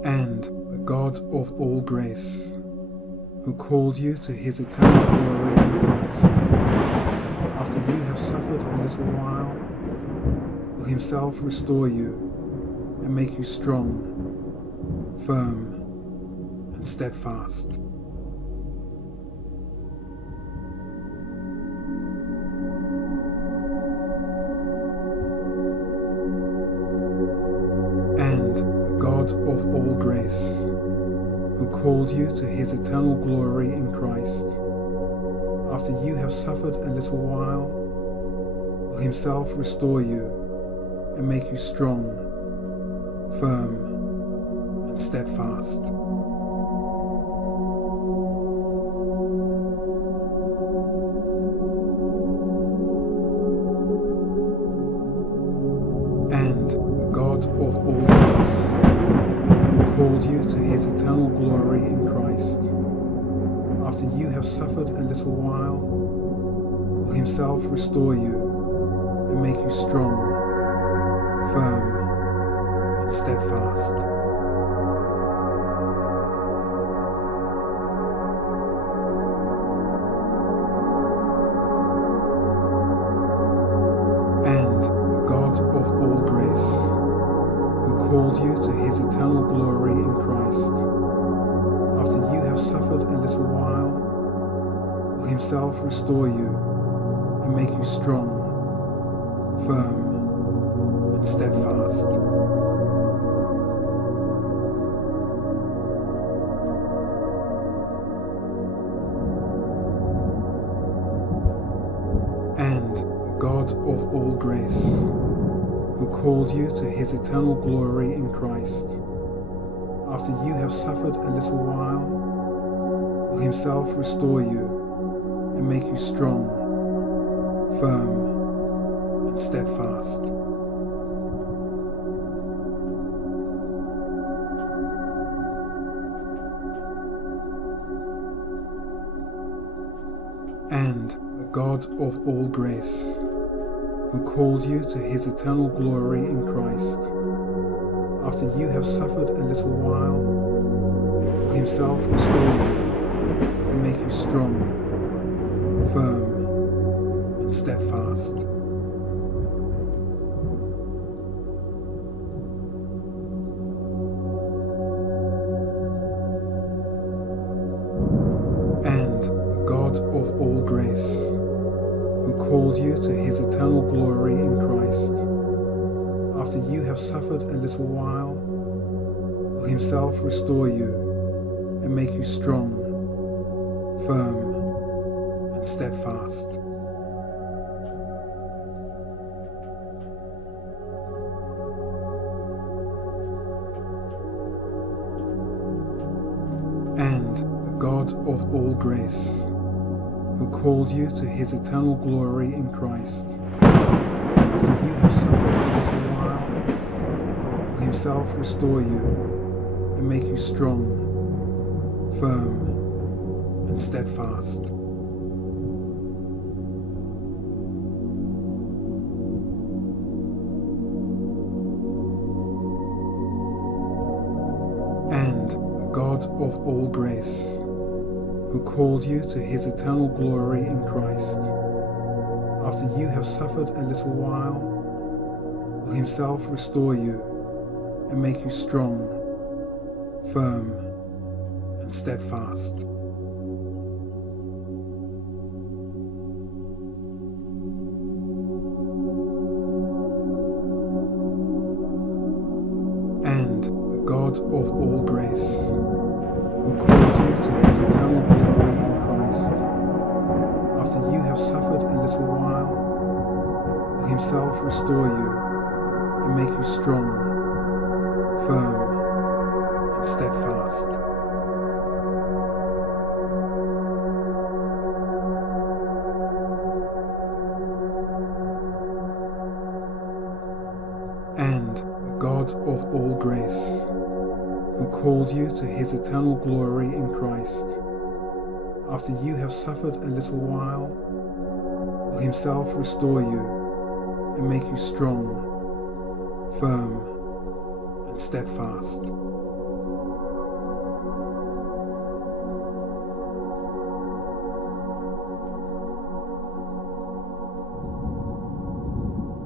And the God of all grace, who called you to his eternal glory in Christ, after you have suffered a little while, will himself restore you and make you strong, firm, and steadfast. And the God of all grace, who called you to his eternal glory in Christ, after you have suffered a little while, will himself restore you and make you strong, firm, and steadfast. And the God of all grace, who called you to his eternal glory in Christ, after you have suffered a little while, will himself restore you and make you strong, firm, and steadfast. And the God of all grace, who called you to his eternal glory in Christ, after you have suffered a little while, will himself restore you and make you strong, firm, and steadfast. And the God of all grace, who called you to his eternal glory in Christ, after you have suffered a little while, will himself restore you and make you strong, firm, and steadfast. And the God of all grace, who called you to his eternal glory in Christ, after you have suffered a little while, will himself restore you and make you strong, firm, and steadfast. And the God of all grace, who called you to his eternal glory in Christ, after you have suffered a little while, will himself restore you and make you strong, firm, and steadfast. And the God of all grace, who called you to his eternal glory in Christ, after you have suffered a little while, will himself restore you and make you strong, firm, and steadfast. And the God of all grace, who called you to his eternal glory in Christ, after you have suffered a little while, will himself restore you and make you strong, firm, and steadfast. And the God of all grace, who called you to his eternal glory in Christ, after you have suffered a little while, will himself restore you and make you strong, firm, and steadfast. And the God of all grace, who called you to his eternal glory in Christ, after you have suffered a little while, will himself restore you and make you strong, firm, and steadfast.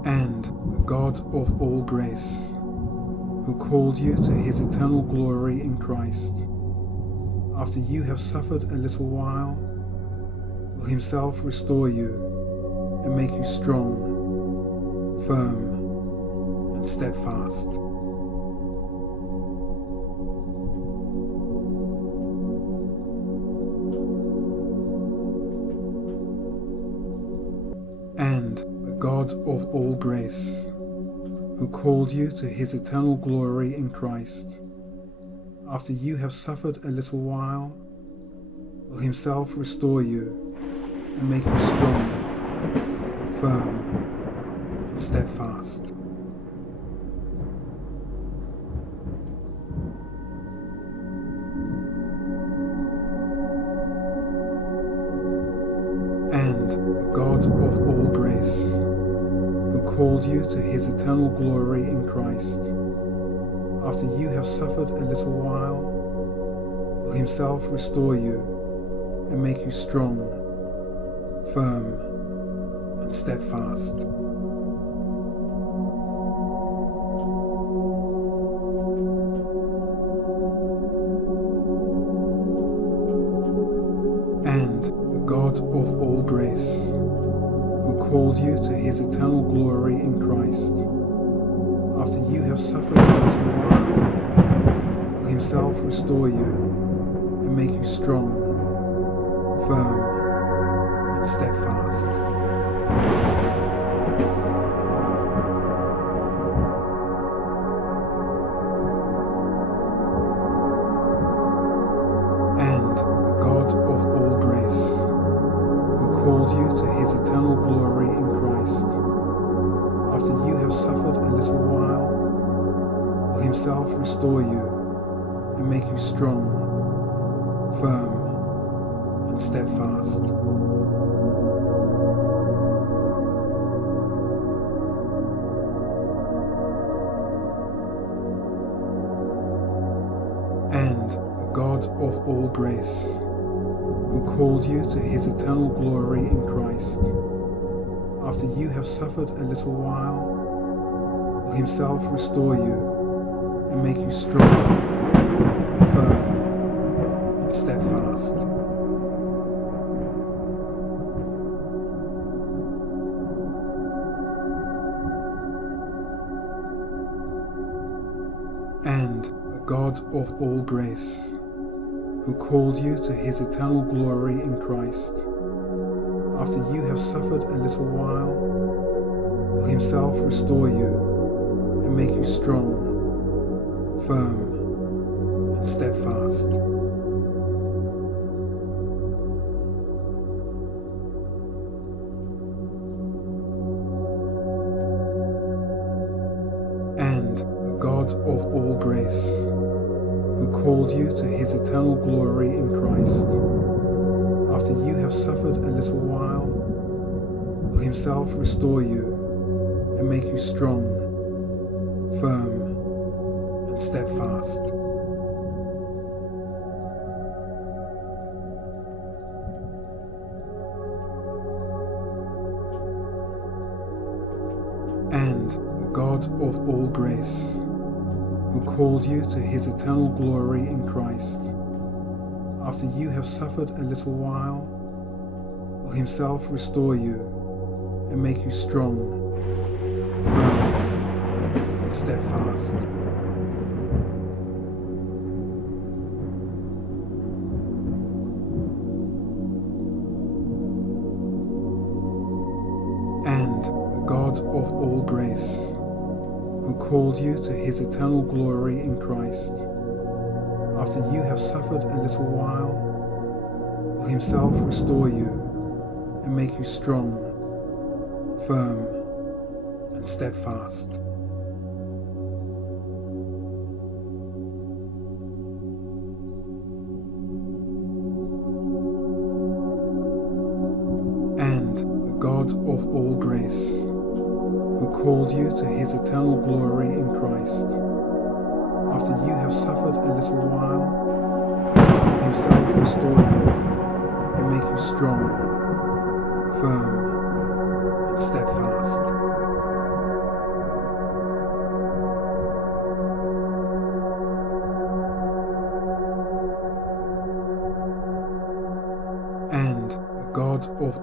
And the God of all grace, who called you to his eternal glory in Christ, after you have suffered a little while, will himself restore you and make you strong, firm, and steadfast. And the God of all grace, who called you to his eternal glory in Christ, after you have suffered a little while, will himself restore you and make you strong, firm, and steadfast. And the God of all grace, who called you to his eternal glory in Christ, after you have suffered a little while, will himself restore you and make you strong, firm, and steadfast. And the God of all grace, who called you to his eternal glory in Christ, after you have suffered a little while, will himself restore you and make you strong, firm, and steadfast. And the God of all grace, who called you to his eternal glory in Christ, after you have suffered a little while, will himself restore you and make you strong, firm, and steadfast. And the God of all grace, who called you to his eternal glory in Christ, after you have suffered a little while, will himself restore you and make you strong, firm, and steadfast. And the God of all grace, who called you to his eternal glory in Christ, after you have suffered a little while, will himself restore you and make you strong, firm, and steadfast. And the God of all grace, who called you to his eternal glory in Christ, after you have suffered a little while, will himself restore you and make you strong, firm, and steadfast. And the God of all grace, who called you to his eternal glory in Christ, after you have suffered a little while, will himself restore you and make you strong, firm, and steadfast. And the God of all grace, who called you to his eternal glory in Christ, after you have suffered a little while, will himself restore you and make you strong, firm, and steadfast. And the God of all grace, who called you to his eternal glory in Christ, after you have suffered a little while, will himself restore you and make you strong, firm, and steadfast.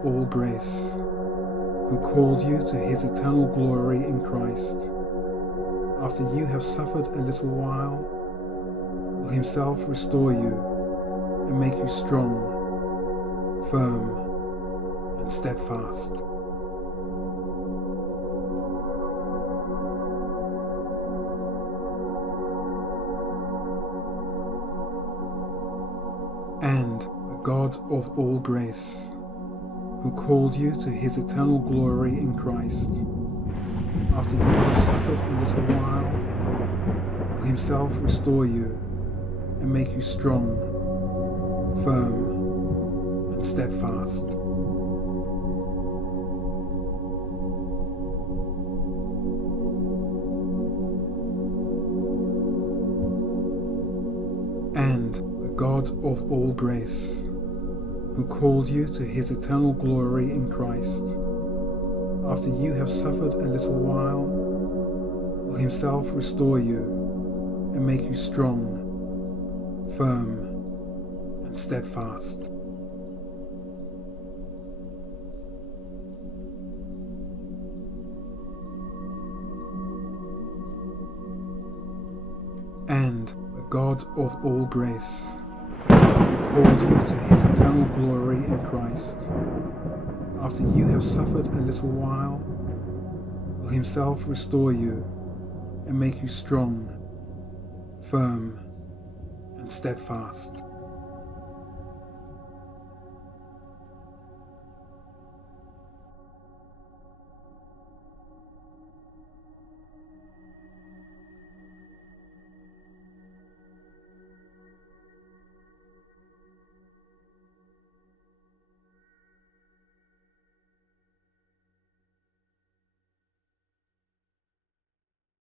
all grace, who called you to his eternal glory in Christ, after you have suffered a little while, will himself restore you and make you strong, firm, and steadfast. And the God of all grace, who called you to his eternal glory in Christ, after you have suffered a little while, will himself restore you and make you strong, firm, and steadfast. And the God of all grace, who called you to his eternal glory in Christ, after you have suffered a little while, will himself restore you and make you strong, firm, and steadfast. And the God of all grace, who called you to his eternal glory in Christ, after you have suffered a little while, will himself restore you and make you strong, firm, and steadfast.